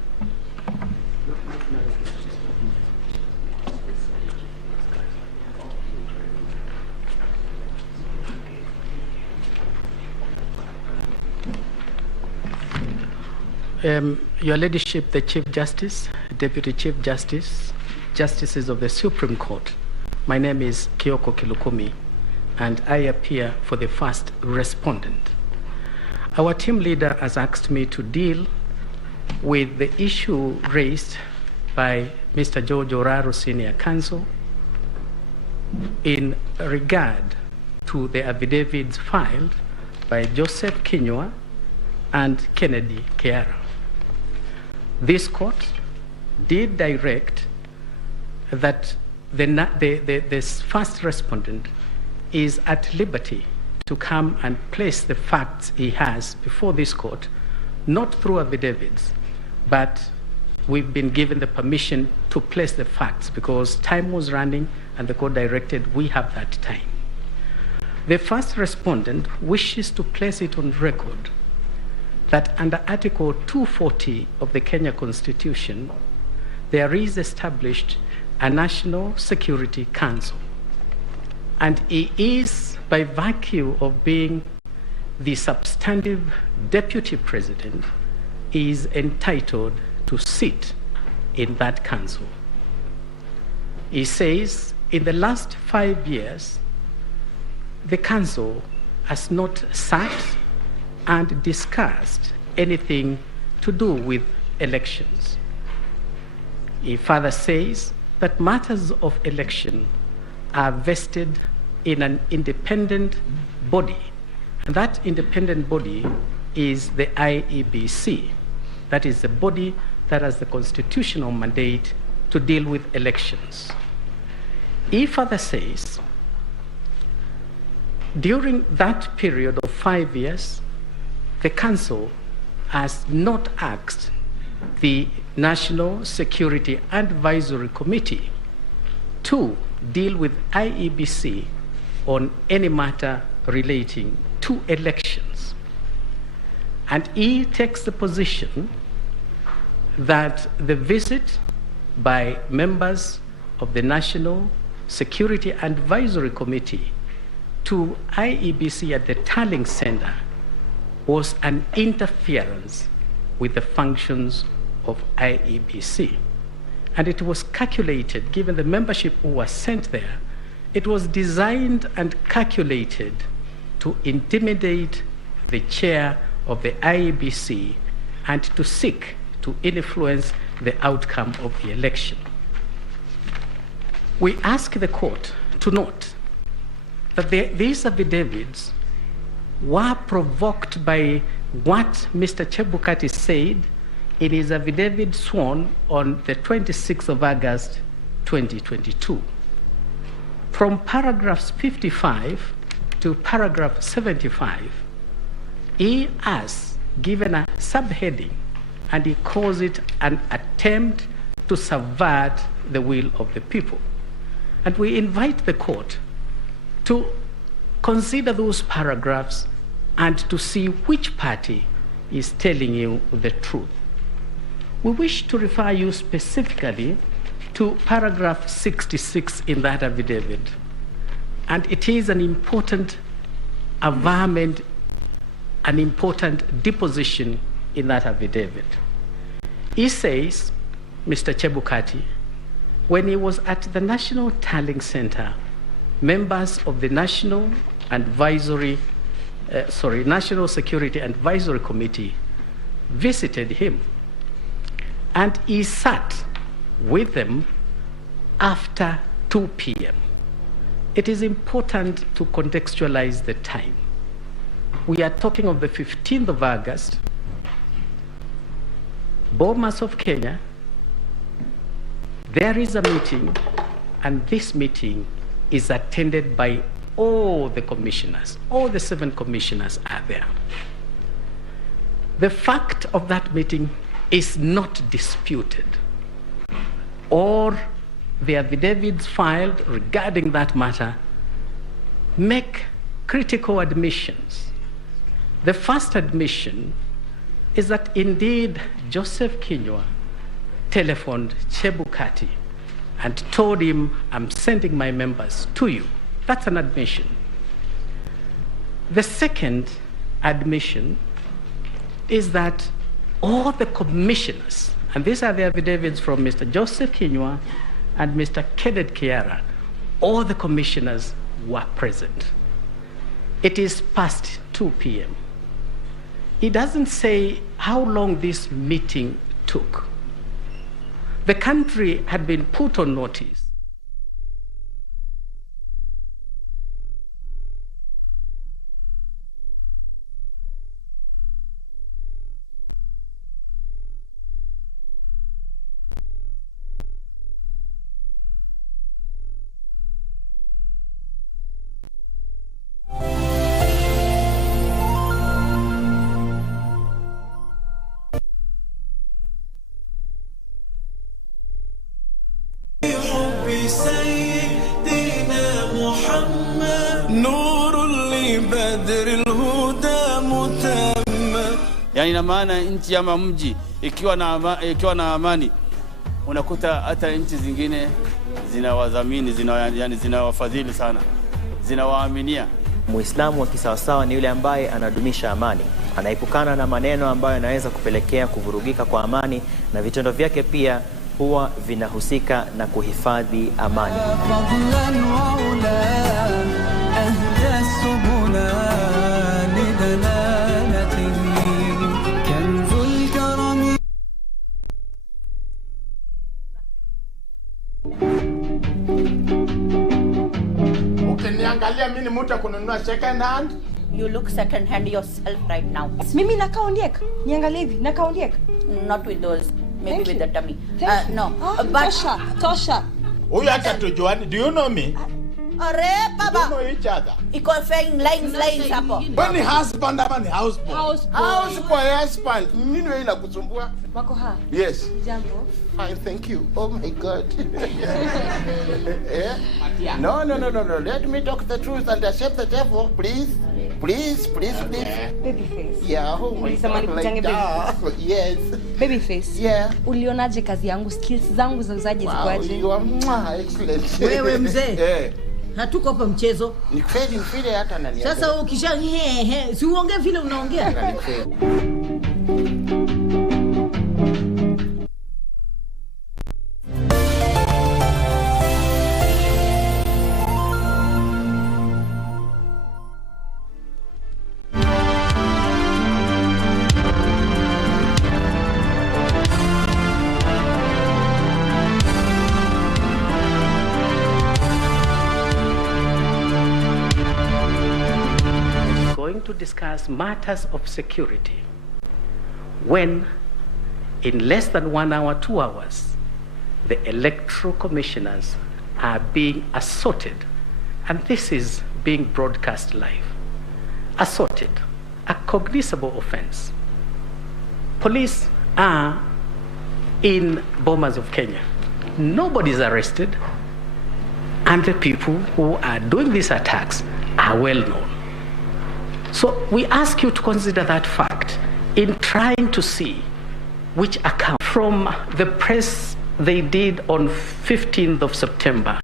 Your Ladyship, the Chief Justice, Deputy Chief Justice, Justices of the Supreme Court, my name is Kioko Kilukumi, and I appear for the first respondent. Our team leader has asked me to deal with the issue raised by Mr. George Oraro, Senior Counsel, in regard to the affidavits filed by Joseph Kinyua and Kennedy Keara. This court did direct that this first respondent is at liberty to come and place the facts he has before this court, not through affidavits, but we've been given the permission to place the facts because time was running and the court directed we have that time. The first respondent wishes to place it on record that under Article 240 of the Kenya Constitution, there is established a National Security Council. And he is, by virtue of being the substantive deputy president, is entitled to sit in that council. He says, in the last 5 years, the council has not sat and discussed anything to do with elections. He further says that matters of election are vested in an independent body, and that independent body is the IEBC. That is the body that has the constitutional mandate to deal with elections. He further says, during that period of 5 years, the Council has not asked the National Security Advisory Committee to deal with IEBC on any matter relating to elections. And he takes the position that the visit by members of the National Security Advisory Committee to IEBC at the Tarling Center was an interference with the functions of IEBC. And it was calculated, given the membership who was sent there, it was designed and calculated to intimidate the chair of the IEBC and to seek to influence the outcome of the election. We ask the court to note that these affidavits were provoked by what Mr. Chebukati said in his affidavit sworn on the 26th of August, 2022. From paragraphs 55 to paragraph 75, he has given a subheading and he calls it an attempt to subvert the will of the people. And we invite the court to consider those paragraphs and to see which party is telling you the truth. We wish to refer you specifically to paragraph 66 in that affidavit. And it is an important averment, an important deposition in that affidavit. He says, Mr. Chebukati, when he was at the National Tarling Center, members of the National Security Advisory Committee visited him, and he sat with them after 2 p.m. It is important to contextualize the time. We are talking of the 15th of August, Bomas of Kenya, there is a meeting, and this meeting is attended by all the commissioners. All the 7 commissioners are there. The fact of that meeting is not disputed, or the affidavits filed regarding that matter make critical admissions. The first admission is that indeed Joseph Kinyua telephoned Chebukati and told him, I'm sending my members to you. That's an admission. The second admission is that all the commissioners, and these are the affidavits from Mr. Joseph Kinyua and Mr. Kenneth Kiara, all the commissioners were present. It is past 2 p.m. It doesn't say how long this meeting took. The country had been put on notice. Yani ina maana nchi ama mji ikiwa na amani, unakuta hata nchi zingine zinawadhamini, zinawafadhili sana, zinawaaminia. Muislamu wa kisawasawa ni yule ambaye anadumisha amani, anaepukana na maneno ambayo yanaweza kupelekea kuvurugika kwa amani, na vitendo vyake pia huwa vinahusika na kuhifadhi amani. Second hand? You look second hand yourself right now. Mimi nakaondieka. Niangalie hivi, nakaondieka. Not with those. Maybe with the tummy. No. Tosha. Huyu hata tujuani. Do you know me? Are baba. We know each other. Iko saying lines hapo. When husband ama ni houseboy? Houseboy. Nini wewe inakusumbua? Wako ha? Yes. Jambo. Fine, thank you. Oh my God. Yeah? No. Let me talk the truth and accept the devil, please. Please. Babyface. Yeah. Oh my God. Like that. Yes. Babyface. Yeah. Ulionaje kazi yangu? Skills zangu za uzaji zikoaje? You are excellent. Wewe mzee. Hatuko hapa mchezo. Ni kweli hata nani. Sasa ukisha si uongee vile unaongea. To discuss matters of security when in less than 1 hour, 2 hours, the electoral commissioners are being assaulted, and this is being broadcast live. Assaulted, a cognizable offense. Police are in Bomas of Kenya. Nobody's arrested, and the people who are doing these attacks are well known. So we ask you to consider that fact in trying to see which account. From the press they did on 15th of September,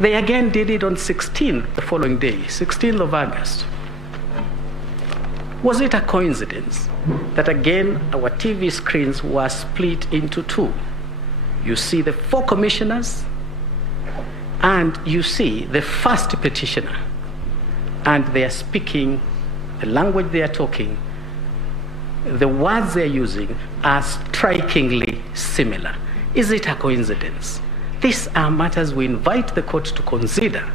they again did it on 16th, the following day, 16th of August. Was it a coincidence that again our TV screens were split into 2? You see the 4 commissioners and you see the first petitioner, and they are speaking the language they are talking, the words they are using are strikingly similar. Is it a coincidence? These are matters we invite the court to consider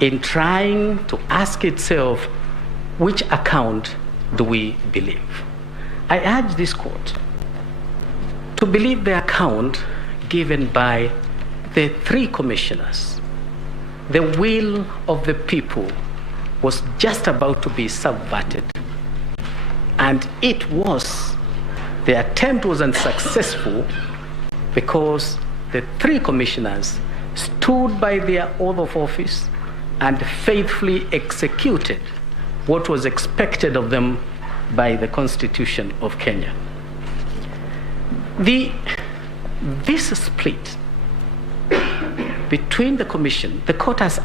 in trying to ask itself, which account do we believe? I urge this court To believe the account given by the three commissioners, the will of the people was just about to be subverted. And the attempt was unsuccessful because the three commissioners stood by their oath of office and faithfully executed what was expected of them by the Constitution of Kenya. This split between the commission, the court has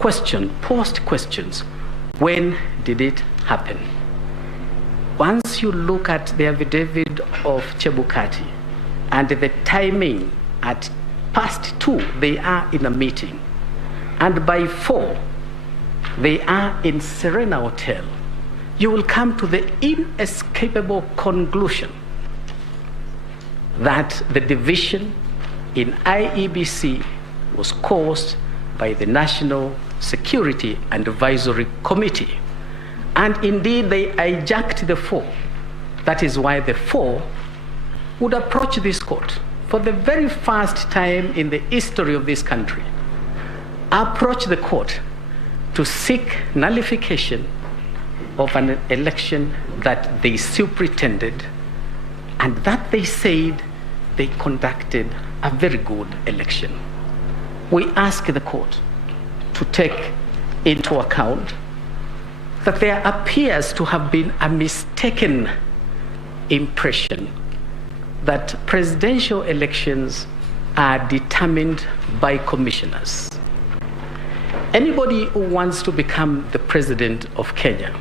posed questions. When did it happen? Once you look at the affidavit of Chebukati and the timing, at past 2, they are in a meeting. And by 4, they are in Serena Hotel. You will come to the inescapable conclusion that the division in IEBC was caused by the National Security and Advisory Committee. And indeed, they hijacked the 4. That is why the 4 would approach this court for the very first time in the history of this country, approach the court to seek nullification of an election that they superintended and that they said they conducted a very good election. We ask the court to take into account that there appears to have been a mistaken impression that presidential elections are determined by commissioners. Anybody who wants to become the president of Kenya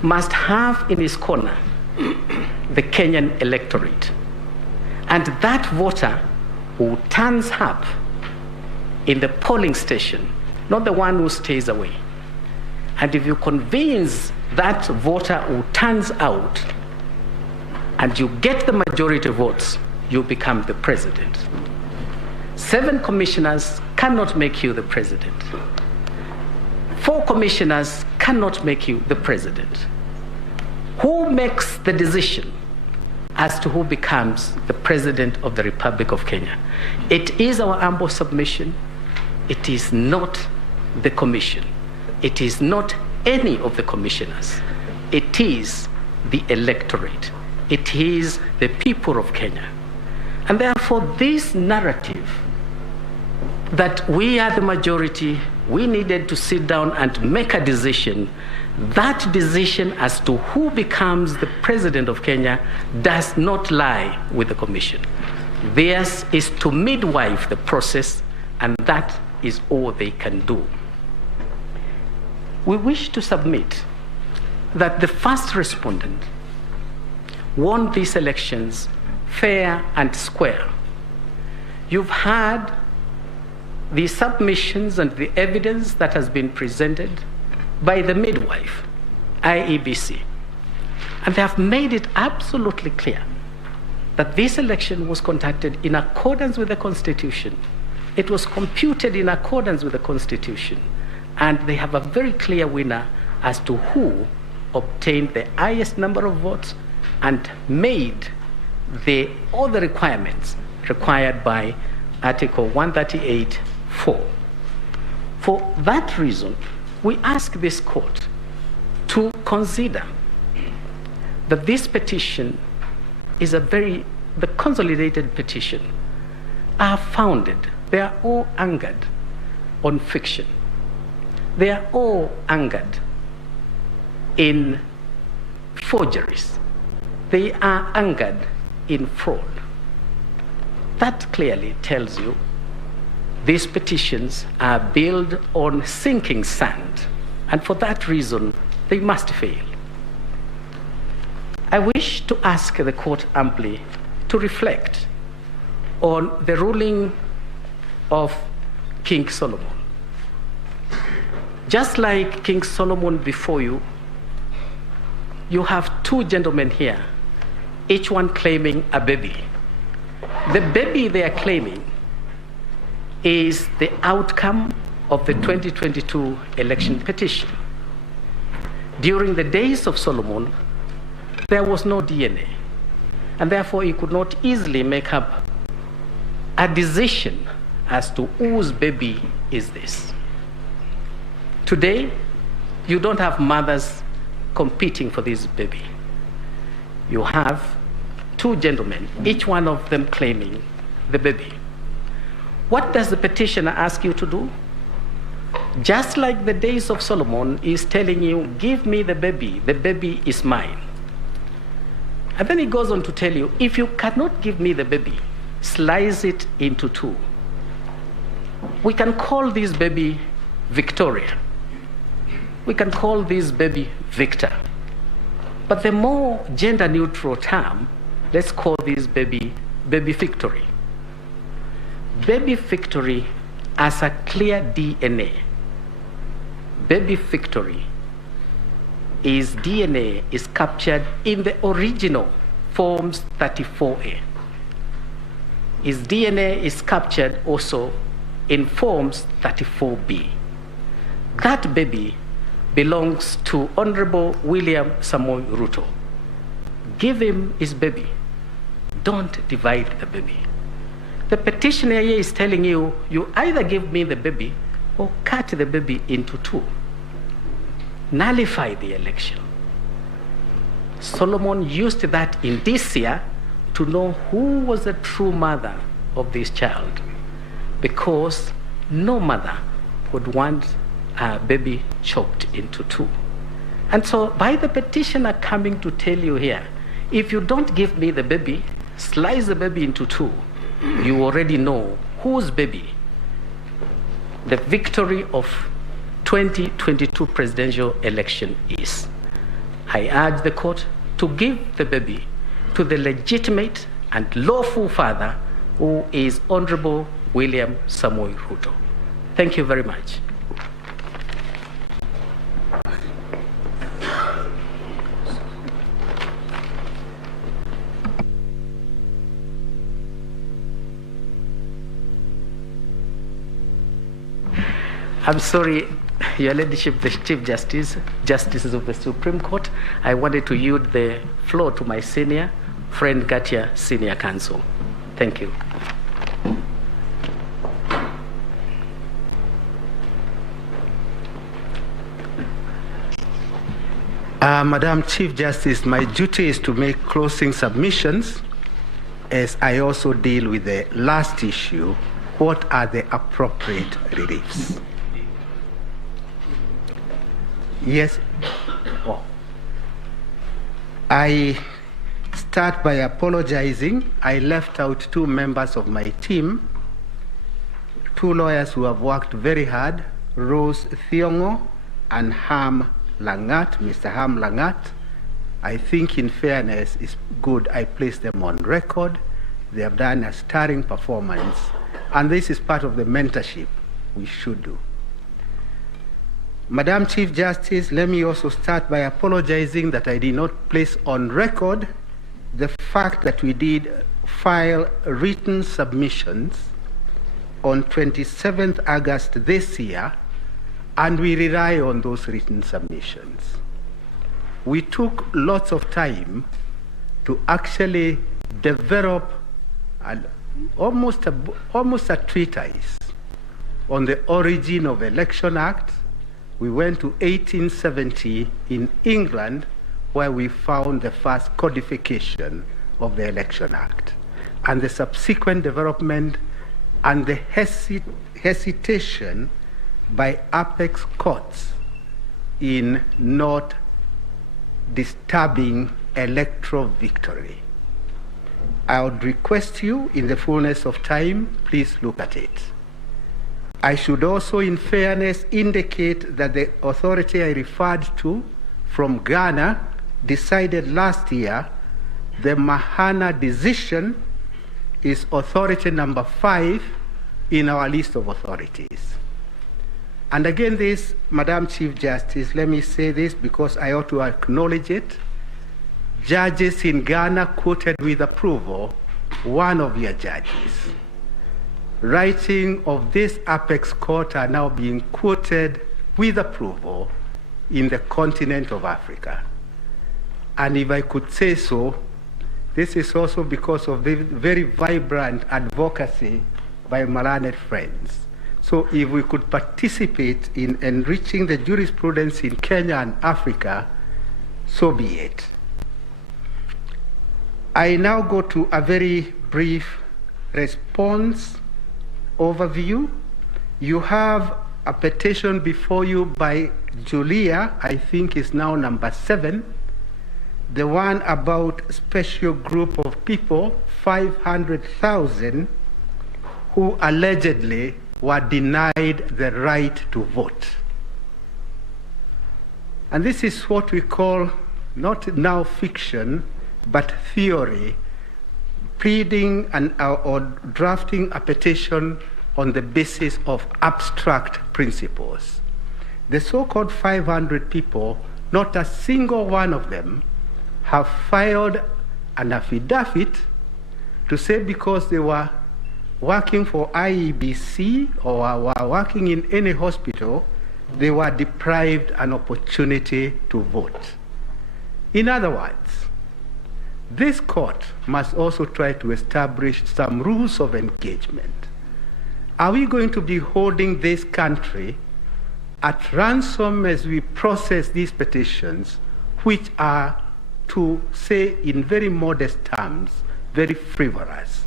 must have in his corner the Kenyan electorate. And that voter who turns up in the polling station, not the one who stays away. And if you convince that voter who turns out and you get the majority votes, you become the president. 7 commissioners cannot make you the president. 4 commissioners cannot make you the president. Who makes the decision as to who becomes the president of the Republic of Kenya? It is our humble submission. It is not the commission. It is not any of the commissioners. It is the electorate. It is the people of Kenya. And therefore, this narrative that we are the majority, we needed to sit down and make a decision, that decision as to who becomes the president of Kenya does not lie with the commission. Theirs is to midwife the process, and that is all they can do. We wish to submit that the first respondent won these elections fair and square. You've had the submissions and the evidence that has been presented by the midwife, IEBC. And they have made it absolutely clear that this election was conducted in accordance with the Constitution. It was computed in accordance with the Constitution. And they have a very clear winner as to who obtained the highest number of votes and made all the requirements required by Article 138(4). For that reason, we ask this court to consider that this petition is the consolidated petition are founded, they are all anchored on fiction. They are all anchored in forgeries. They are anchored in fraud. That clearly tells you these petitions are built on sinking sand, and for that reason, they must fail. I wish to ask the court amply to reflect on the ruling of King Solomon. Just like King Solomon before you, you have 2 gentlemen here, each one claiming a baby. The baby they are claiming is the outcome of the 2022 election petition. During the days of Solomon, there was no DNA. and therefore he could not easily make up a decision as to whose baby is this. Today, you don't have mothers competing for this baby. You have two gentlemen, each one of them claiming the baby. What does the petitioner ask you to do? Just like the days of Solomon is telling you, give me the baby is mine. And then he goes on to tell you, if you cannot give me the baby, slice it into two. We can call this baby Victoria. We can call this baby Victor. But the more gender neutral term, let's call this baby Victory. Baby Victory has a clear DNA. Baby Victory, his DNA is captured in the original Forms 34A. His DNA is captured also in Forms 34B. That baby belongs to Honorable William Samoei Ruto. Give him his baby. Don't divide the baby. The petitioner here is telling you, you either give me the baby or cut the baby into two. Nullify the election. Solomon used that indicia to know who was the true mother of this child, because no mother would want a baby chopped into two. And so by the petitioner coming to tell you here, if you don't give me the baby, slice the baby into two, you already know whose baby the victory of 2022 presidential election is. I urge the court to give the baby to the legitimate and lawful father, who is Honorable William Samoei Ruto. Thank you very much. I'm sorry, Your Ladyship, the Chief Justice, Justices of the Supreme Court, I wanted to yield the floor to my senior friend, Ngatia, Senior Counsel. Thank you. Madam Chief Justice, my duty is to make closing submissions as I also deal with the last issue. What are the appropriate reliefs? Yes. Oh. I start by apologizing. I left out two members of my team, two lawyers who have worked very hard, Rose Thiongo and Ham Langat, Mr. Ham Langat. I think in fairness, it's good I place them on record. They have done a sterling performance, and this is part of the mentorship we should do. Madam Chief Justice, let me also start by apologizing that I did not place on record the fact that we did file written submissions on 27th August this year, and we rely on those written submissions. We took lots of time to actually develop almost a treatise on the origin of Election Act. We went to 1870 in England, where we found the first codification of the Election Act, and the subsequent development and the hesitation by apex courts in not disturbing electoral victory. I would request you, in the fullness of time, please look at it. I should also, in fairness, indicate that the authority I referred to from Ghana decided last year the Mahana decision is authority number 5 in our list of authorities. And again, this, Madam Chief Justice, let me say this because I ought to acknowledge it. Judges in Ghana quoted with approval one of your judges. Writing of this apex court are now being quoted with approval in the continent of Africa. And if I could say so, This is also because of the very vibrant advocacy by my learned friends. So if we could participate in enriching the jurisprudence in Kenya and Africa, so be it. I now go to a very brief response overview. You have a petition before you by Julia, I think is now number 7, the one about special group of people, 500,000, who allegedly were denied the right to vote. And this is what we call not now fiction, but theory, pleading or drafting a petition on the basis of abstract principles. The so-called 500 people, not a single one of them have filed an affidavit to say because they were working for IEBC or were working in any hospital, they were deprived an opportunity to vote. In other words, this court must also try to establish some rules of engagement. Are we going to be holding this country at ransom as we process these petitions, which are, to say in very modest terms, very frivolous?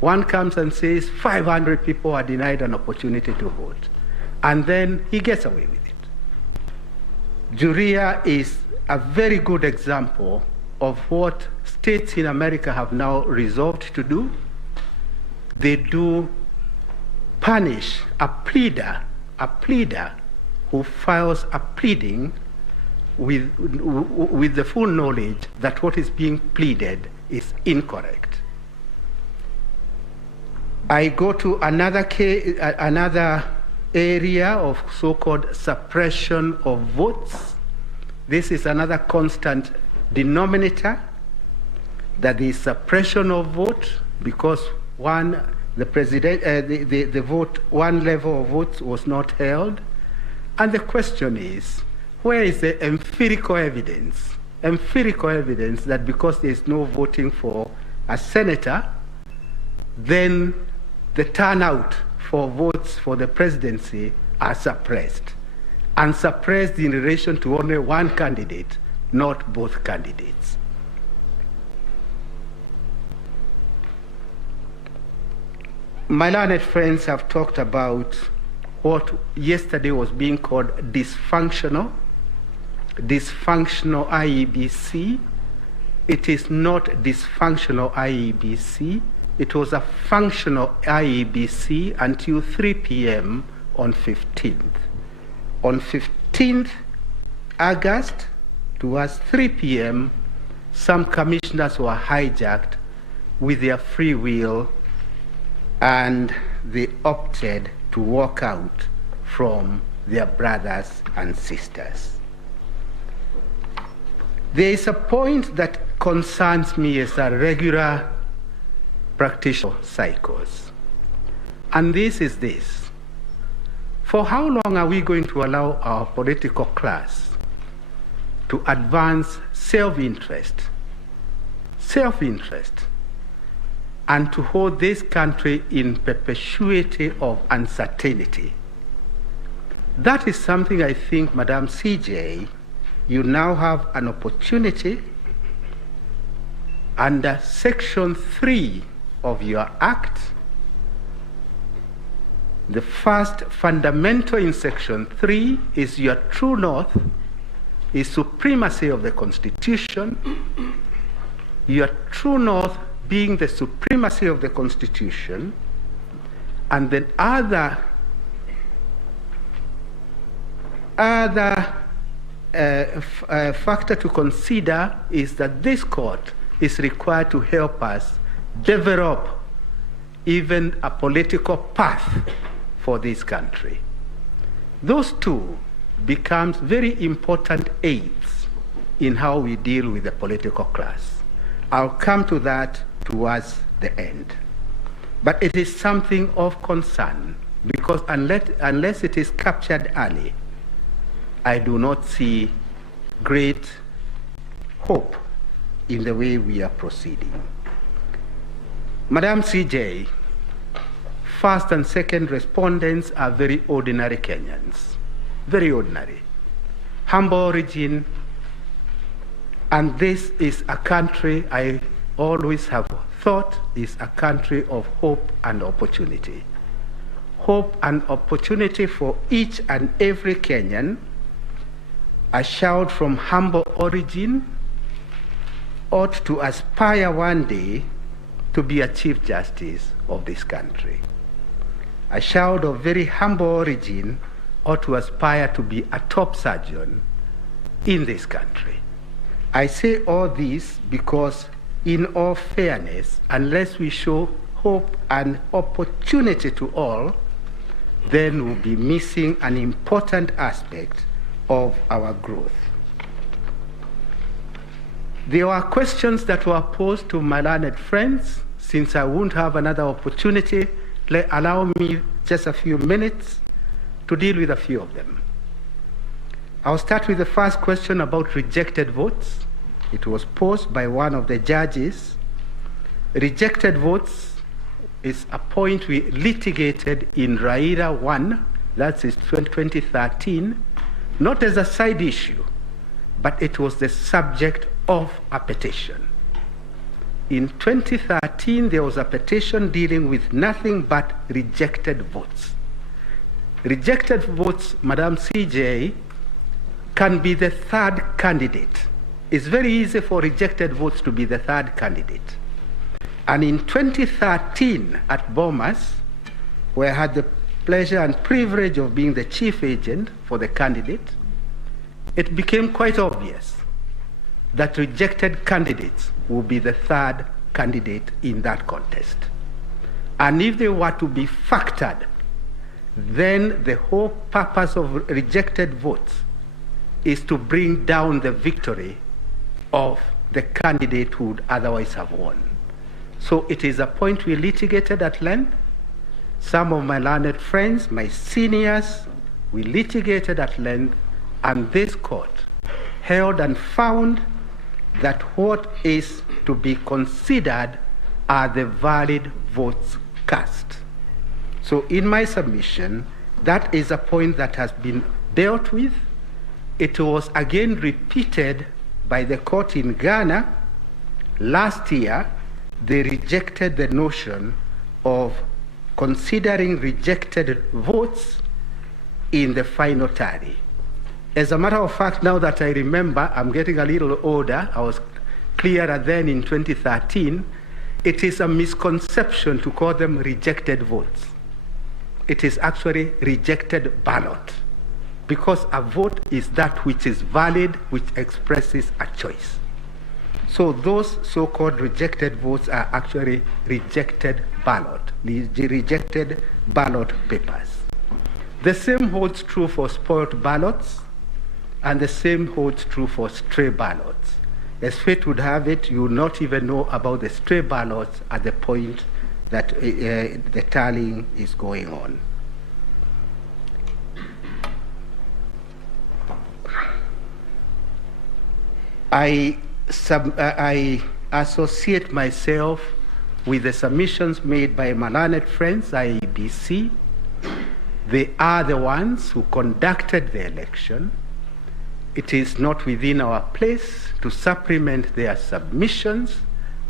One comes and says 500 people are denied an opportunity to vote, and then he gets away with it. Juria is a very good example of what states in America have now resolved to do. They do punish a pleader who files a pleading with the full knowledge that what is being pleaded is incorrect. I go to another area of so-called suppression of votes. This is another constant denominator, that the suppression of vote, because one level of votes was not held. And the question is, where is the empirical evidence that because there is no voting for a senator, then the turnout for votes for the presidency are suppressed, and suppressed in relation to only one candidate, not both candidates. My learned friends have talked about what yesterday was being called dysfunctional IEBC. It is not dysfunctional IEBC. It was a functional IEBC until 3 p.m. on 15th. On 15th August, towards 3 p.m., some commissioners were hijacked with their free will, and they opted to walk out from their brothers and sisters. There is a point that concerns me as a regular practitioner of psychos, and this is this. For how long are we going to allow our political class to advance self-interest, and to hold this country in perpetuity of uncertainty? That is something I think, Madam CJ, you now have an opportunity under Section 3 of your Act. The first fundamental in Section 3 is your true north, is supremacy of the Constitution. Your true north being the supremacy of the Constitution, and then other factor to consider is that this court is required to help us develop even a political path for this country. Those two becomes very important aids in how we deal with the political class. I'll come to that towards the end. But it is something of concern, because unless it is captured early, I do not see great hope in the way we are proceeding. Madam CJ, first and second respondents are very ordinary Kenyans, very ordinary, humble origin, and this is a country I always have thought is a country of hope and opportunity. Hope and opportunity for each and every Kenyan. A child from humble origin ought to aspire one day to be a Chief Justice of this country. A child of very humble origin ought to aspire to be a top surgeon in this country. I say all this because, in all fairness, unless we show hope and opportunity to all, then we'll be missing an important aspect of our growth. There were questions that were posed to my learned friends. Since I won't have another opportunity, allow me just a few minutes to deal with a few of them. I'll start with the first question about rejected votes. It was posed by one of the judges. Rejected votes is a point we litigated in Raila 1, that is 2013, not as a side issue, but it was the subject of a petition. In 2013, there was a petition dealing with nothing but rejected votes. Rejected votes, Madam CJ, can be the third candidate. It's very easy for rejected votes to be the third candidate. And in 2013 at Bomas, where I had the pleasure and privilege of being the chief agent for the candidate, it became quite obvious that rejected candidates would be the third candidate in that contest. And if they were to be factored, then the whole purpose of rejected votes is to bring down the victory of the candidate who would otherwise have won. So it is a point we litigated at length. Some of my learned friends, my seniors, we litigated at length, and this court held and found that what is to be considered are the valid votes cast. So in my submission, that is a point that has been dealt with. It was again repeated by the court in Ghana last year. They rejected the notion of considering rejected votes in the final tally. As a matter of fact, now that I remember, I'm getting a little older, I was clearer then in 2013, it is a misconception to call them rejected votes. It is actually rejected ballot, because a vote is that which is valid, which expresses a choice. So those so-called rejected votes are actually rejected ballot, rejected ballot papers. The same holds true for spoiled ballots, and the same holds true for stray ballots. As fate would have it, you will not even know about the stray ballots at the point that the tallying is going on. I associate myself with the submissions made by my learned friends, IEBC. They are the ones who conducted the election. It is not within our place to supplement their submissions.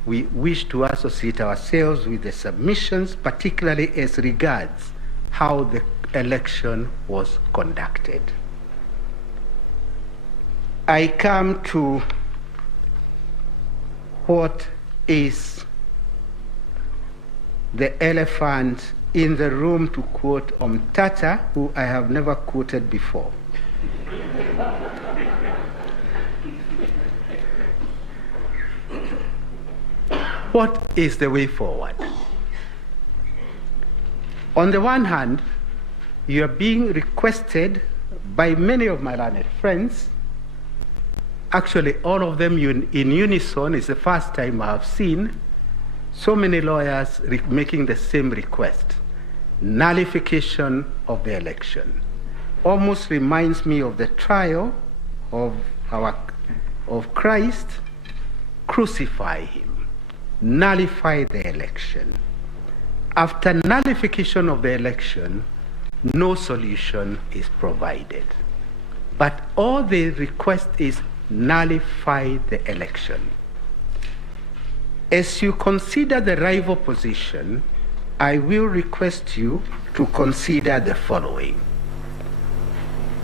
We wish to associate ourselves with the submissions, particularly as regards how the election was conducted. I come to what is the elephant in the room, to quote Omtata, who I have never quoted before. What is the way forward? On the one hand, you are being requested by many of my learned friends, actually all of them in unison. It's the first time I have seen so many lawyers making the same request: nullification of the election. Almost reminds me of the trial of Christ crucify him, nullify the election. After nullification of the election, no solution is provided. But all they request is nullify the election. As you consider the rival position, I will request you to consider the following.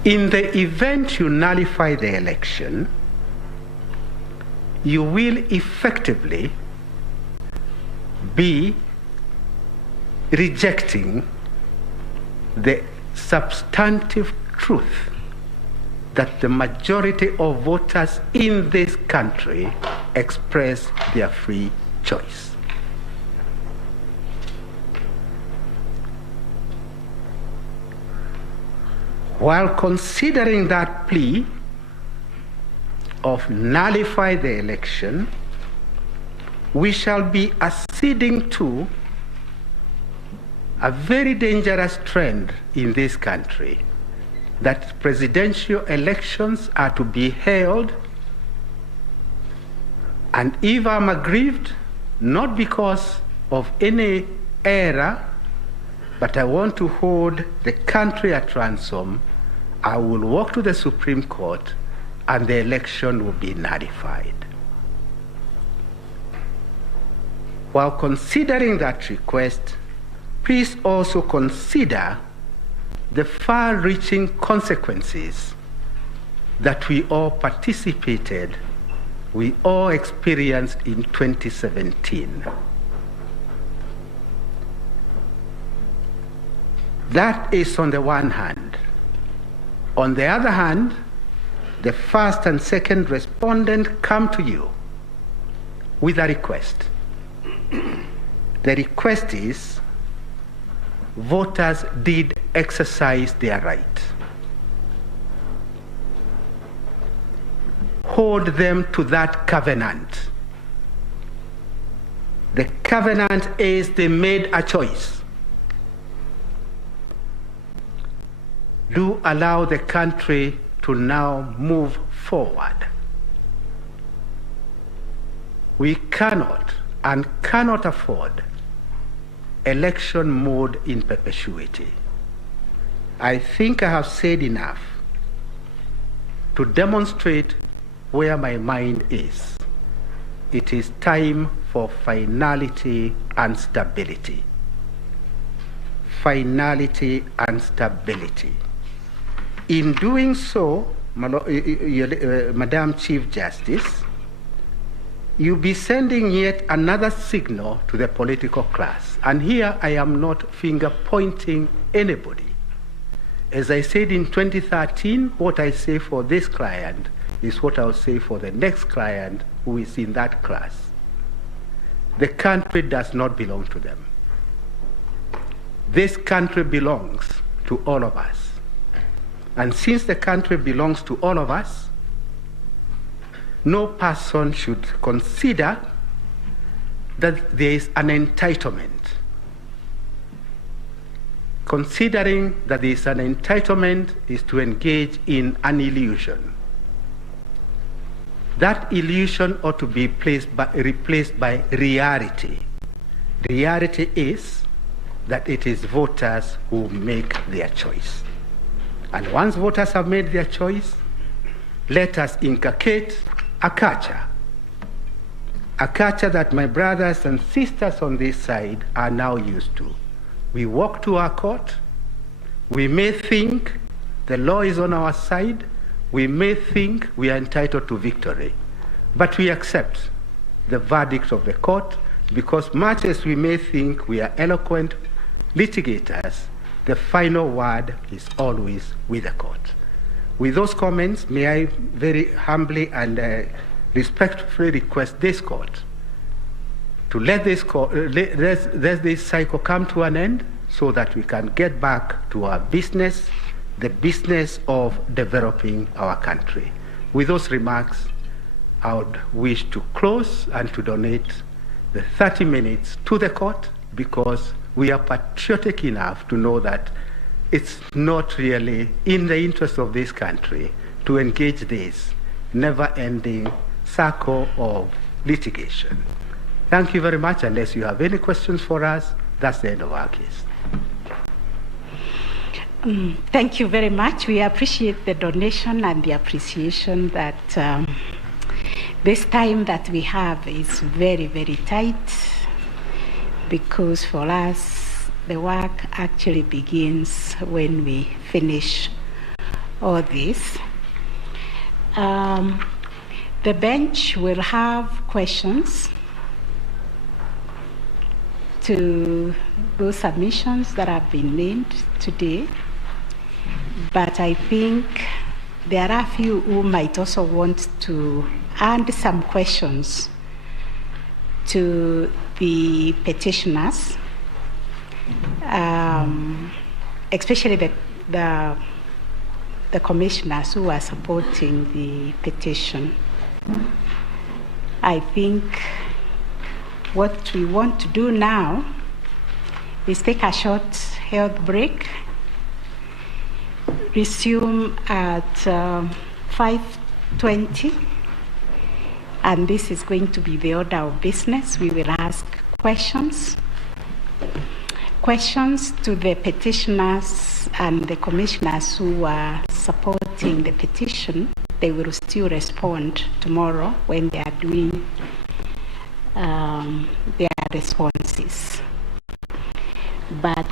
In the event you nullify the election, you will effectively be rejecting the substantive truth that the majority of voters in this country express their free choice. While considering that plea of nullify the election, we shall be acceding to a very dangerous trend in this country, that presidential elections are to be held, and if I'm aggrieved, not because of any error, but I want to hold the country at ransom, I will walk to the Supreme Court and the election will be nullified. While considering that request, please also consider the far-reaching consequences that we all participated, we all experienced in 2017. That is on the one hand. On the other hand, the first and second respondent come to you with a request. The request is, voters did exercise their right. Hold them to that covenant. The covenant is they made a choice. Do allow the country to now move forward. We cannot and cannot afford election mode in perpetuity. I think I have said enough to demonstrate where my mind is. It is time for finality and stability. Finality and stability. In doing so, Madam Chief Justice, you'll be sending yet another signal to the political class. And here I am not finger-pointing anybody. As I said in 2013, what I say for this client is what I'll say for the next client who is in that class. The country does not belong to them. This country belongs to all of us. And since the country belongs to all of us, no person should consider that there is an entitlement. Considering that there is an entitlement is to engage in an illusion. That illusion ought to be replaced by reality. Reality is that it is voters who make their choice. And once voters have made their choice, let us inculcate a culture that my brothers and sisters on this side are now used to. We walk to our court, we may think the law is on our side, we may think we are entitled to victory, but we accept the verdict of the court, because much as we may think we are eloquent litigators, the final word is always with the court. With those comments, may I very humbly and respectfully request this court to let this cycle come to an end so that we can get back to our business, the business of developing our country. With those remarks, I would wish to close and to donate the 30 minutes to the court, because we are patriotic enough to know that it's not really in the interest of this country to engage this never-ending circle of litigation. Thank you very much. Unless you have any questions for us, that's the end of our case. Thank you very much. We appreciate the donation and the appreciation that this time that we have is very, very tight, because for us, the work actually begins when we finish all this. The bench will have questions to those submissions that have been made today, but I think there are a few who might also want to add some questions to the petitioners, especially the commissioners who are supporting the petition. I think what we want to do now is take a short health break, resume at 5:20, and this is going to be the order of business. We will ask questions to the petitioners and the commissioners who are supporting the petition. They will still respond tomorrow when they are doing their responses. But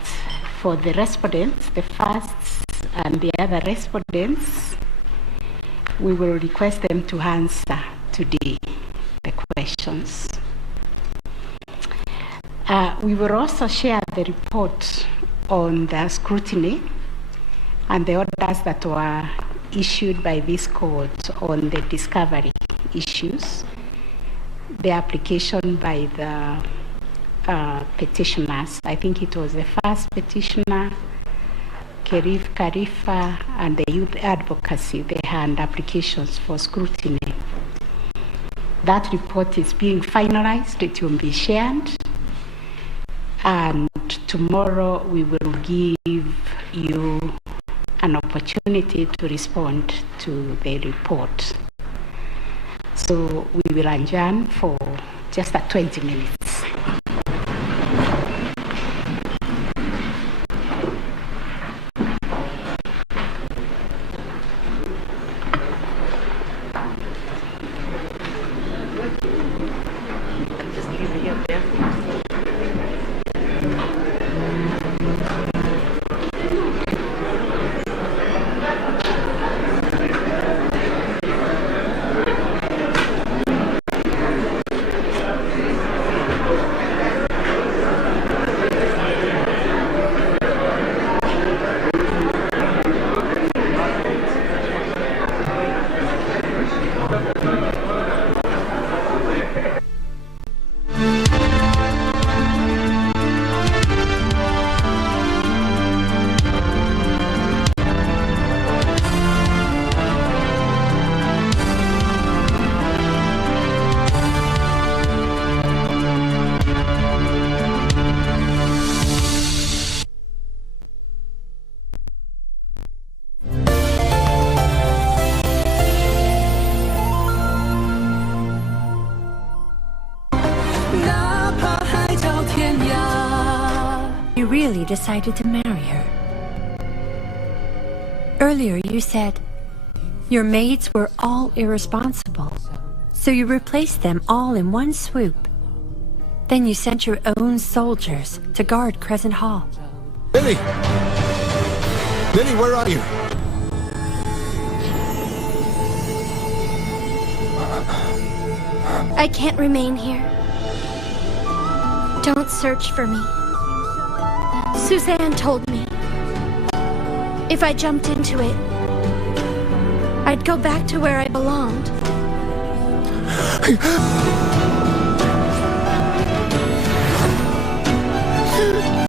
for the respondents, the first and the other respondents, we will request them to answer today the questions. We will also share the report on the scrutiny and the orders that were issued by this court on the discovery issues, the application by the petitioners. I think it was the first petitioner, Kerif Karifa, and the youth advocacy. They had applications for scrutiny. That report is being finalized. It will be shared. And tomorrow we will give you an opportunity to respond to the report. So we will adjourn for just 20 minutes. Decided to marry her. Earlier you said your maids were all irresponsible, so you replaced them all in one swoop. Then you sent your own soldiers to guard Crescent Hall. Lily! Lily, where are you? I can't remain here. Don't search for me. Suzanne told me if I jumped into it, I'd go back to where I belonged.